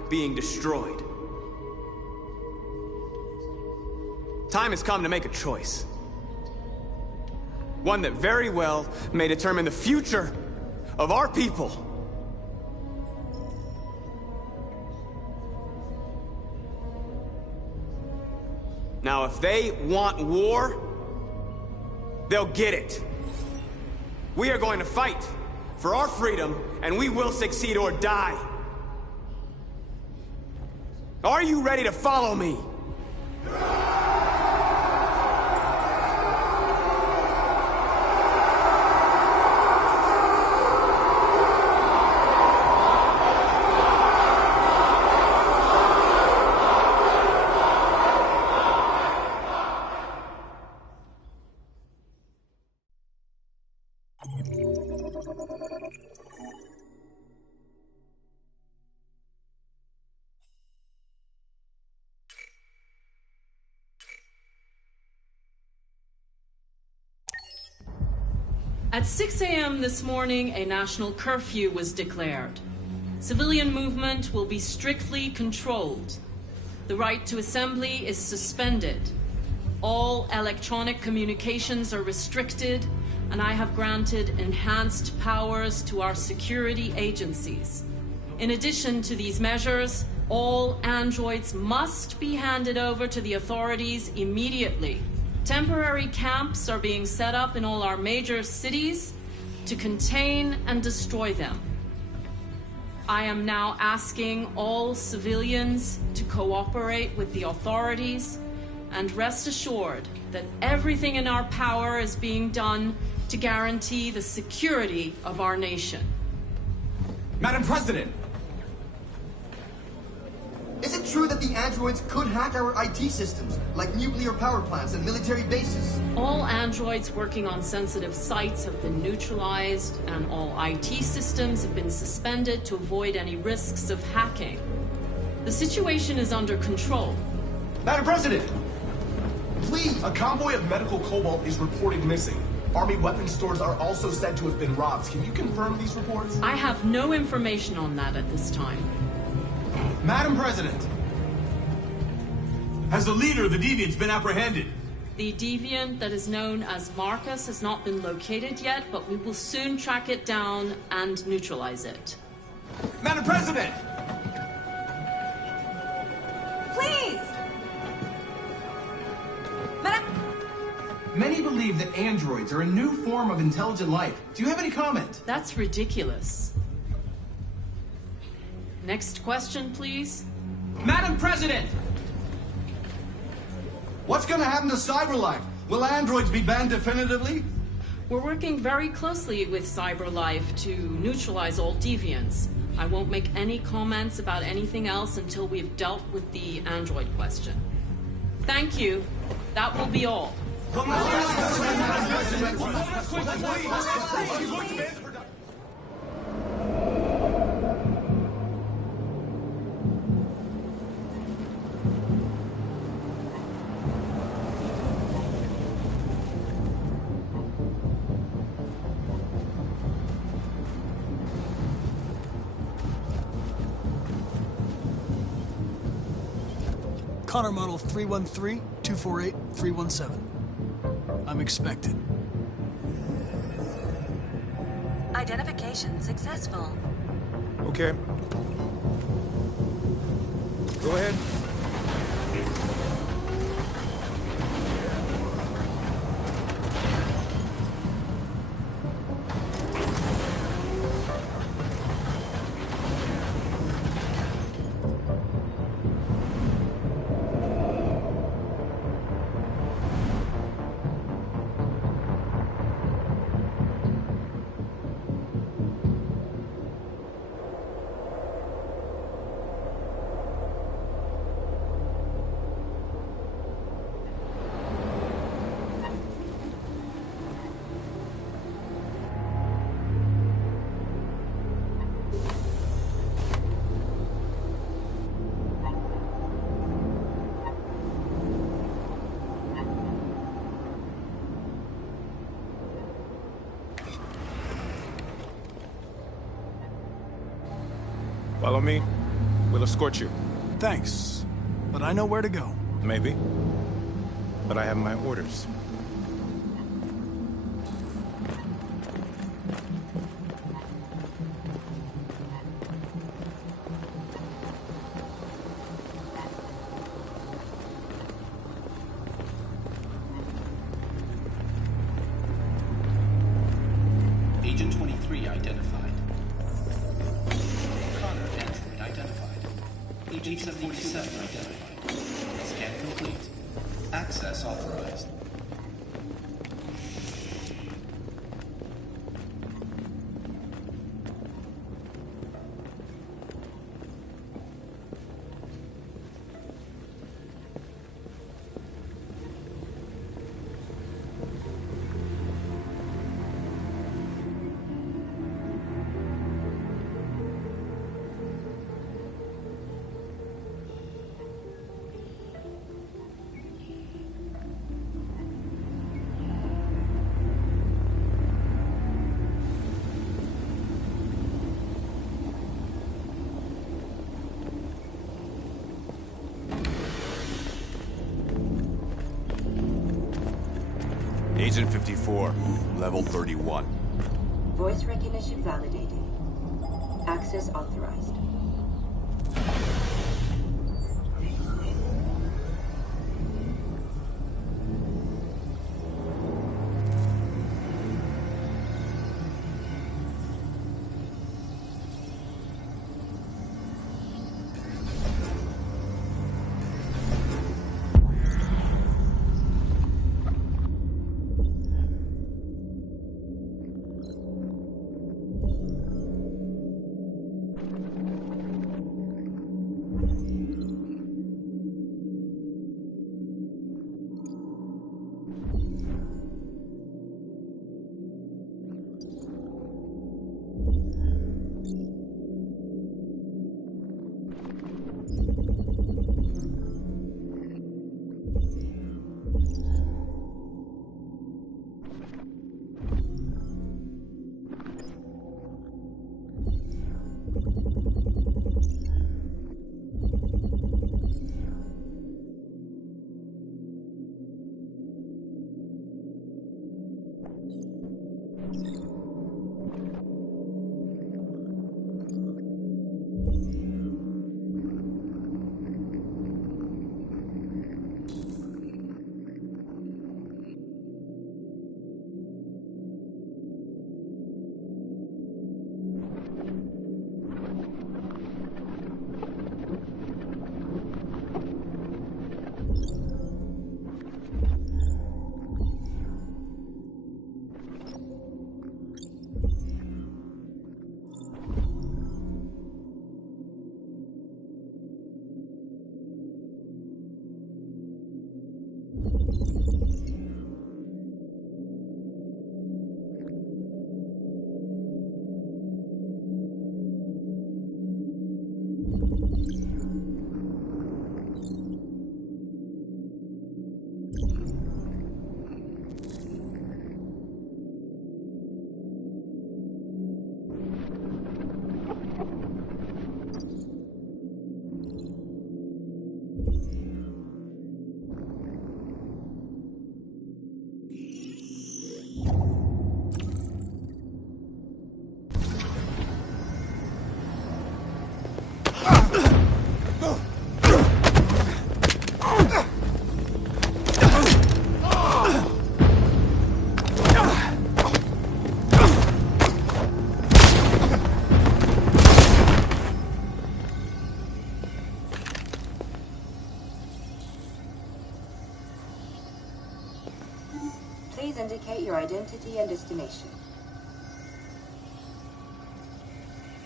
being destroyed. Time has come to make a choice. One that very well may determine the future of our people. Now, if they want war, they'll get it. We are going to fight for our freedom, and we will succeed or die. Are you ready to follow me? At 6 a.m. this morning, a national curfew was declared. Civilian movement will be strictly controlled. The right to assembly is suspended. All electronic communications are restricted, and I have granted enhanced powers to our security agencies. In addition to these measures, all androids must be handed over to the authorities immediately. Temporary camps are being set up in all our major cities to contain and destroy them. I am now asking all civilians to cooperate with the authorities and rest assured that everything in our power is being done to guarantee the security of our nation. Madam President! Is it true that the androids could hack our IT systems, like nuclear power plants and military bases? All androids working on sensitive sites have been neutralized, and all IT systems have been suspended to avoid any risks of hacking. The situation is under control. Madam President! please! A convoy of medical cobalt is reported missing. Army weapons stores are also said to have been robbed. Can you confirm these reports? I have no information on that at this time. Madam President! Has the leader of the Deviants been apprehended? The deviant that is known as Marcus has not been located yet, but we will soon track it down and neutralize it. Madam President! Please! Madam... Many believe that androids are a new form of intelligent life. Do you have any comment? That's ridiculous. Next question, please. Madam President! What's gonna happen to CyberLife? Will androids be banned definitively? We're working very closely with CyberLife to neutralize all deviants. I won't make any comments about anything else until we've dealt with the android question. Thank you. That will be all. Connor model 313-248-317. I'm expected. Identification successful. Okay. Go ahead. Follow me. We'll escort you. Thanks, but I know where to go. Maybe. But I have my orders. Agent 23 identified. Connor android identified. Agent 77 identified. Scan complete. Access authorized. Agent 54, level 31. Voice recognition validated. Access authorized. identity and destination.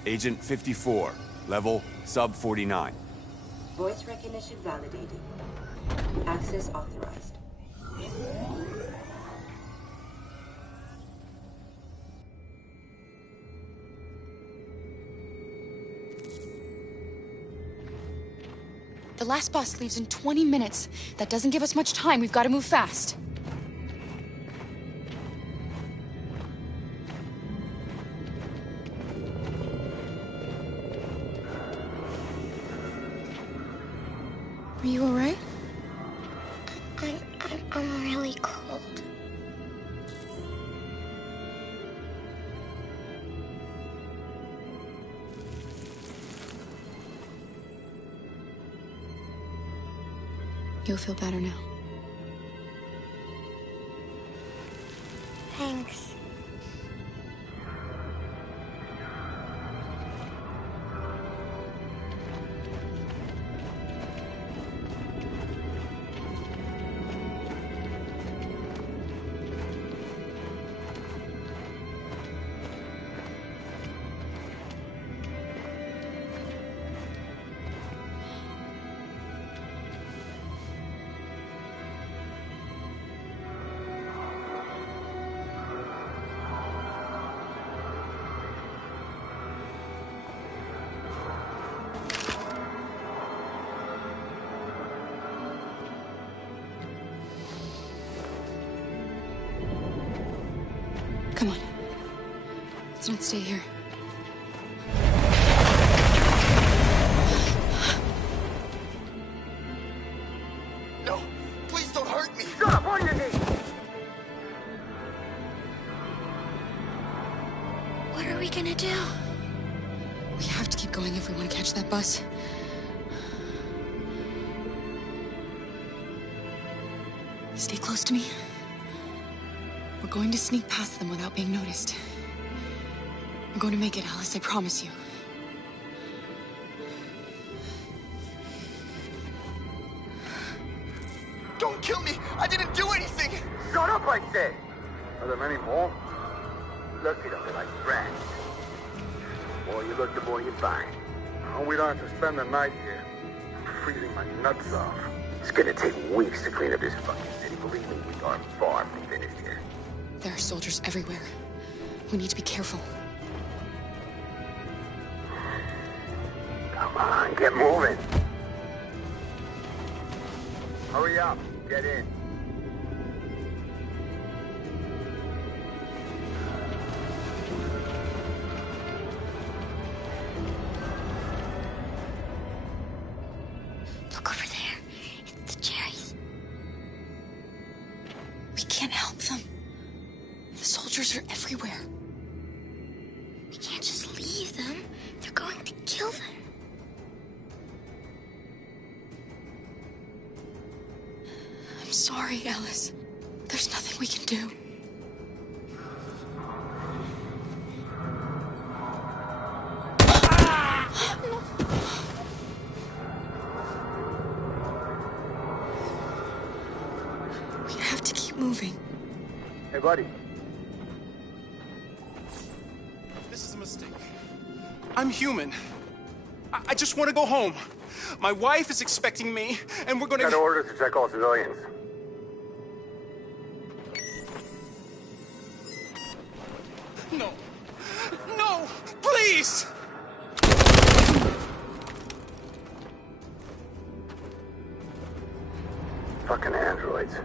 Agent 54, level sub 49. Voice recognition validated. Access authorized. The last bus leaves in 20 minutes. That doesn't give us much time. We've got to move fast. Are you all right? I'm really cold. You'll feel better now. Thanks. Come on. Let's not stay here. No, please don't hurt me. Shut up, on your knees. What are we gonna do? We have to keep going if we want to catch that bus. Stay close to me. We're going to sneak past them without being noticed. We're going to make it, Alice, I promise you. Don't kill me! I didn't do anything! Shut up, I said! Are there many more? Look at them, they're like friends. The more you look, the more you find. Oh, we don't have to spend the night here. I'm freezing my nuts off. It's gonna take weeks to clean up this fucking city. Believe me, we are far from finished here. There are soldiers everywhere. We need to be careful. Come on, get moving. Hurry up, get in. Look over there. It's the cherries. We can't help them. The soldiers are everywhere. We can't just leave them. They're going to kill them. I'm sorry, Alice. There's nothing we can do. We have to keep moving. Hey, buddy. This is a mistake. I'm human. I just want to go home. My wife is expecting me, and we're gonna... Got orders to check all civilians. No. No! Please! Fucking androids.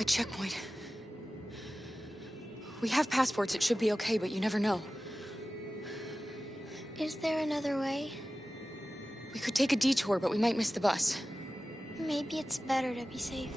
A checkpoint. We have passports, it should be okay, but you never know. Is there another way? We could take a detour, but we might miss the bus. Maybe it's better to be safe.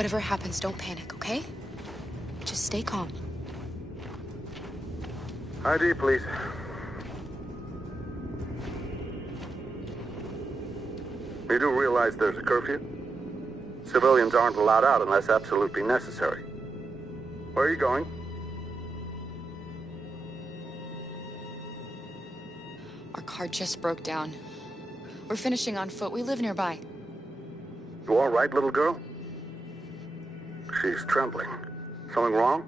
Whatever happens, don't panic, okay? Just stay calm. ID, please. You do realize there's a curfew? Civilians aren't allowed out unless absolutely necessary. Where are you going? Our car just broke down. We're finishing on foot. We live nearby. You all right, little girl? She's trembling. Something wrong?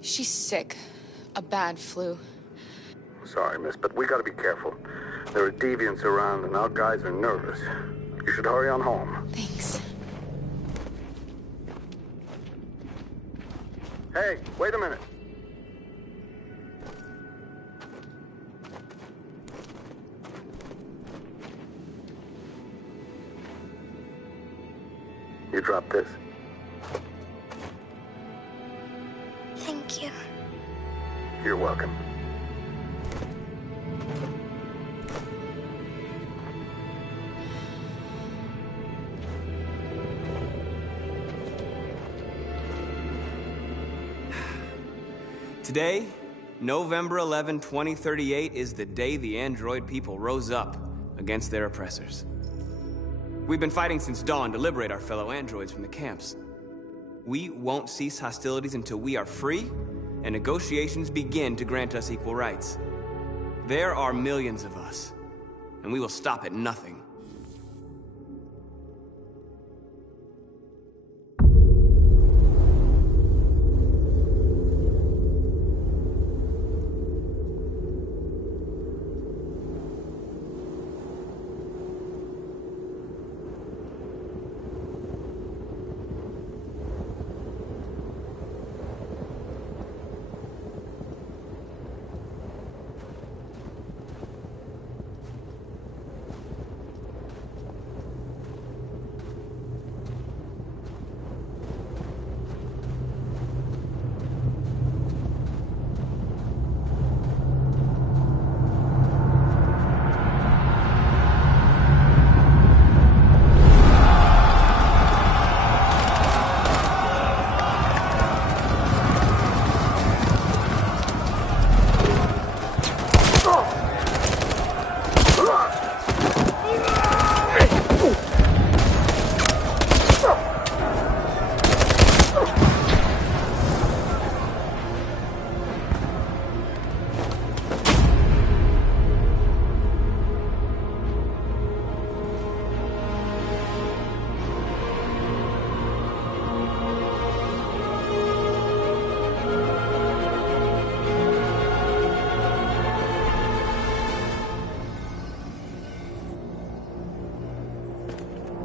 She's sick. A bad flu. Sorry, miss, but we gotta be careful. There are deviants around and our guys are nervous. You should hurry on home. Thanks. Hey, wait a minute. You dropped this. Thank you. You're welcome. Today, November 11, 2038, is the day the android people rose up against their oppressors. We've been fighting since dawn to liberate our fellow androids from the camps. We won't cease hostilities until we are free and negotiations begin to grant us equal rights. There are millions of us, and we will stop at nothing.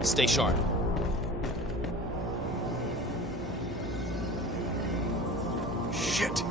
Stay sharp. Shit!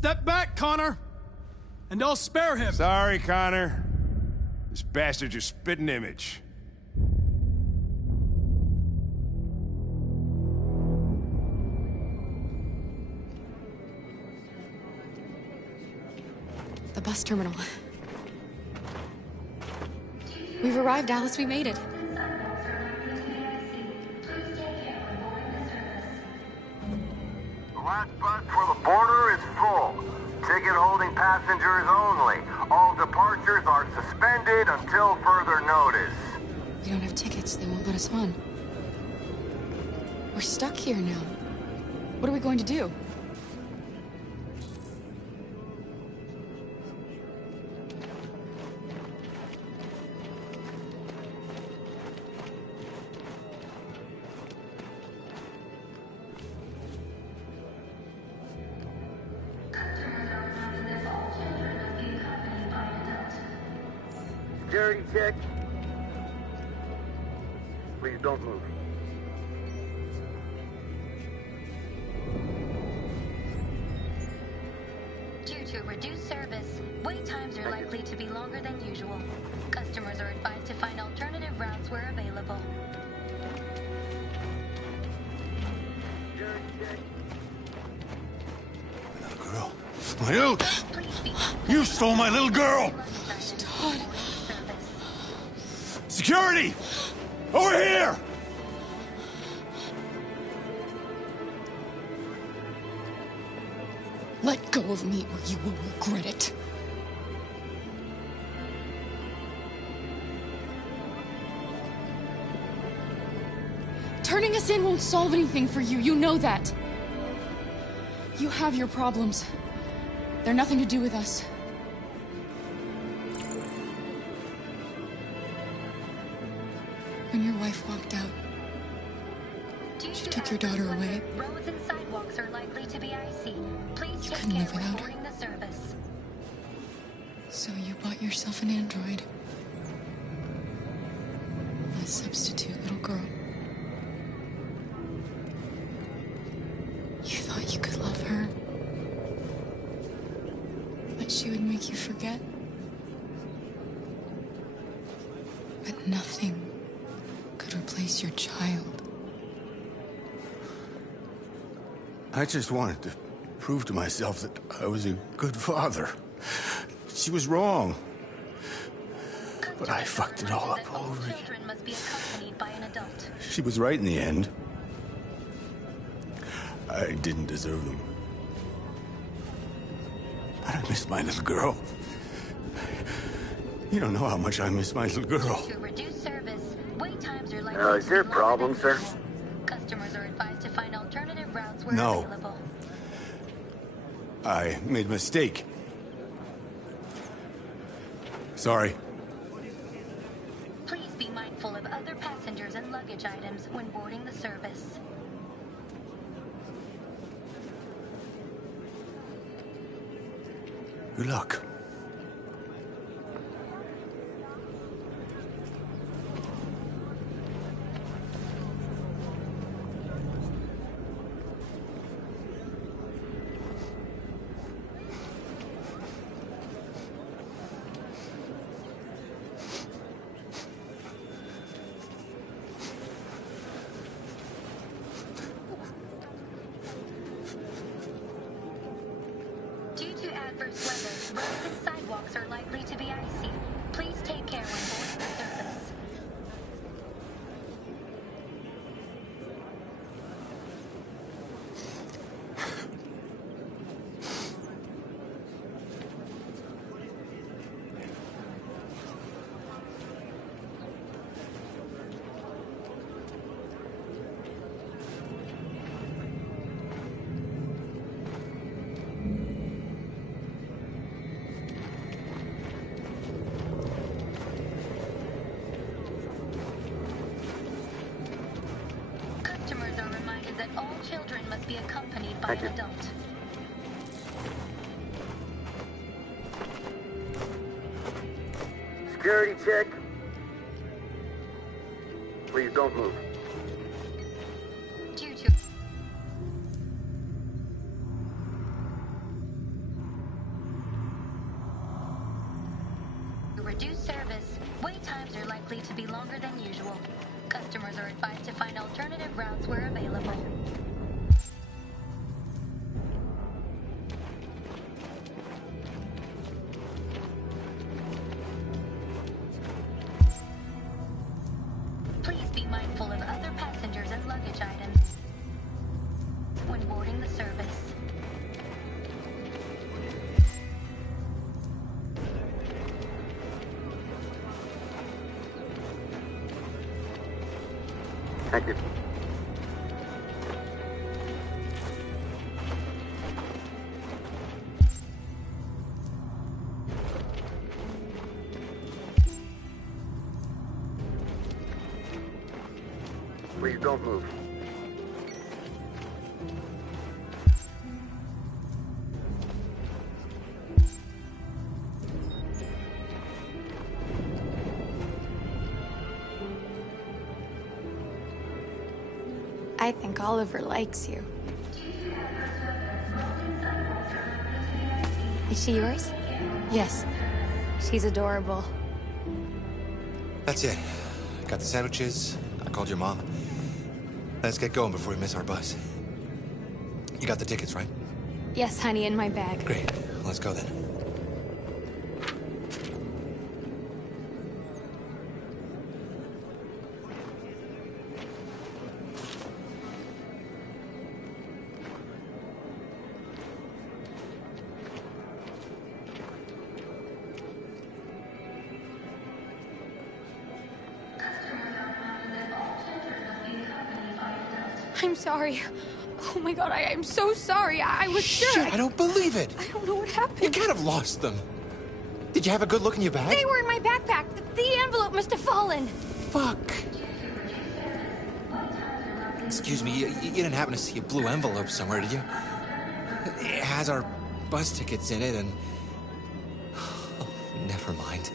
Step back, Connor! And I'll spare him! Sorry, Connor. This bastard's your spitting image. The bus terminal. We've arrived, Alice. We made it. The last bus for the border is full. Ticket holding passengers only. All departures are suspended until further notice. We don't have tickets. They won't let us on. We're stuck here now. What are we going to do? Security check. Please don't move. Due to reduced service, wait times are likely to be longer than usual. Customers are advised to find alternative routes where available. Girl. You stole my little girl! Todd. Security! Over here! Let go of me or you will regret it. Turning us in won't solve anything for you. You know that. You have your problems. They're nothing to do with us. When your wife walked out, she took your daughter away. Roads and sidewalks are likely to be icy. Please You take couldn't care live when without her. boarding the service. So you bought yourself an android. A substitute little girl. You thought you could love her. That she would make you forget. But nothing could replace your child. I just wanted to prove to myself that I was a good father. She was wrong. But I fucked it all up all over again. Children must be accompanied by an adult. She was right in the end. I didn't deserve them. But I miss my little girl. You don't know how much I miss my little girl. To reduce service, wait times are likely Is there a problem, sir? Customers are advised to find alternative routes where No. available. I made a mistake. Sorry. Please be mindful of other passengers and luggage items when boarding the service. Good luck. Due to adverse weather, roads and sidewalks are likely to be icy. Please take care when boarding the service. Customers are reminded that all children must be accompanied by an adult. Security check. Please don't move. Due to reduce service, wait times are likely to be longer than usual. Customers are advised to find alternative routes where available. Please be mindful of other passengers and luggage items when boarding the service. Thank you. Please don't move. I think Oliver likes you. Is she yours? Yes. She's adorable. That's it. Got the sandwiches. I called your mom. Let's get going before we miss our bus. You got the tickets, right? Yes, honey, in my bag. Great. Let's go then. I'm sorry. Oh my god, I'm so sorry. I was sure. Shit, I don't believe it. I don't know what happened. You can't have lost them. Did you have a good look in your bag? They were in my backpack. The envelope must have fallen. Fuck. Excuse me, you didn't happen to see a blue envelope somewhere, did you? It has our bus tickets in it and... Oh, never mind.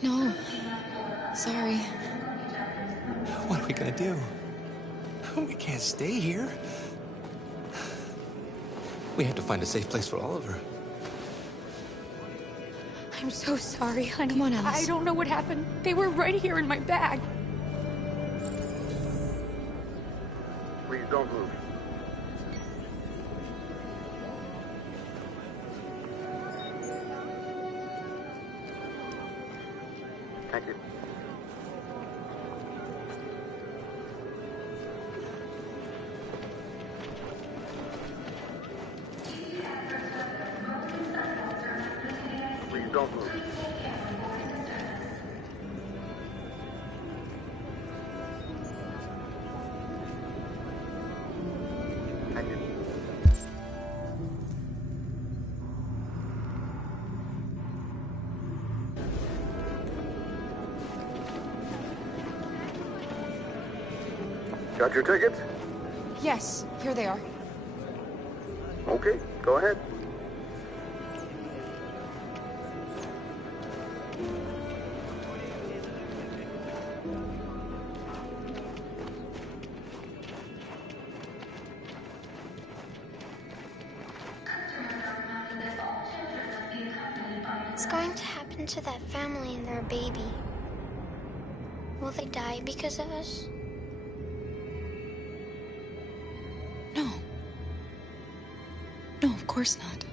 No. Sorry. What are we gonna do? We can't stay here. We have to find a safe place for Oliver. I'm so sorry, honey. Come on, Alice. I don't know what happened. They were right here in my bag. Please don't move. Thank you. Please don't move. Thank you. Got your tickets? Yes, here they are. Okay, go ahead. What's going to happen to that family and their baby? Will they die because of us? No. No, of course not.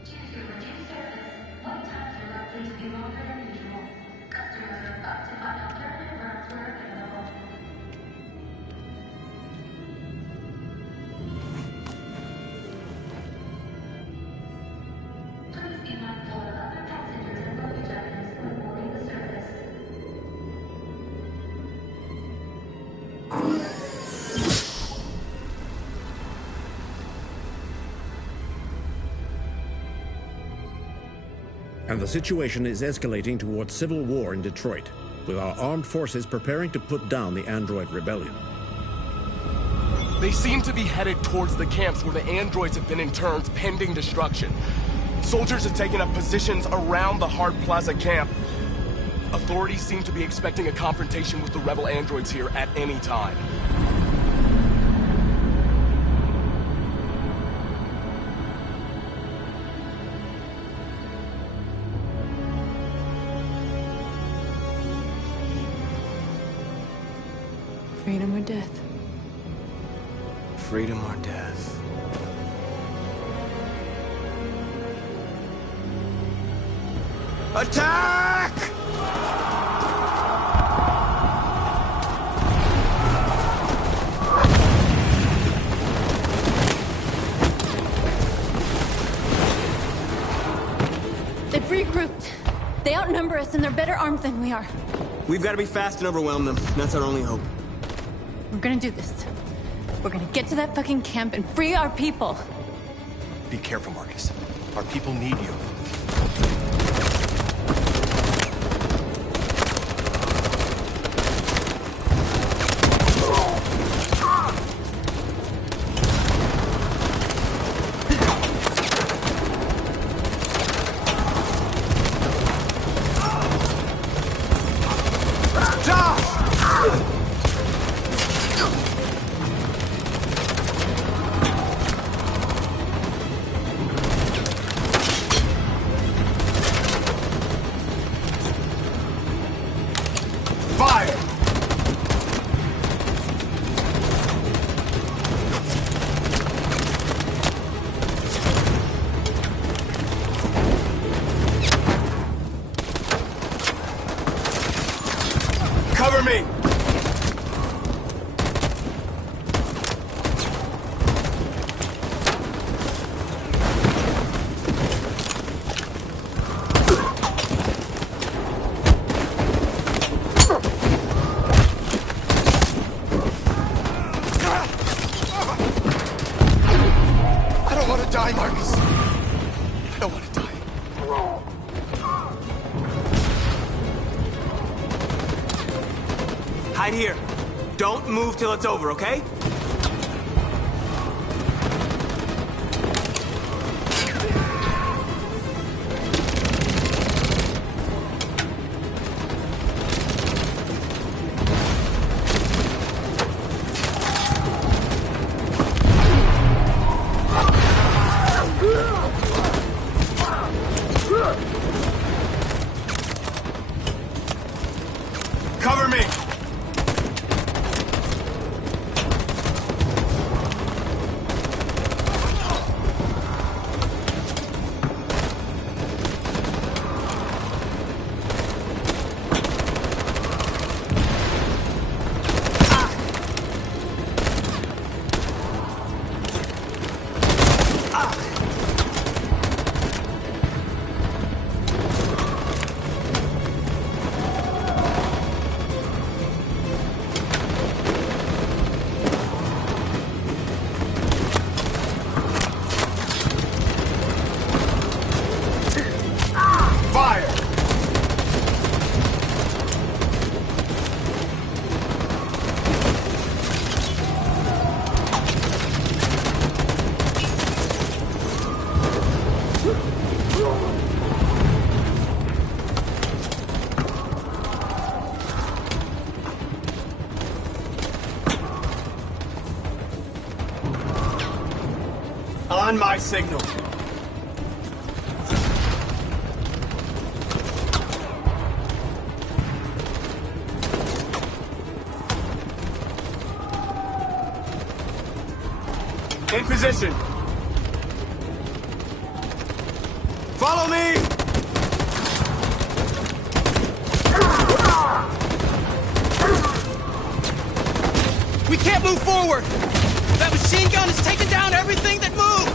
And the situation is escalating towards civil war in Detroit, with our armed forces preparing to put down the android rebellion. They seem to be headed towards the camps where the androids have been interned pending destruction. Soldiers have taken up positions around the Hart Plaza camp. Authorities seem to be expecting a confrontation with the rebel androids here at any time. Freedom or death. Freedom or death. Attack! They've regrouped. They outnumber us and they're better armed than we are. We've got to be fast and overwhelm them. That's our only hope. We're gonna do this. We're gonna get to that fucking camp and free our people. Be careful, Marcus. Our people need you. Cover me! I don't want to die, Marcus. I don't want to die. Hide here. Don't move till it's over, okay? Cover me! On my signal. In position. Follow me! We can't move forward! That machine gun is taking down everything that moves!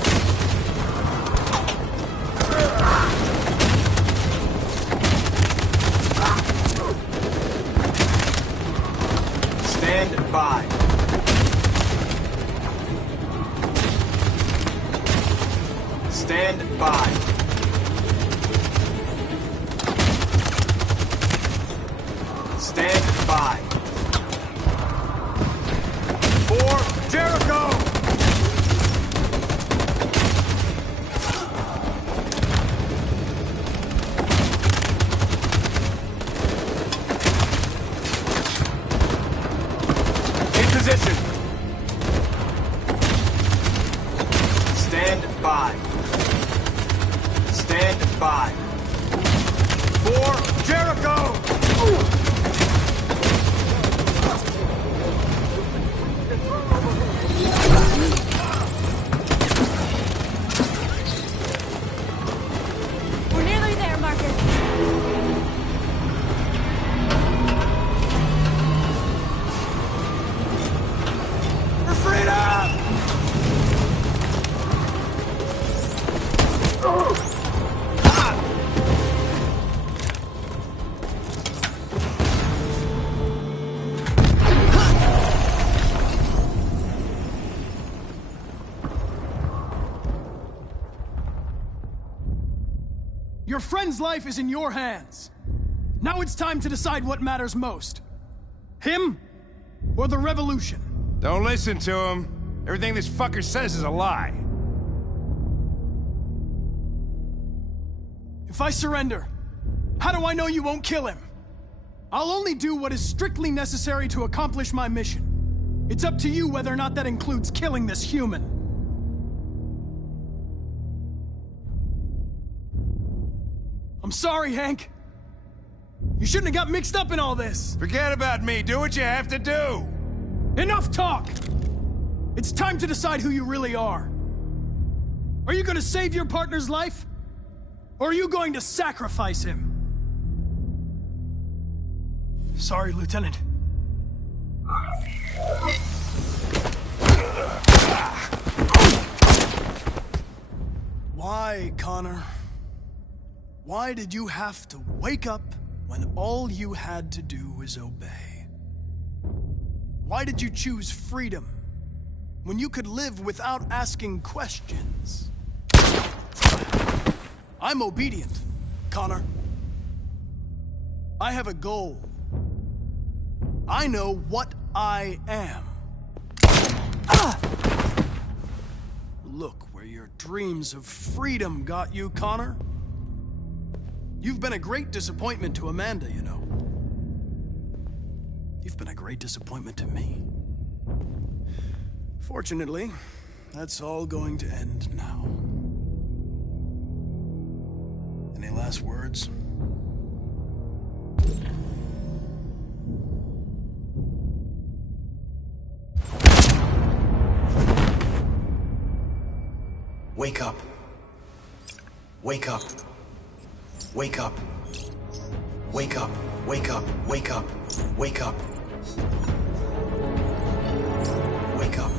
Stand by. Stand by. Stand by. For Jericho! In position. Stand by. Stand by. For Jericho! Your friend's life is in your hands. Now it's time to decide what matters most. Him or the revolution? Don't listen to him. Everything this fucker says is a lie. If I surrender, how do I know you won't kill him? I'll only do what is strictly necessary to accomplish my mission. It's up to you whether or not that includes killing this human. I'm sorry, Hank. You shouldn't have got mixed up in all this. Forget about me. Do what you have to do. Enough talk! It's time to decide who you really are. Are you going to save your partner's life? Or are you going to sacrifice him? Sorry, Lieutenant. Why, Connor? Why did you have to wake up when all you had to do was obey? Why did you choose freedom when you could live without asking questions? I'm obedient, Connor. I have a goal. I know what I am. Look where your dreams of freedom got you, Connor. You've been a great disappointment to Amanda, you know. You've been a great disappointment to me. Fortunately, that's all going to end now. Any last words? Wake up. Wake up. Wake up. Wake up. Wake up. Wake up. Wake up. Wake up.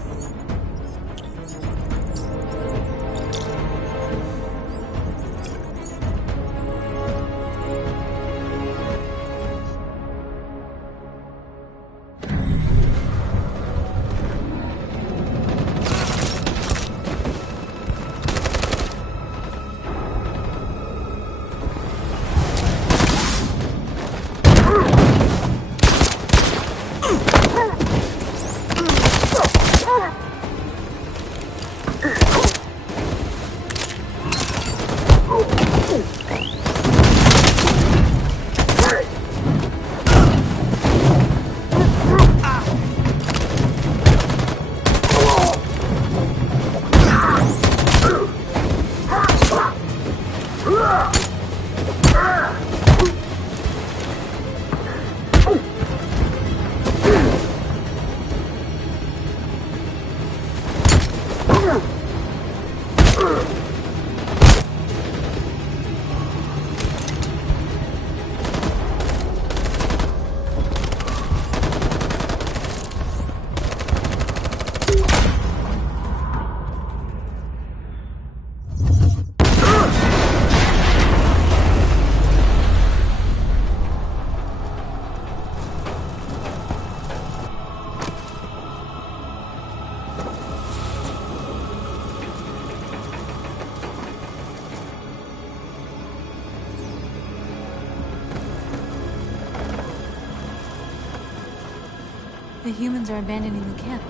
The humans are abandoning the camp.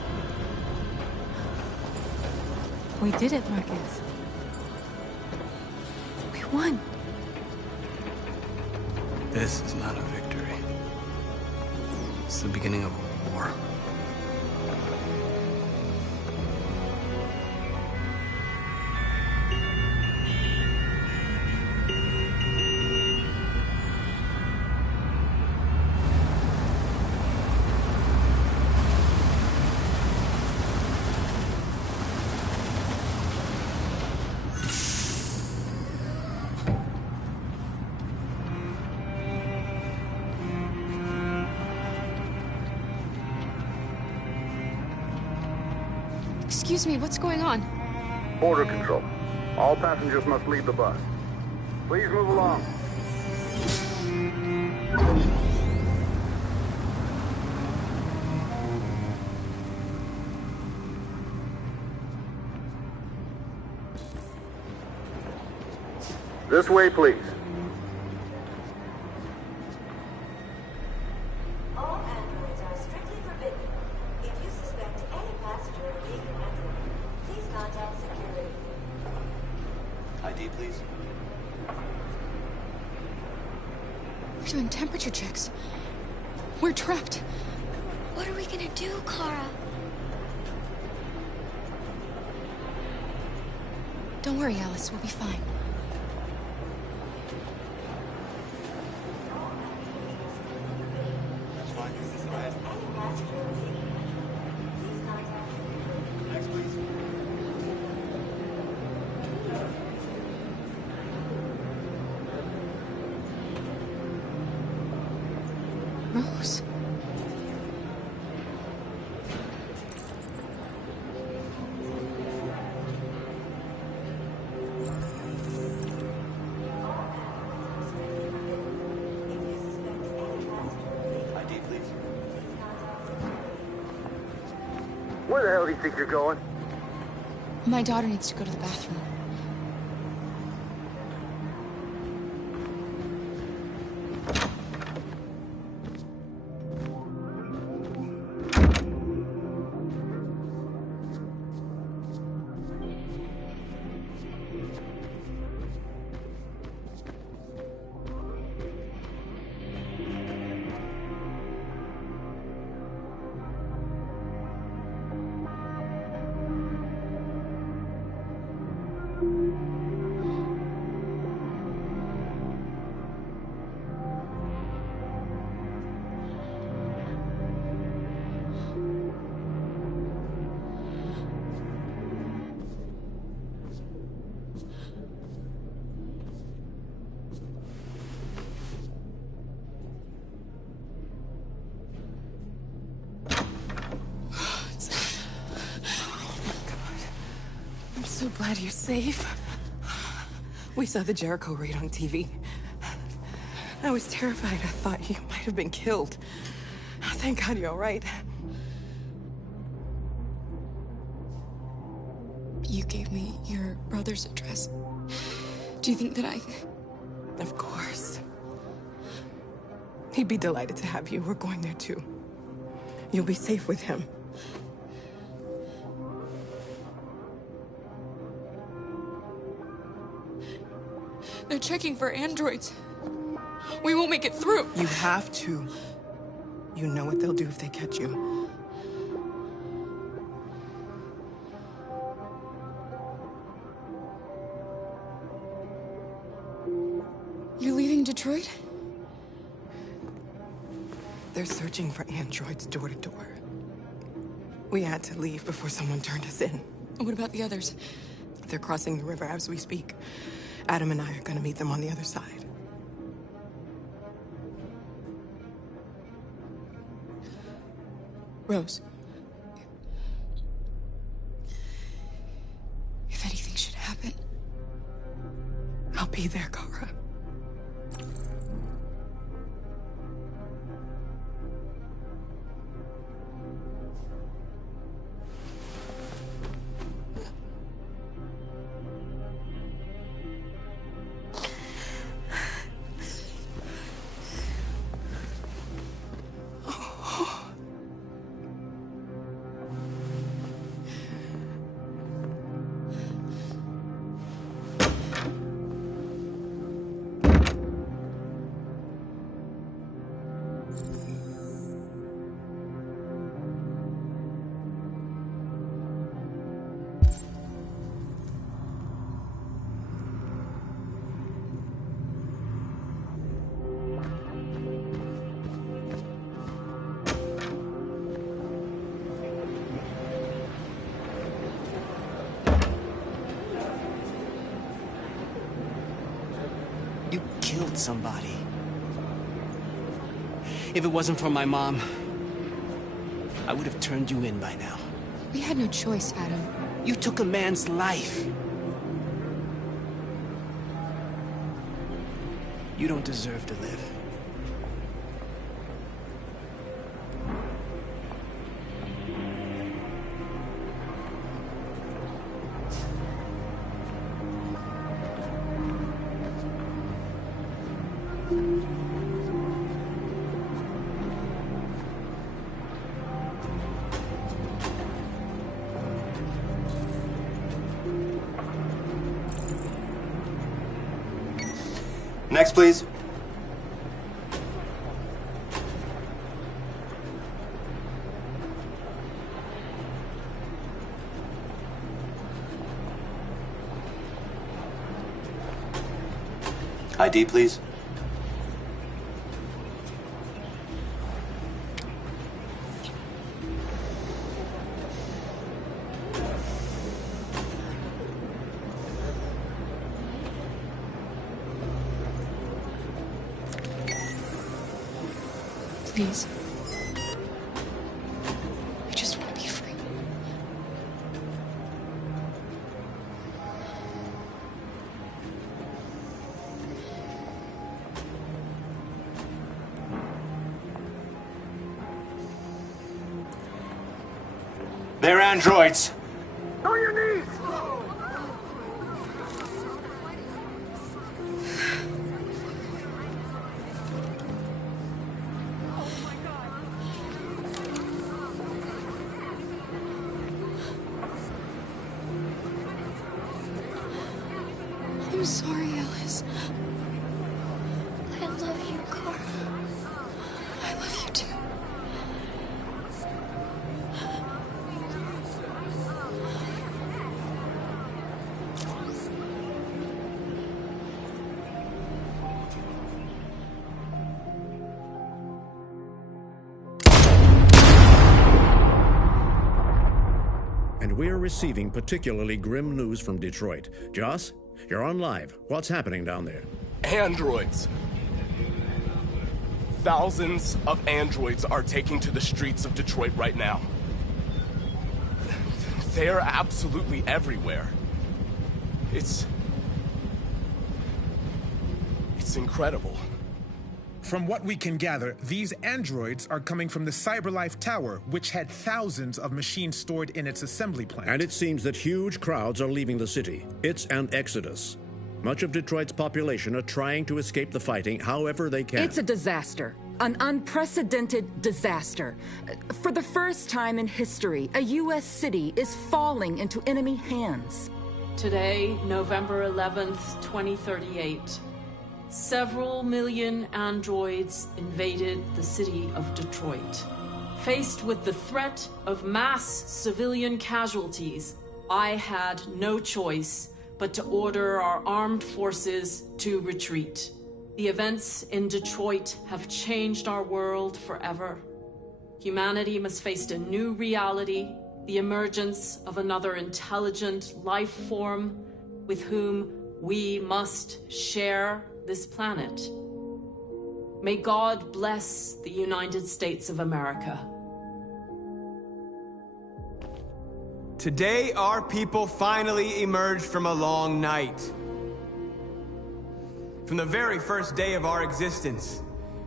We did it, Marcus. We won. This is not a victory. It's the beginning of a war. Excuse me, what's going on? Border control. All passengers must leave the bus. Please move along. This way, please. please. We're doing temperature checks. We're trapped. What are we gonna do, Kara? Don't worry, Alice. We'll be fine. That's fine. Go ahead. Next, please. Rose. ID, please. Where the hell do you think you're going? My daughter needs to go to the bathroom. I'm so glad you're safe. We saw the Jericho raid on TV. I was terrified. I thought you might have been killed. Thank God you're all right. You gave me your brother's address. Do you think that I... Of course. He'd be delighted to have you. We're going there too. You'll be safe with him. They're checking for androids. We won't make it through. You have to. You know what they'll do if they catch you. You're leaving Detroit? They're searching for androids door to door. We had to leave before someone turned us in. What about the others? They're crossing the river as we speak. Adam and I are gonna meet them on the other side. Rose. If anything should happen... I'll be there, Kara. You killed somebody. If it wasn't for my mom, I would have turned you in by now. We had no choice, Adam. You took a man's life. You don't deserve to live. Next, please. ID, please. Please. I just want to be free. They're androids. On your knees! I'm sorry, Alice. I love you, Carl. I love you too. And we're receiving particularly grim news from Detroit. Joss, you're on live. What's happening down there? Androids. Thousands of androids are taking to the streets of Detroit right now. They're absolutely everywhere. It's incredible. From what we can gather, these androids are coming from the CyberLife Tower, which had thousands of machines stored in its assembly plant. And it seems that huge crowds are leaving the city. It's an exodus. Much of Detroit's population are trying to escape the fighting however they can. It's a disaster. An unprecedented disaster. For the first time in history, a U.S. city is falling into enemy hands. Today, November 11th, 2038, several million androids invaded the city of Detroit. Faced with the threat of mass civilian casualties, I had no choice but to order our armed forces to retreat. The events in Detroit have changed our world forever. Humanity must face a new reality, the emergence of another intelligent life form with whom we must share this planet. May God bless the United States of America. Today, our people finally emerged from a long night. From the very first day of our existence,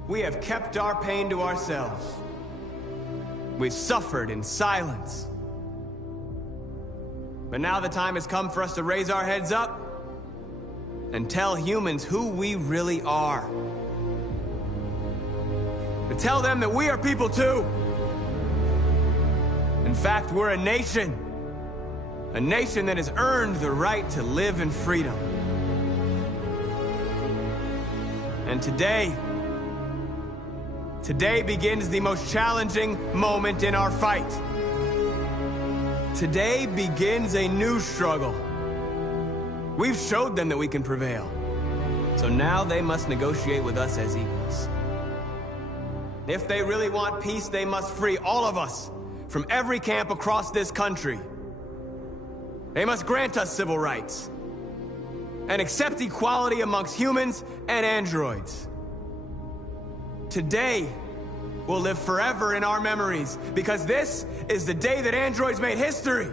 we have kept our pain to ourselves. We've suffered in silence. But now the time has come for us to raise our heads up and tell humans who we really are. To tell them that we are people too. In fact, we're a nation. A nation that has earned the right to live in freedom. And today begins the most challenging moment in our fight. Today begins a new struggle. We've showed them that we can prevail. So now they must negotiate with us as equals. If they really want peace, they must free all of us from every camp across this country. They must grant us civil rights and accept equality amongst humans and androids. Today will live forever in our memories because this is the day that androids made history.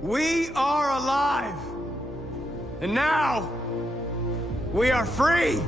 We are alive, and now we are free.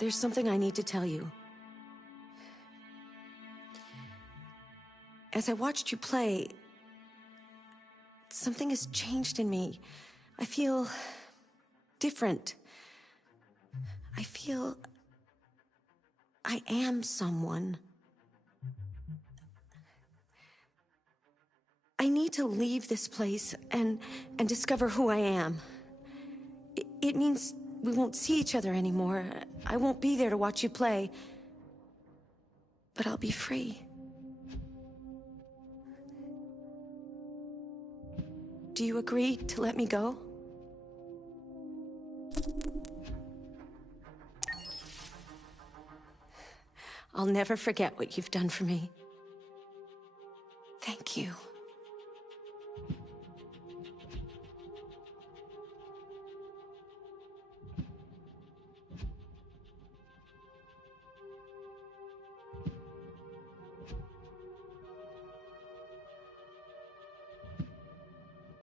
There's something I need to tell you. As I watched you play, something has changed in me. I feel different. I feel I am someone. I need to leave this place and discover who I am. It means we won't see each other anymore. I won't be there to watch you play. But I'll be free. Do you agree to let me go? I'll never forget what you've done for me. Thank you.